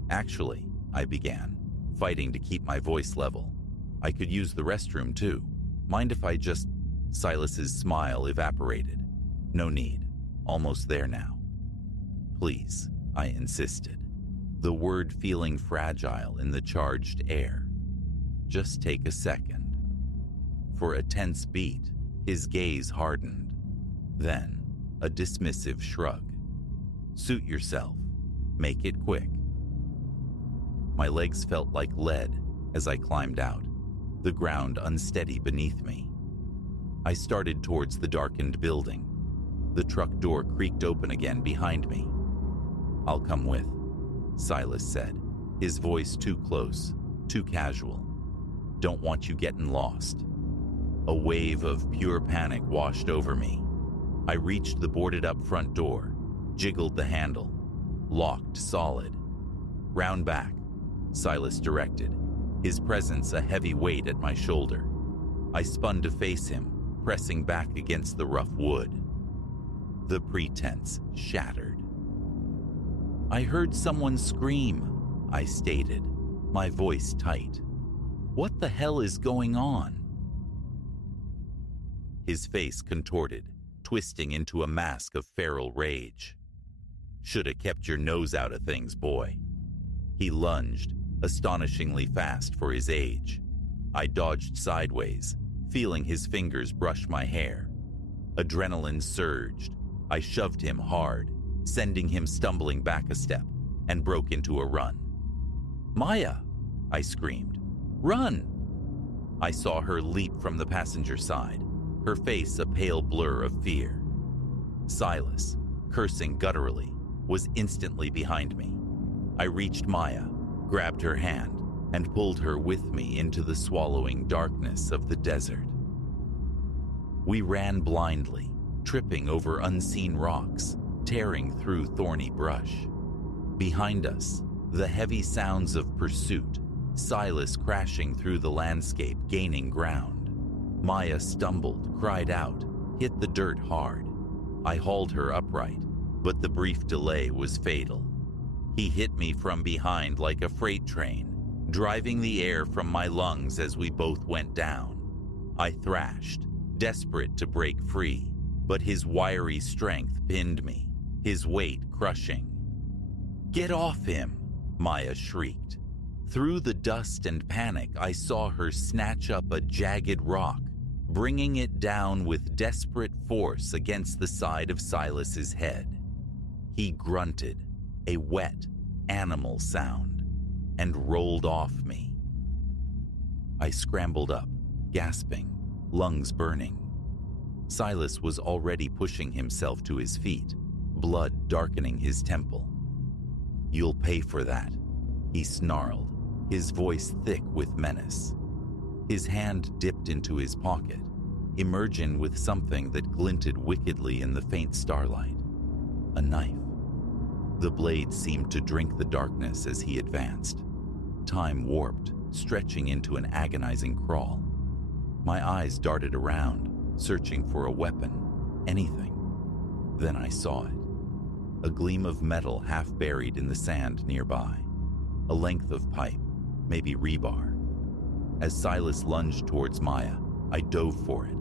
"Actually," I began, fighting to keep my voice level, "I could use the restroom too. Mind if I just—" Silas's smile evaporated. "No need. Almost there now." "Please," I insisted, the word feeling fragile in the charged air. "Just take a second." For a tense beat, his gaze hardened. Then, a dismissive shrug. "Suit yourself. Make it quick." My legs felt like lead as I climbed out, the ground unsteady beneath me. I started towards the darkened building. The truck door creaked open again behind me. "I'll come with," Silas said, his voice too close, too casual. "Don't want you getting lost." A wave of pure panic washed over me. I reached the boarded-up front door, jiggled the handle, locked solid. "Round back," Silas directed, his presence a heavy weight at my shoulder. I spun to face him, pressing back against the rough wood. The pretense shattered. "I heard someone scream," I stated, my voice tight. "What the hell is going on?" His face contorted, twisting into a mask of feral rage. "Shoulda kept your nose out of things, boy." He lunged, astonishingly fast for his age. I dodged sideways, feeling his fingers brush my hair. Adrenaline surged. I shoved him hard, sending him stumbling back a step, and broke into a run. "Maya!" I screamed. "Run!" I saw her leap from the passenger side, her face a pale blur of fear. Silas, cursing gutturally, was instantly behind me. I reached Maya, grabbed her hand, and pulled her with me into the swallowing darkness of the desert. We ran blindly, tripping over unseen rocks, tearing through thorny brush. Behind us, the heavy sounds of pursuit, Silas crashing through the landscape, gaining ground. Maya stumbled, cried out, hit the dirt hard. I hauled her upright, but the brief delay was fatal. He hit me from behind like a freight train, driving the air from my lungs as we both went down. I thrashed, desperate to break free, but his wiry strength pinned me, his weight crushing. "Get off him!" Maya shrieked. Through the dust and panic, I saw her snatch up a jagged rock, bringing it down with desperate force against the side of Silas's head. He grunted, a wet, animal sound, and rolled off me. I scrambled up, gasping, lungs burning. Silas was already pushing himself to his feet, blood darkening his temple. "You'll pay for that," he snarled, his voice thick with menace. His hand dipped into his pocket, emerging with something that glinted wickedly in the faint starlight. A knife. The blade seemed to drink the darkness as he advanced. Time warped, stretching into an agonizing crawl. My eyes darted around, searching for a weapon, anything. Then I saw it. A gleam of metal half buried in the sand nearby. A length of pipe, maybe rebar. As Silas lunged towards Maya, I dove for it.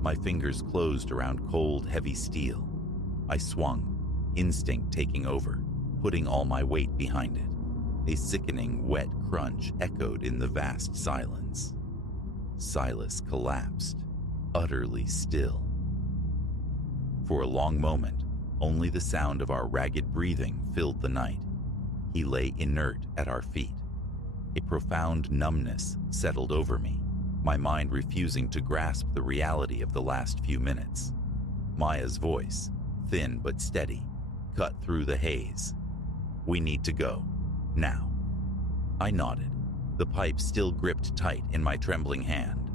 My fingers closed around cold, heavy steel. I swung, instinct taking over, putting all my weight behind it. A sickening, wet crunch echoed in the vast silence. Silas collapsed, utterly still. For a long moment, only the sound of our ragged breathing filled the night. He lay inert at our feet. A profound numbness settled over me, my mind refusing to grasp the reality of the last few minutes. Maya's voice, thin but steady, cut through the haze. "We need to go. Now." I nodded, the pipe still gripped tight in my trembling hand.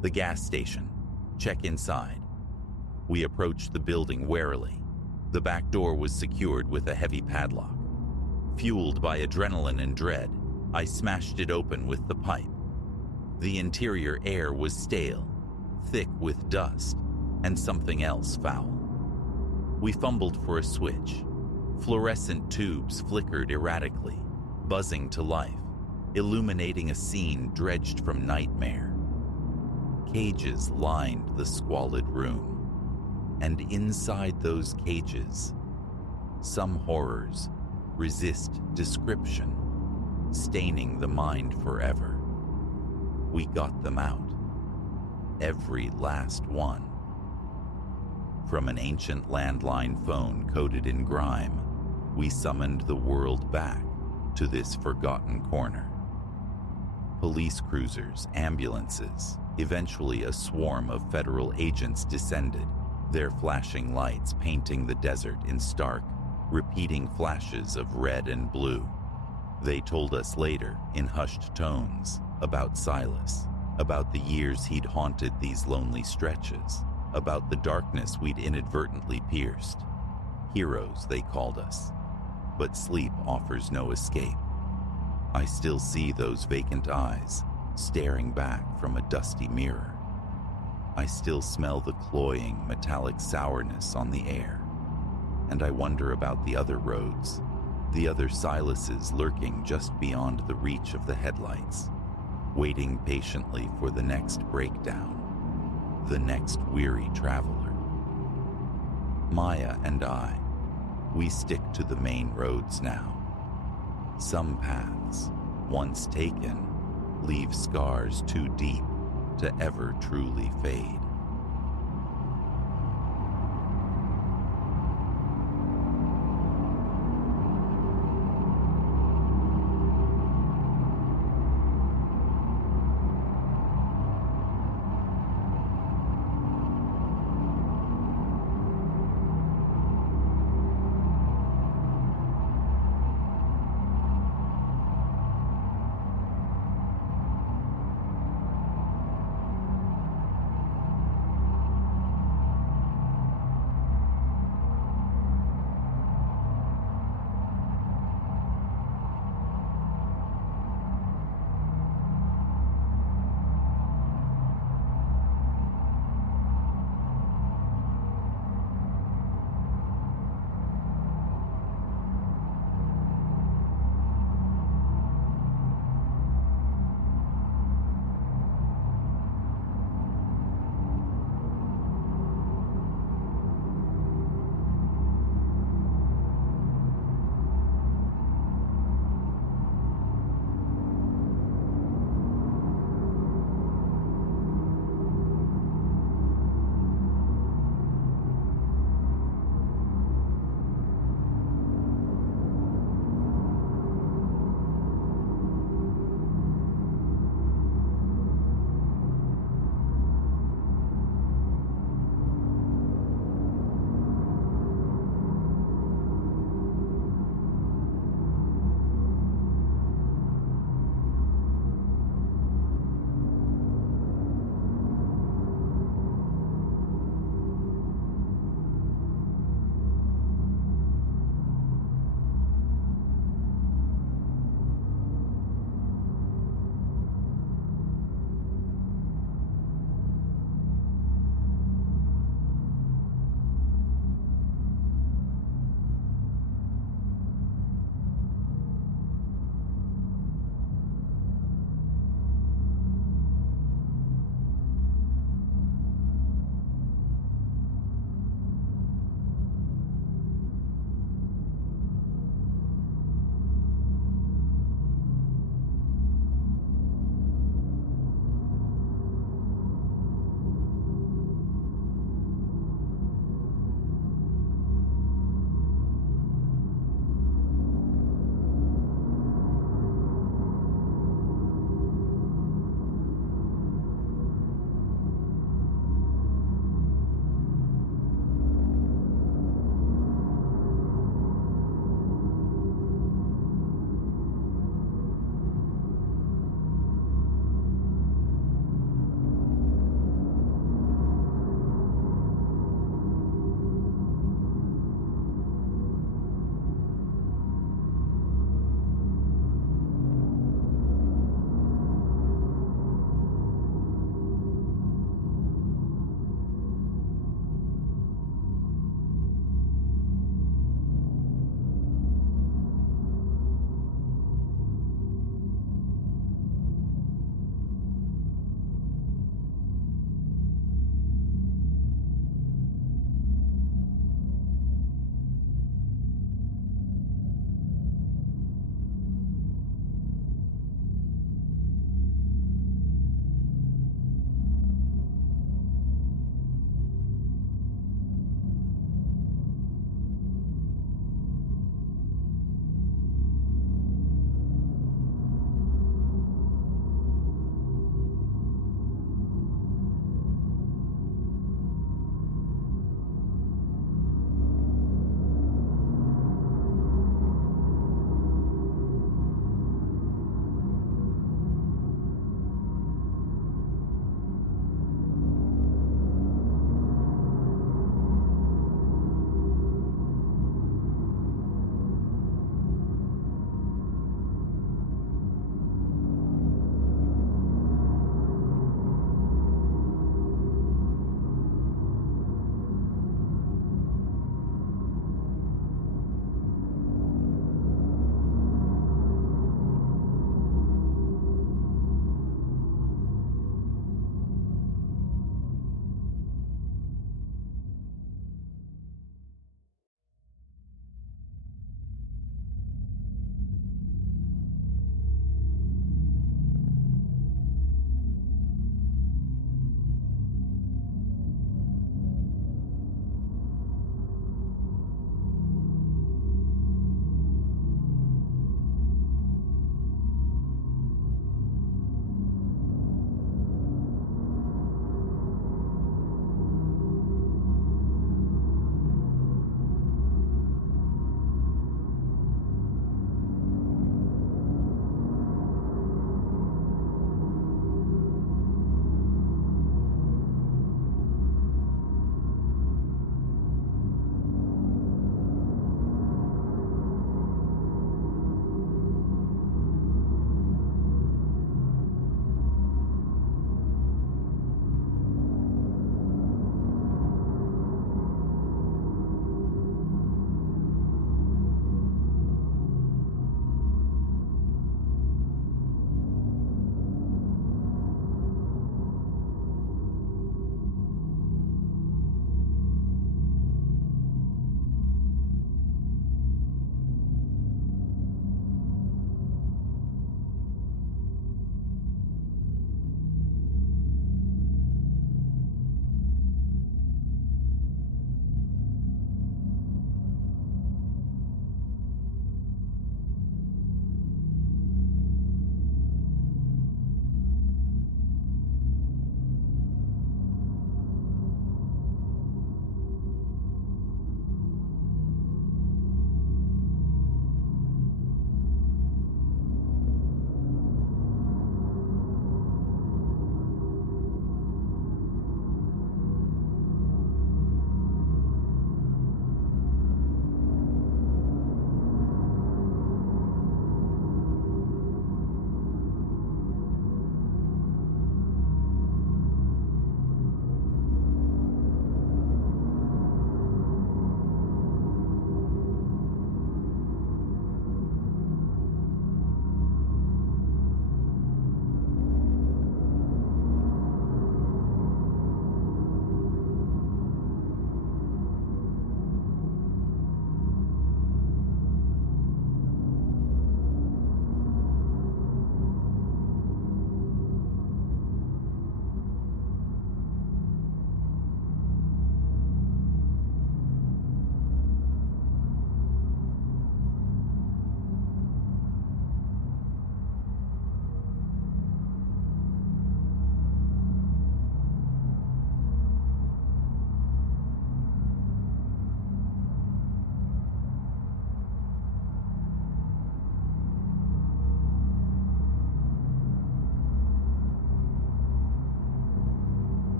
"The gas station. Check inside." We approached the building warily. The back door was secured with a heavy padlock. Fueled by adrenaline and dread, I smashed it open with the pipe. The interior air was stale, thick with dust, and something else foul. We fumbled for a switch. Fluorescent tubes flickered erratically, buzzing to life, illuminating a scene dredged from nightmare. Cages lined the squalid room, and inside those cages, some horrors resist description, staining the mind forever. We got them out. Every last one. From an ancient landline phone coated in grime, we summoned the world back to this forgotten corner. Police cruisers, ambulances, eventually a swarm of federal agents descended, their flashing lights painting the desert in stark, repeating flashes of red and blue. They told us later, in hushed tones, about Silas, about the years he'd haunted these lonely stretches, about the darkness we'd inadvertently pierced. Heroes, they called us. But sleep offers no escape. I still see those vacant eyes, staring back from a dusty mirror. I still smell the cloying, metallic sourness on the air, and I wonder about the other roads, the other Silases lurking just beyond the reach of the headlights, waiting patiently for the next breakdown, the next weary traveler. Maya and I, we stick to the main roads now. Some paths, once taken, leave scars too deep to ever truly fade.